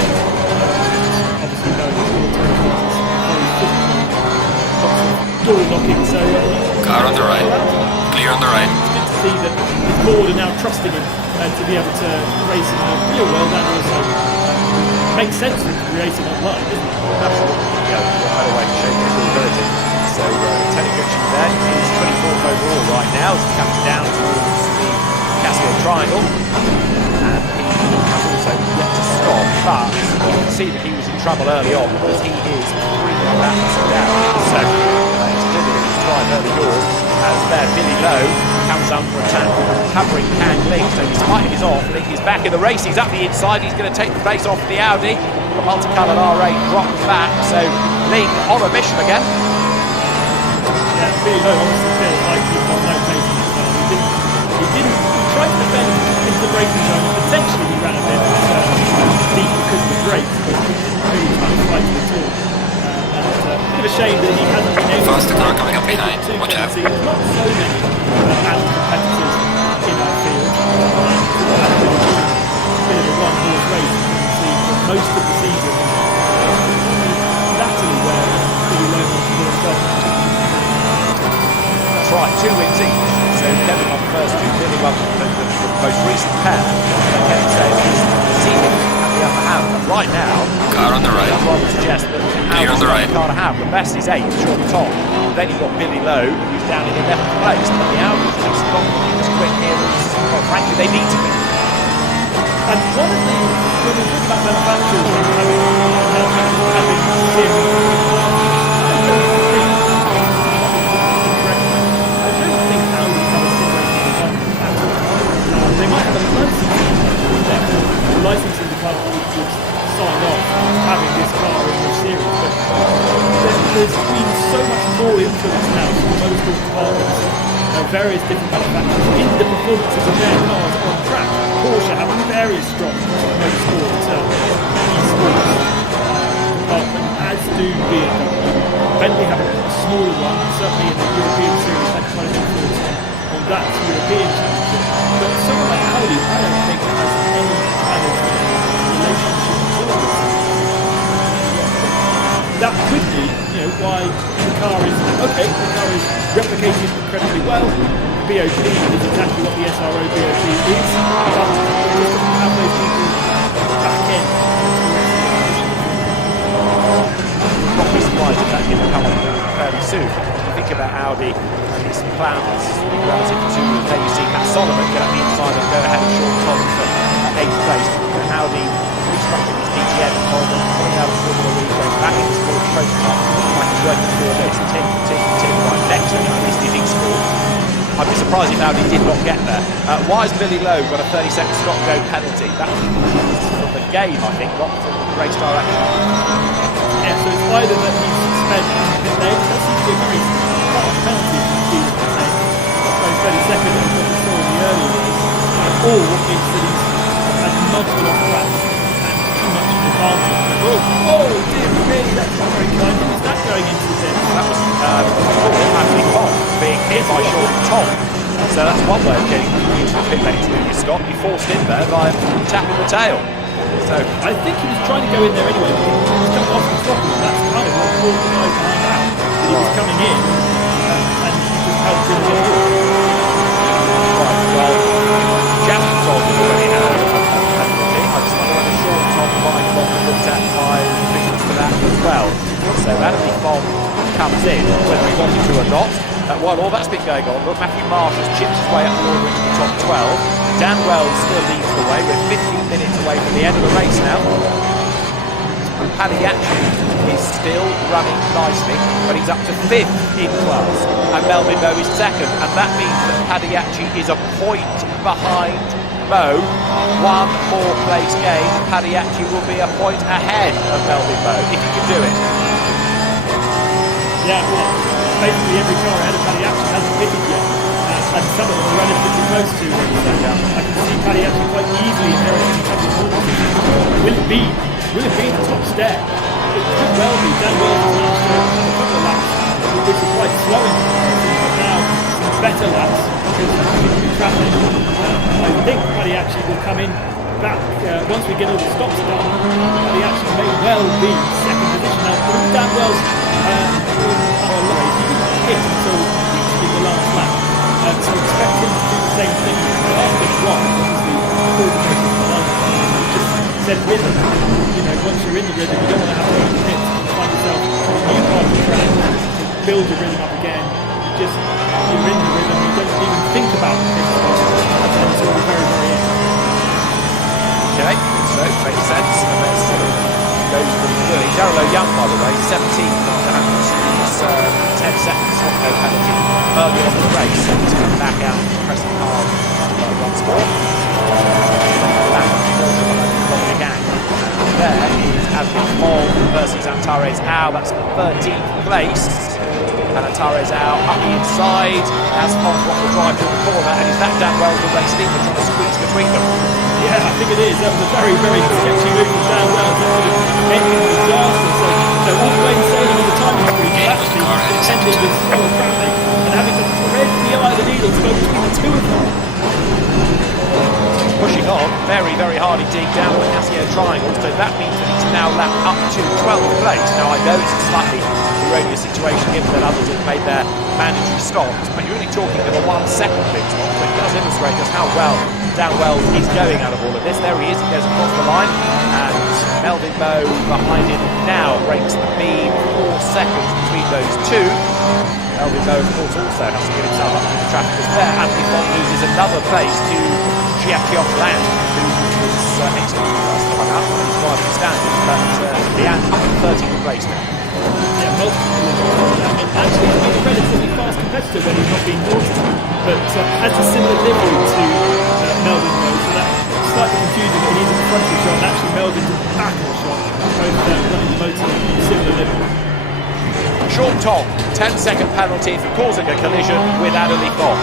Obviously, knowing that all territories is very difficult. Lots of door knocking, so Car on the right. Clear on the right. it's good to see that his board are now trusting him to be able to race in a real world and also makes sense for him to be racing online, doesn't it? Absolutely. Yeah, what better way to show his ability. So Taniguchi then is 24th overall right now as he comes down towards the Casio Triangle. And he has also yet to stop, but you can see that he was in trouble early on because he is 3 laps down. So it's clearly his drive early doors as there Billy Lowe comes under attack from recovering Kang Ling. So despite him is off, Ling is back in the race. He's up the inside. He's going to take the race off the Audi. The multicoloured R8 drops back. So Ling on a mission again. Yeah, Billy Lowe honestly feels like he's got no place in this car. He tried to defend into the braking zone. Potentially he ran a bit deep because of the brakes, but he didn't really try to fight it at all. A bit of a shame that he hasn't been able Faster car coming up behind. Watch out. There's not so many competitors in our field. A bit of a one-horse race. You can see most of the season. Latterly where Billy Lowe wants to get off. That's right, 2 wins each. So Kevin on the first 2, Billy won the most recent pair. Kevin says he's seeming at the upper hand. But right now, Car on the right. I would suggest that Clear on the right. car to have. The best is 8, Sean Tom. Then you've got Billy Lowe, who's down in 11th place. But the Audi's just not as quick here as, well, frankly, they need to be. And one of the, when we talk about manufacturers having sim, I don't think Audi have a sim racing department at all. They might have a licensing department, therefore the licensing department would sign off having this car in the series, but there's been so much more influence now from motorsport departments, various different manufacturers in the performances of their cars on track. Porsche have a very strong motorsport esports department, as do BMW. Bentley have a smaller one, certainly in the European series, had quite a influence on that European championship. But someone like Audi, I don't think has any kind of relationship at all with them. That could be, why the car is replicated incredibly well. BOP is exactly what the SRO BOP is, but just doesn't have those people back in. Not be surprised if that didn't come fairly soon. You think about Audi and his plans relative to maybe seeing Matt Solomon get up the inside and go ahead and Sean Tom for 8th place. Audi restructuring his DTM model, putting out a Formula E, going back into sports prototype, like he's working for this Tim right next to him, at least his e-sport. I'd be surprised if Audi did not get there. Why has Billy Lowe got a 30-second stop-go penalty? That was from the game, I think, not from the race direction. Yeah, so it's either that he's suspended pit lane, that seems to be a very harsh penalty for the season pit lane, not going 30 seconds as what we saw in the earlier race, or it's that he's had Tom. So that's one way of getting into the pit lane to Lucas Scott. He forced in there by tapping the tail. So I think he was trying to go in there anyway. He was coming off the top, and that's kind of what caused the guy behind out. He was coming in, and he just helped him get in. right, well, Jack Tom has already had a penalty. I just wonder whether Sean Tom might have got looked at by officials for that as well. So Anthony Fong comes in, whether he wanted to or not. While all that's been going on, look, Matthew Marsh has chipped his way up the order into the top 12. Dan Wells still leads the way. We're 15 minutes away from the end of the race now. And Paddy is still running nicely, but he's up to 5th in class. And Melvin Moe is 2nd. And that means that Paddy is a point behind Moe. One more place gain. Paddy will be a point ahead of Melvin Moe, if he can do it. Yeah, well, basically every car ahead of Paddy hasn't pitted yet, and some of them are relatively close to him. So I can see Paddy quite easily inheriting a couple of more positions. Will it be the top step? It could well be. Dan Wells has managed to have a couple of laps, which are quite slow in comparison, but now some better laps because of the traffic. I think Paddy will come in back once we get all the stops done. Paddy may well be 2nd position. Now, Dan Wells he didn't hit until reaching the last lap. So expect him to do the same thing after the block. Obviously, coordinated behind him. He just said rhythm. Once you're in the rhythm, you don't want to have to overhit and find yourself in a new part of the track to build your rhythm up again. You're in the rhythm, you don't even think about the pit stop until the very, very end. Okay, so makes sense. And let's goes what he's doing. Darrell Young, by the way, 17th after having to use 10 seconds of no penalty early on the race. So he's come back out and pressing hard once more. There is Adrian Paul versus Antares Au. That's 13th place. And Antares Au up the inside as Fong got the drive to the corner. And is that Dan Wells the race leader trying to squeeze between them? Yeah, I think it is. That was a very, very sketchy move from Dan Wells. That could have ended in disaster. So all the way sailing on the timing screen, but actually contending with slower traffic and having to thread the eye of the needle to go between the two of them. Pushing on very, very hard indeed down the Casio Triangle, so that means that he's now lapped up to 12th place. Now I know it's a slightly erroneous situation given that others have made their mandatory stops, but you're only talking of a 1 second pit stop, so it does illustrate just how well Dan Wells is going out of all of this. There he is, he goes across the line, and Melvin Moe behind him now breaks the beam, 4 seconds between those two. Melvin Moe, of course, also has to get himself up to the traffic as there. Anthony Fong loses another place to Jiaqiong Lan, who was excellent last time out when he was driving standard, but Lian up to 13th place now. Yeah, actually he's been a relatively fast competitor when he's not been naughty, but has a similar livery to Melvin Moe, so that's slightly confusing that he's in the front of the shot and actually Melvin's in the back of the shot, both running the motor in a similar livery. Sean Tom, 10-second penalty for causing a collision with Adderley Fong.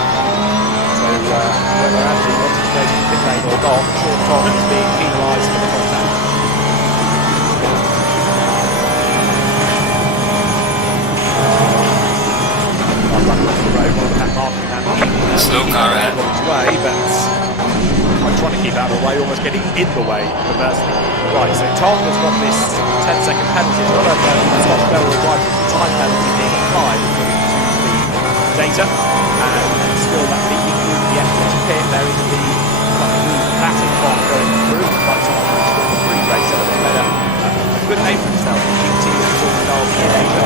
So whether Adderley wanted to go to the pit lane or not, Sean Tom is being penalised for the contact. Slow car ahead. Way, but I'm trying to keep out of the way, almost getting in the way perversely. Right, so Tom has got this 10-second penalty. It's not a stop go or drive time penalty being applied according to the data, and still that leading through the entrance pit. There is the batting bomb going through. Right, so the free race, a little better. A good name for himself, GT and Tour in Asia.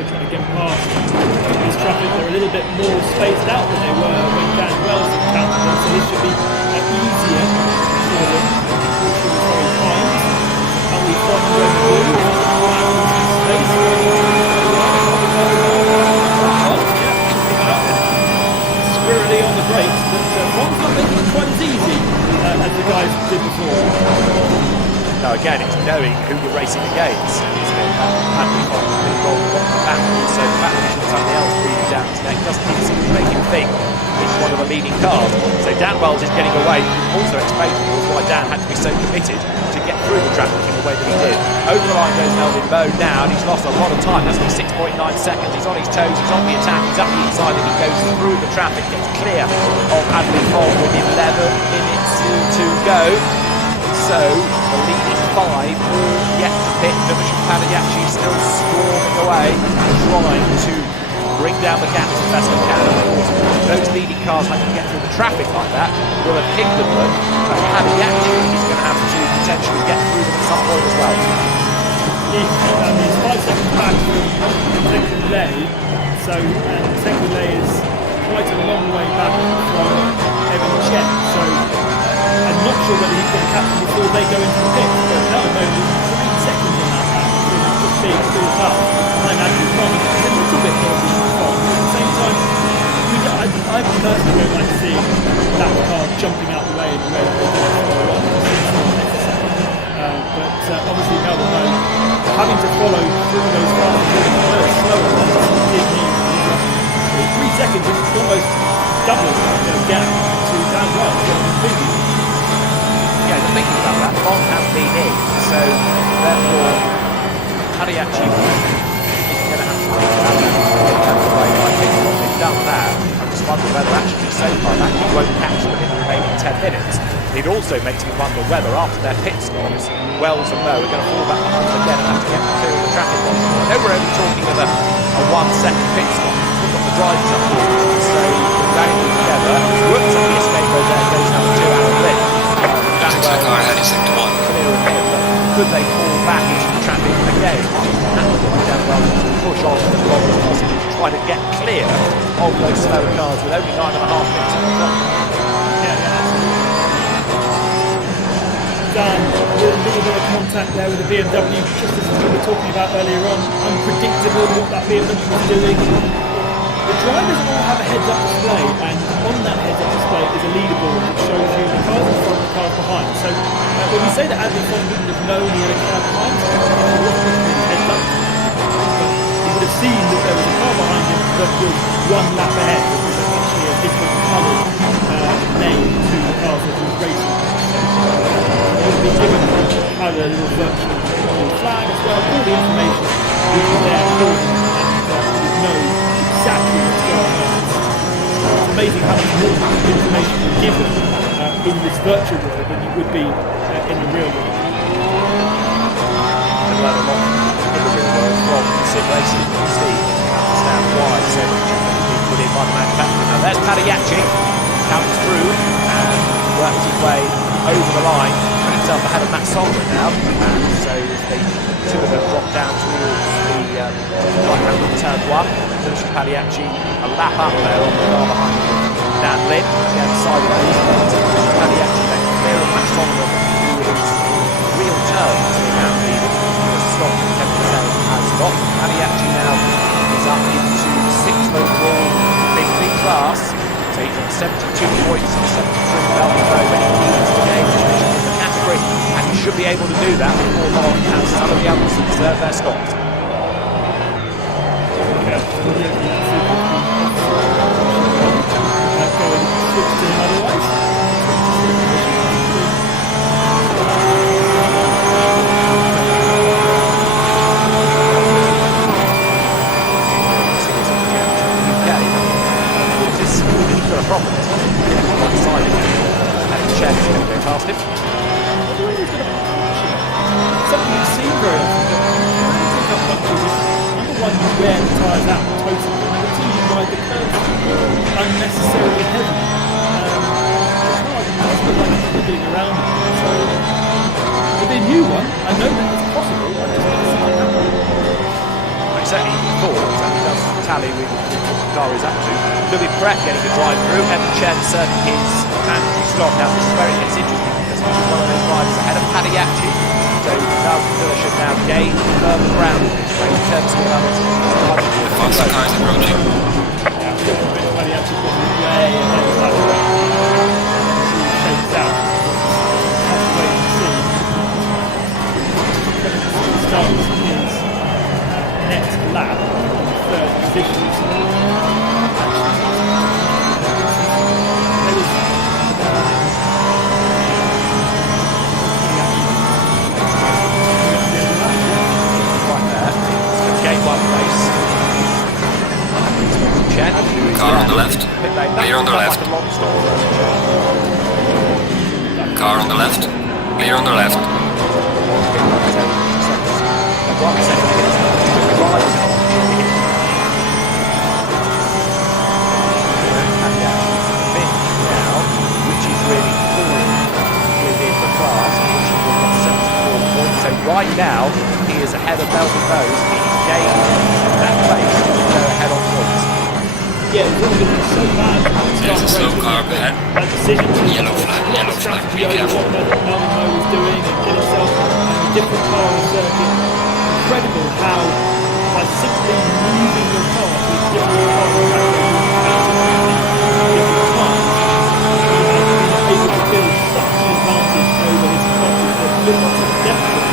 Trying to get past this traffic. They're a little bit more spaced out than they were when Dan Wells encountered them, so this should be easier for them, which should be very kind. And we find going forward space. Squirrely on the brakes, but Ron's not making it quite as easy as the guys did before. No, again, it's knowing who you're racing against. Anthony Fong has been rolled off the back, so the fact that he's got something else breathing down his neck doesn't seem to make him think he's one of the leading cars. So Dan Wells is getting away. Also explains why Dan had to be so committed to get through the traffic in the way that he did. Over the line goes Melvin Moe now, and he's lost a lot of time. That's been 6.9 seconds. He's on his toes, he's on the attack, he's up the inside, and he goes through the traffic, gets clear of Adley Fogg with 11 minutes still to go. So the leading five all yet to pit. Dimitri Pagliacci still storming away, trying to bring down the gap as best they can. Of course, those leading cars having to get through the traffic like that will have hindered them. But Pagliacci is going to have to potentially get through them at some point as well. He's 5 seconds back from Second Lay, so Second Lay is quite a long way back from Evan Chen. So I'm not sure whether he's going to catch them before they go into the pit. But at the moment, 3 seconds on that back, just being built up. I'm actually wrong. It's a little bit more fun. At the same time, I personally don't like seeing that car jumping out the way in the way that they do in Formula 1. But obviously Melvin Moe having to follow through those cars very slower did mean 3 seconds is almost double the gap to Dan Wells. Yeah, just thinking about that, Bond has been in, so therefore Pagliacci is going to have to think about that away. I think what they've done there, I just wonder whether actually so far that he won't catch them in the remaining 10 minutes. It also makes me wonder whether after their pit stops, Wells and Moe are going to fall back behind them again and have to get clear of the traffic. I know we're only talking of a 1 second pit stop. We've got the drivers up here, so going together. Works on the escape road there, goes now to 2 out of lip. Looks like our head is into one. Clear of him, but could they fall back into the traffic again? Dan Wells will push on as long as possible to try to get clear of those slower cars with only 9.5 minutes on the clock. Dan, with a little bit of contact there with the BMW, just as we were talking about earlier on, unpredictable what that BMW was doing. The drivers all have a heads-up display, and on that heads-up display is a leaderboard that shows you the cars in front and the cars behind. So when we say that Adley Fogg wouldn't have known he had a car behind him, it wasn't really heads up. But he would have seen that there was a car behind him that was 1 lap ahead, which was actually a different coloured name to the cars that he was racing. He would be given either a little virtual flag as well, all the information would be there for him, and he would know exactly what's going on. It's amazing how much more information you're given in this virtual world than you would be in the real world. We'll learn a lot in the real world from sim racing. You can see, understand why so much effort has been put in by the manufacturer. Now there's Pagliacci, comes through and works his way over the line, put himself ahead of Matt Solomon now, and so the two of them drop down towards the right hand of turn 1. Dimitri Pagliacci a lap up there on the car behind Dan Lynn, again sideways. Dimitri Pagliacci then clear of Matt Solomon, who is real turn to the ground leader. The stop that Kevin Sell has got. Pagliacci now is up into 6th overall big class. So he's on 72 points and 73 Melvin Moe when he needs to gain position in the category, and he should be able to do that before long as some of the others deserve their stops. A problem, isn't it? One side of it, and the chair is going to go past him. Something you've seen very often, but pickup punches is number one, you wear the tyres out totally, and number two, you ride the curves unnecessarily heavy. The car does look like it's wiggling around it. So, with a new one, I know that it's possible, I just want to see it happen. I certainly thought that does tally with what the car is up to. Louis Brett getting a drive through, Evan Chen serving his mandatory stop. Now this is where it gets interesting because he's one of those drivers ahead of Pagliacci. So Dalton Miller should now gain further ground in this race. Courtesy of others. The faster car is approaching. Pagliacci got way ahead of that. See what shapes out. Have to wait and see. Starts his next lap on the 3rd position. on the left. Like a long stop. Car on the left. Clear on the left. Which is really cool within the class, which he will get 74 points. So right now, he is ahead of Melvin Bowes. He's gained that place to go ahead on points. Yeah, it would have been so bad. There's a slow car ahead. That decision to Yellow flag, be careful. what Melvin Bowes was doing and get himself a different car on the circuit. Incredible how by simply moving your car to a different car on the track, different times, he has been able to build such an advantage over his competitors that look like a definite.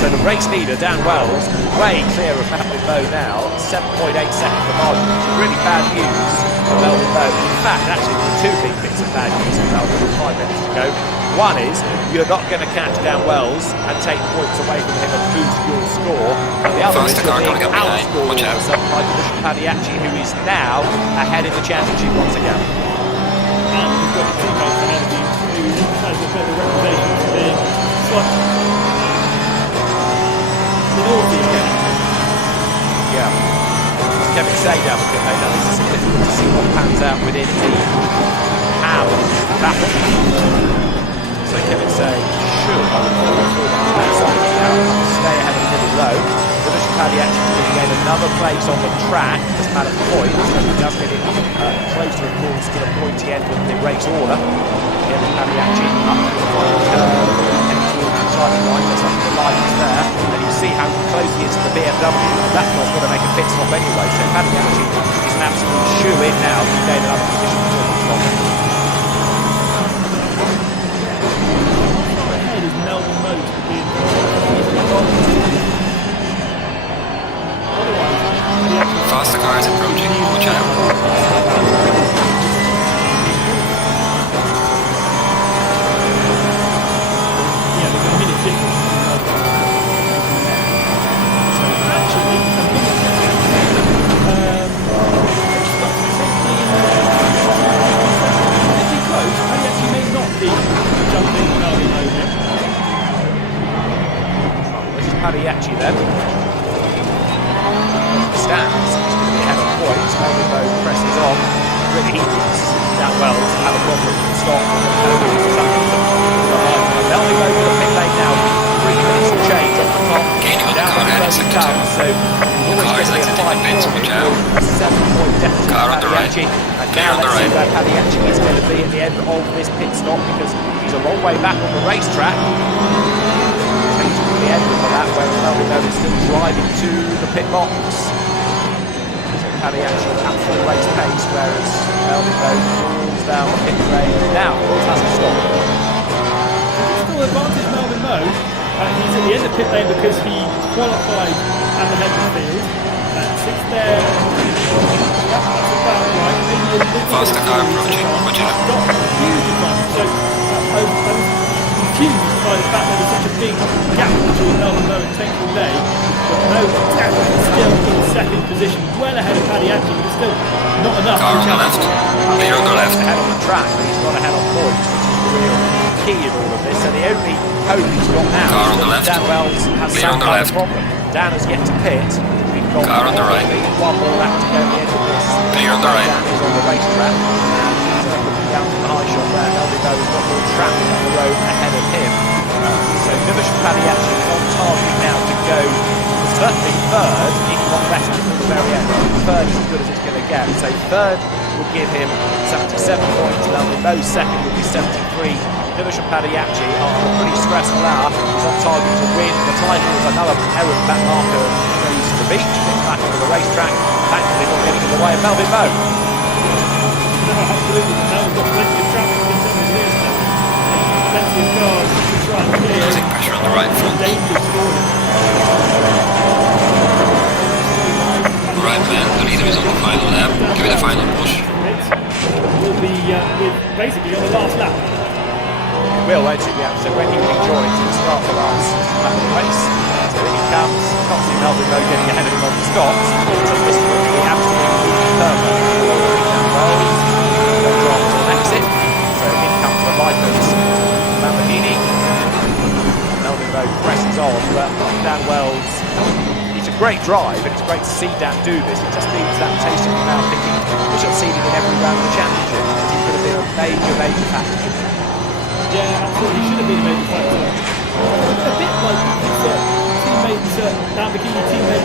So the race leader, Dan Wells, way clear of Melvin Bowe now, 7.8 seconds of margin, which is really bad news for Melvin Bowe. In fact, actually, there are two big bits of bad news for Melvin with 5 minutes to go. One is, you're not going to catch Dan Wells and take points away from him and boost your score. And the other is you're being outscored by someone like Division Pagliacci, who is now ahead in the championship once again. And you've got the teammates ahead of you who has a bit of a reputation for being slightly naughty again. Yeah. Kevin Say down the pit lane. Now this is difficult to see what pans out within the PAM battle. So Kevin Say should stay ahead of Middle Low. Division Pagliacci is going to gain another place on the track as a matter of points. So he does get it closer, of course, to the pointy end of the race order. Kevin Pagliacci up to the final curve, heading towards the starting line, just up to the line there. And you see how close he is to the BMW. That car's going to make a pit stop anyway. So Pagliacci is an absolute shoe-in now to gain another position before the clock. Ahead is Melvin Bowes to be Faster car is approaching. Watch out. Yeah, there's a minute difference. So actually, a minute pretty close. He actually may not be jumping Melvin Bowes in. This is Pagliacci then. Stands, he's going to be ahead of points. Melvin Bowes presses on. Really, he thinks that well to have a problem with the stop. Melvin Bowes with a pit lane now. 3 minutes to change on the top. Gaining on the car ahead in sector 2. So always car is going to be a exiting the pits, watch out. 7-point deficit. Car on the right. And Clear now on the let's see right. where Pagliacci is going to be at the end of this pit stop, because he's a long way back on the racetrack. The end of that, where Melvin Bowes is still driving to the pit box. So Pagliacci at full race pace, whereas Melvin Bowes falls down the pit lane. Now, has to stop. Still advantage Melvin Bowes. He's at the end of pit lane because he qualified at the head of the field. Sits there. Yeah, that's about right. Maybe a little Faster car approaching. Watch out. Got a huge advantage. So I was confused by the fact that there's such a big gap between Melvin Bowes and Tank Day, but no, definitely still in second position, well ahead of Pagliacci, but still not enough. Car on the left. Clear on the left. Ahead on the track, but he's not ahead on points, which is the real key in all of this. So the only hope he's got now Car on is the that left. Dan Wells has Clear some on the kind of left. problem. Dan has yet to pit. We've got Car on the right. one more lap to go at the end of this. Clear on the right. Dan is on the racetrack. And he's looking down to the high shot there. Melvin Bowes got more traffic on the road ahead of him. So Division Pagliacci on target now to go certainly third, if not better than the very end. Third is as good as it's going to get. So third would give him 77 points. Melvin Bowes second would be 73. Division Pagliacci, after a pretty stressful hour, is on target to win the title with another errant back marker goes to the beach, gets back onto the racetrack, thankfully not getting in the way of Melvin Bowes. No, absolutely, but Melvin's got plenty of traffic in terms of his now. Plenty of cars to try and clear. Losing pressure on the right front. Dangerous for him. Right man, the leader is on the final lap. Give it a final push. Will be basically on the last lap. Will, won't it? Yeah. So when he rejoins, he'll start the last lap of the race. So in he comes. Can't see Melvin Bowes getting ahead of him on the stops. So this will be absolutely perfect. Melvin presses on, but Dan Wells, it's a great drive, and it's great to see Dan do this. It just leaves that taste in your mouth thinking, we should have seen him in every round of the championship. He could have been a major factor. Yeah, absolutely. He should have been a major factor. A bit like his teammate, Dan Bikini teammate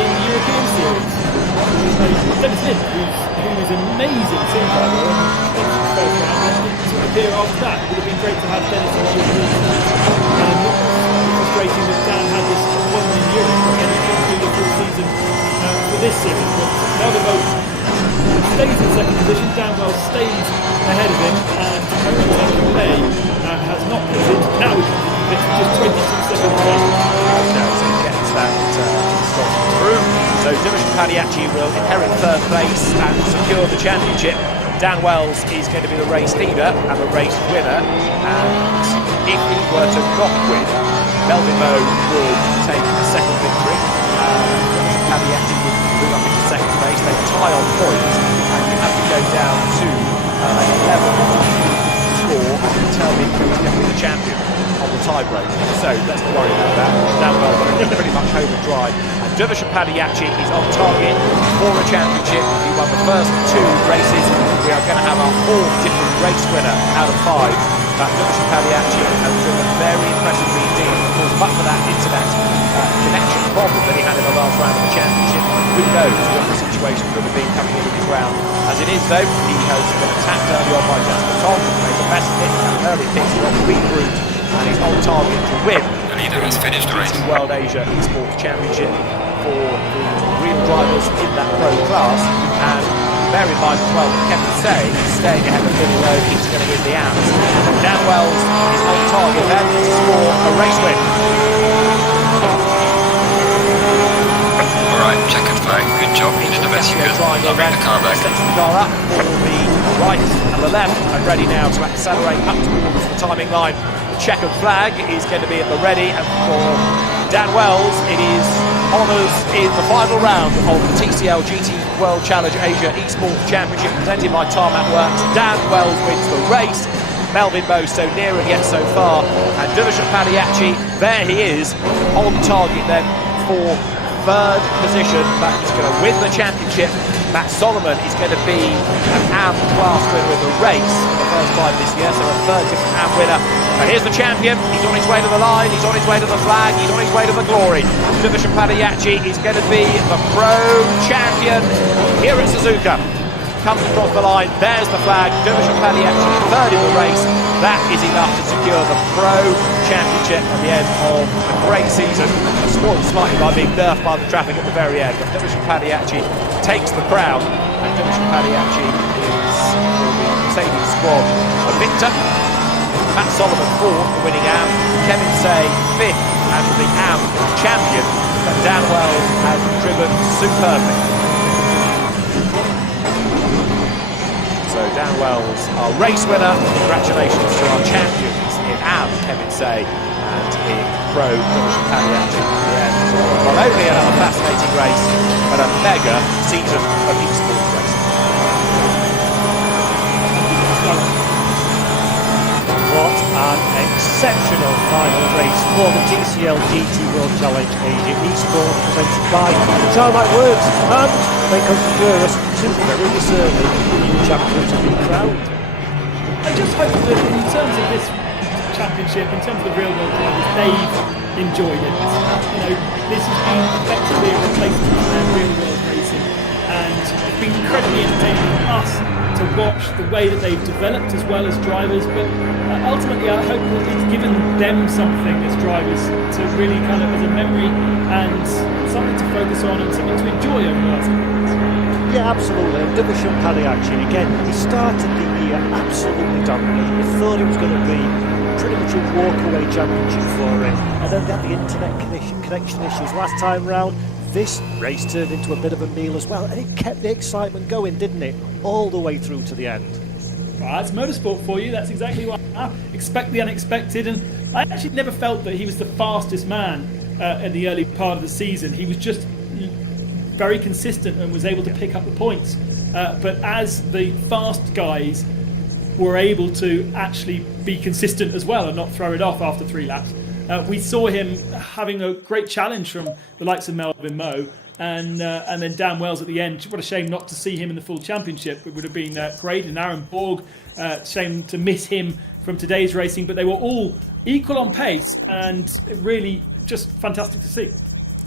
in the European Series. Dennis Lynn, who was an amazing sim driver in the first round, and didn't appear after that. It would have been great to have Dennis in the European Series. And it's frustrating that Dan had this appointment in Europe, and he couldn't do the full season for this series. But Melvin Moe stays in second position. Dan Wells stays ahead of him, and Tony May has not pitted. Now he can pit just 22 seconds left. Now so he gets that stop through. So Division Padiachi will inherit third place and secure the championship. Dan Wells is going to be the race leader and the race winner, and if he were to not win, Melvin Moe would take a second victory. Division Padiachi would move up into second place. They tie on points, and you have to go down to 11 score to determine who's going to be the champion on the tie break. So let's not worry about that. Dan Wells is pretty much home and dry. And Division Padiachi is on target for a championship. He won the first 2 races. We are going to have our 4th different race winner out of 5. Division Padiachi has driven very impressively indeed. Of course, but for that internet connection problem that he had in the last round of the championship, who knows what the situation could have been coming into this round. As it is, though, he has been attacked early on by Jasper Tom, made the best of it, had an early pit on the weak route, and he's on target to win The leader has finished the race. the World Asia Esports Championship for the real drivers in that pro class. And bear in mind as well that Kevin Say is staying ahead of Billy Lowe. He's going to win the AMS. Dan Wells is on target then to score a race win. Alright, checkered flag. Good job. You did the best you could. I'll bring the car back. Sets the car up for the right and the left, and ready now to accelerate up towards the timing line. The checkered flag is going to be at the ready, and for Dan Wells, it is honours in the final round of the TCL GT World Challenge Asia Esports Championship presented by Tarmac Works. Dan Wells wins the race. Melvin Moe so near and yet so far, and Division Padiachi, there he is, on target then for 3rd position, but he's going to win the championship. Matt Solomon is going to be an AM class winner in the race for the first time this year, so a 3rd different AM winner. And here's the champion. He's on his way to the line, he's on his way to the flag, he's on his way to the glory. Division Padiachi is going to be the pro champion here at Suzuka. Comes across the line, there's the flag. Division Padiachi 3rd in the race. That is enough to secure the pro championship at the end of a great season. Spoiled slightly by being nerfed by the traffic at the very end, but Division Padiachi takes the crown, and Division Padiachi is for the Mercedes squad a victor. Matt Solomon 4th, the winning AM. Kevin Say 5th and the AM champion. But Dan Wells has driven superbly. So Dan Wells, our race winner. Congratulations to our champions in AM, Kevin Say, and in Pro Division Padiachi at the end. Not only another fascinating race, but a mega season of esports racing. What an exceptional final race for the TCL GT World Challenge Asia Esports presented by Tarmac Works, and they can secure us 2 very deserving champions to be crowned. I just hope that in terms of this championship, in terms of the real world drivers, they've enjoyed it. You know, this has been effectively a replacement for their real world racing, and it's been incredibly entertaining for us to watch the way that they've developed as well as drivers, but ultimately I hope that it's given them something as drivers to really kind of as a memory and something to focus on and something to enjoy over the last couple of months. Yeah, absolutely. And Division Padiachi, again, he started the year absolutely dominant. We thought it was going to be pretty much a walk-away championship for him, and then they had the internet connection issues last time round. This race turned into a bit of a meal as well, and it kept the excitement going, didn't it? All the way through to the end. Well, that's motorsport for you. That's exactly what I expect, the unexpected. And I actually never felt that he was the fastest man in the early part of the season. He was just very consistent and was able to pick up the points. But as the fast guys were able to actually be consistent as well and not throw it off after 3 laps. We saw him having a great challenge from the likes of Melvin Moe, and then Dan Wells at the end. What a shame not to see him in the full championship. It would have been great. And Aaron Borg, shame to miss him from today's racing, but they were all equal on pace and really just fantastic to see.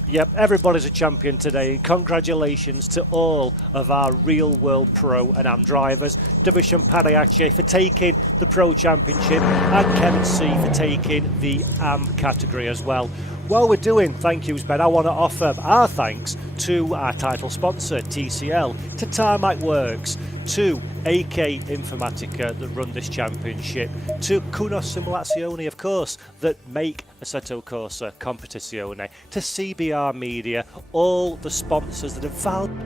Yep, everybody's a champion today, and congratulations to all of our real world pro and AM drivers. Division Pariache for taking the Pro Championship, and Kevin C for taking the AM category as well. While we're doing thank yous, Ben, I want to offer our thanks to our title sponsor, TCL, to Tarmac Works, to AK Informatica that run this championship, to Kunos Simulazione, of course, that make Assetto Corsa Competizione, to CBR Media, all the sponsors that have valued